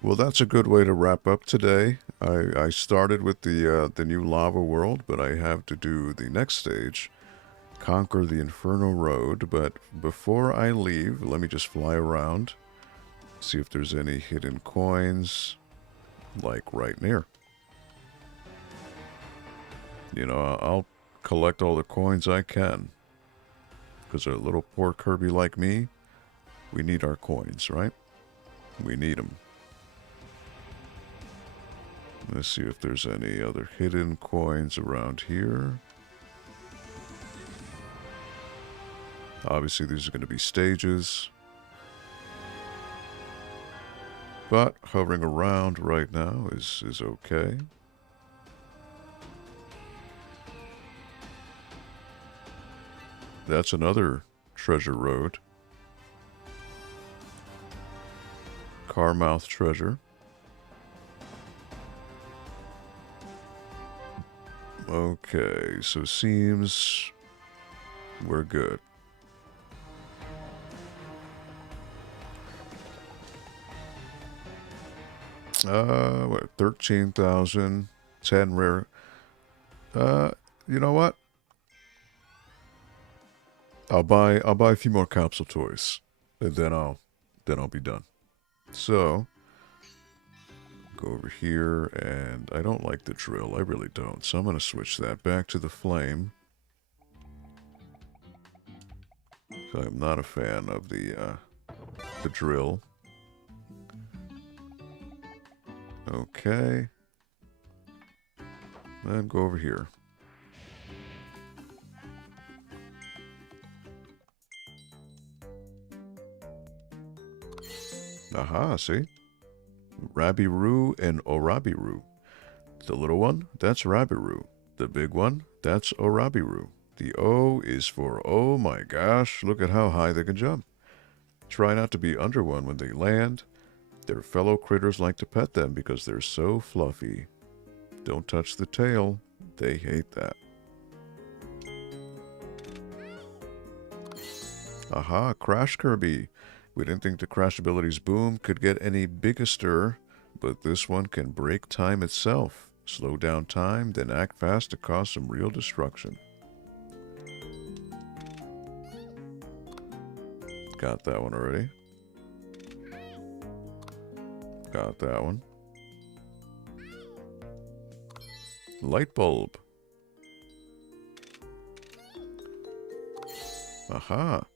Well, that's a good way to wrap up today. I started with the new lava world, but I have to do the next stage. Conquer the Inferno Road, but before I leave, let me just fly around. See if there's any hidden coins. Like right near. You know, I'll collect all the coins I can. Because a little poor Kirby like me, we need our coins, right? We need them. Let's see if there's any other hidden coins around here. Obviously, these are going to be stages. But hovering around right now is okay. That's another treasure road. Carmouth treasure. Okay, so seems we're good. What, 13,000, 10 rare. You know what? I'll buy a few more capsule toys, and then I'll be done. So, go over here, and I don't like the drill. I really don't. So I'm gonna switch that back to the flame. I'm not a fan of the drill. Okay. Then go over here. Aha, see? Rabiru and Orabiru. The little one, that's Rabiru. The big one, that's Orabiru. The O is for, oh my gosh, look at how high they can jump. Try not to be under one when they land. Their fellow critters like to pet them because they're so fluffy. Don't touch the tail. They hate that. Aha, Crash Kirby. We didn't think the Crash ability's boom could get any bigger, but this one can break time itself. Slow down time, then act fast to cause some real destruction. Got that one already. Got that one. Light bulb. Aha.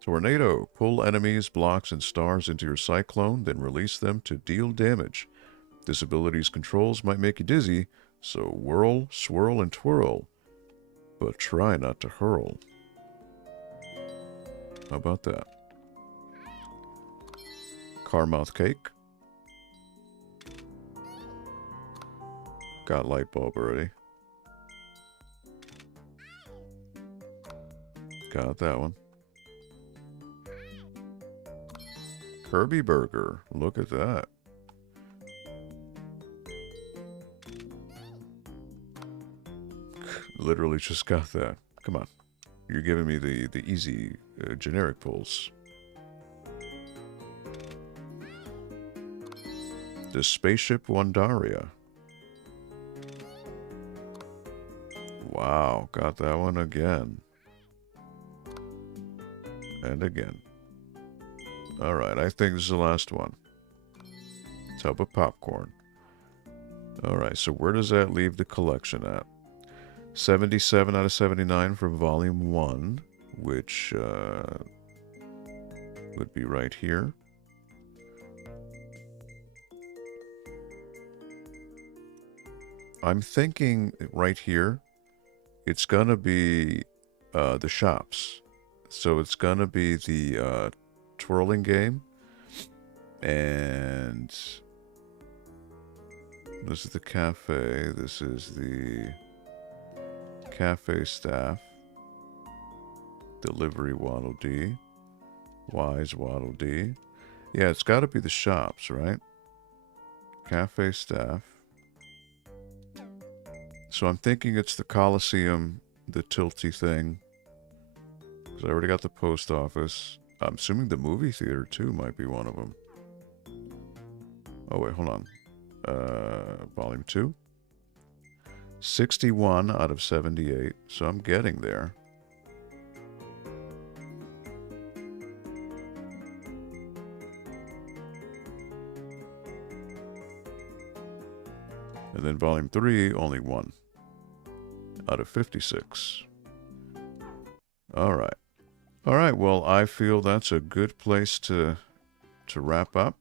Tornado. Pull enemies, blocks, and stars into your cyclone, then release them to deal damage. This ability's controls might make you dizzy, so whirl, swirl, and twirl. But try not to hurl. How about that? Carmouth cake. Got light bulb already. Got that one. Kirby burger. Look at that. Literally just got that. Come on. You're giving me the easy generic pulls. the Spaceship Wandaria. Wow, got that one again. And again. Alright, I think this is the last one. Tub of popcorn. Alright, so where does that leave the collection at? 77 out of 79 from Volume 1, which would be right here. I'm thinking right here, it's going to be the shops. So it's going to be the twirling game. And this is the cafe. This is the cafe staff. Delivery Waddle Dee. Wise Waddle Dee. Yeah, it's got to be the shops, right? Cafe staff. So I'm thinking it's the Coliseum, the tilty thing. Because I already got the post office. I'm assuming the movie theater, too, might be one of them. Oh, wait, hold on. Volume 2. 61 out of 78. So I'm getting there. And then Volume 3, only 1 out of 56. Alright. Alright, well, I feel that's a good place to wrap up.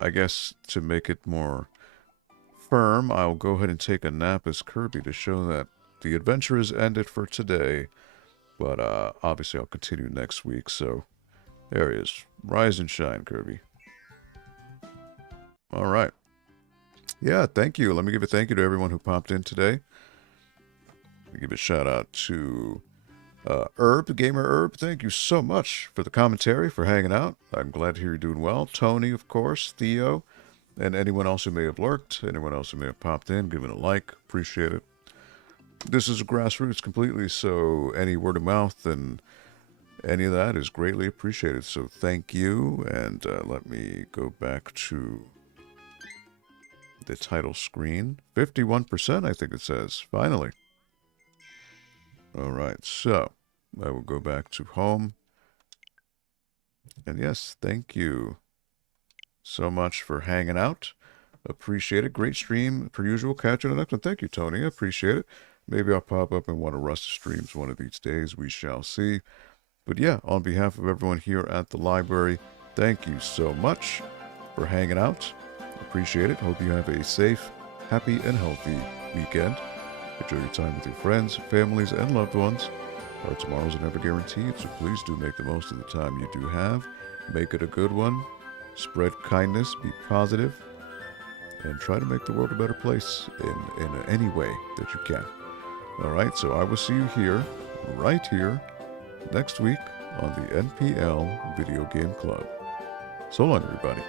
I guess to make it more firm, I'll go ahead and take a nap as Kirby to show that the adventure is ended for today. But obviously I'll continue next week, so there he is. Rise and shine, Kirby. All right. Yeah, thank you. Let me give a thank you to everyone who popped in today. Let me give a shout out to Herb, the Gamer Herb. Thank you so much for the commentary, for hanging out. I'm glad to hear you're doing well. Tony, of course, Theo, and anyone else who may have lurked, anyone else who may have popped in, giving a like. Appreciate it. This is grassroots completely, so any word of mouth and any of that is greatly appreciated. So thank you, and let me go back to the title screen. 51%, I think it says. Finally. All right, so I will go back to home. And yes, thank you so much for hanging out. Appreciate it. Great stream, per usual. Catch you on the next one. Thank you, Tony. I appreciate it. Maybe I'll pop up in one of Russ's streams one of these days. We shall see. But yeah, on behalf of everyone here at the library, thank you so much for hanging out. Appreciate it. Hope you have a safe, happy, and healthy weekend. Enjoy your time with your friends, families, and loved ones. Our tomorrows are never guaranteed, so please do make the most of the time you do have. Make it a good one. Spread kindness, be positive, and try to make the world a better place in any way that you can. All right, so I will see you here, right here, next week on the NPL Video Game Club. So long, everybody.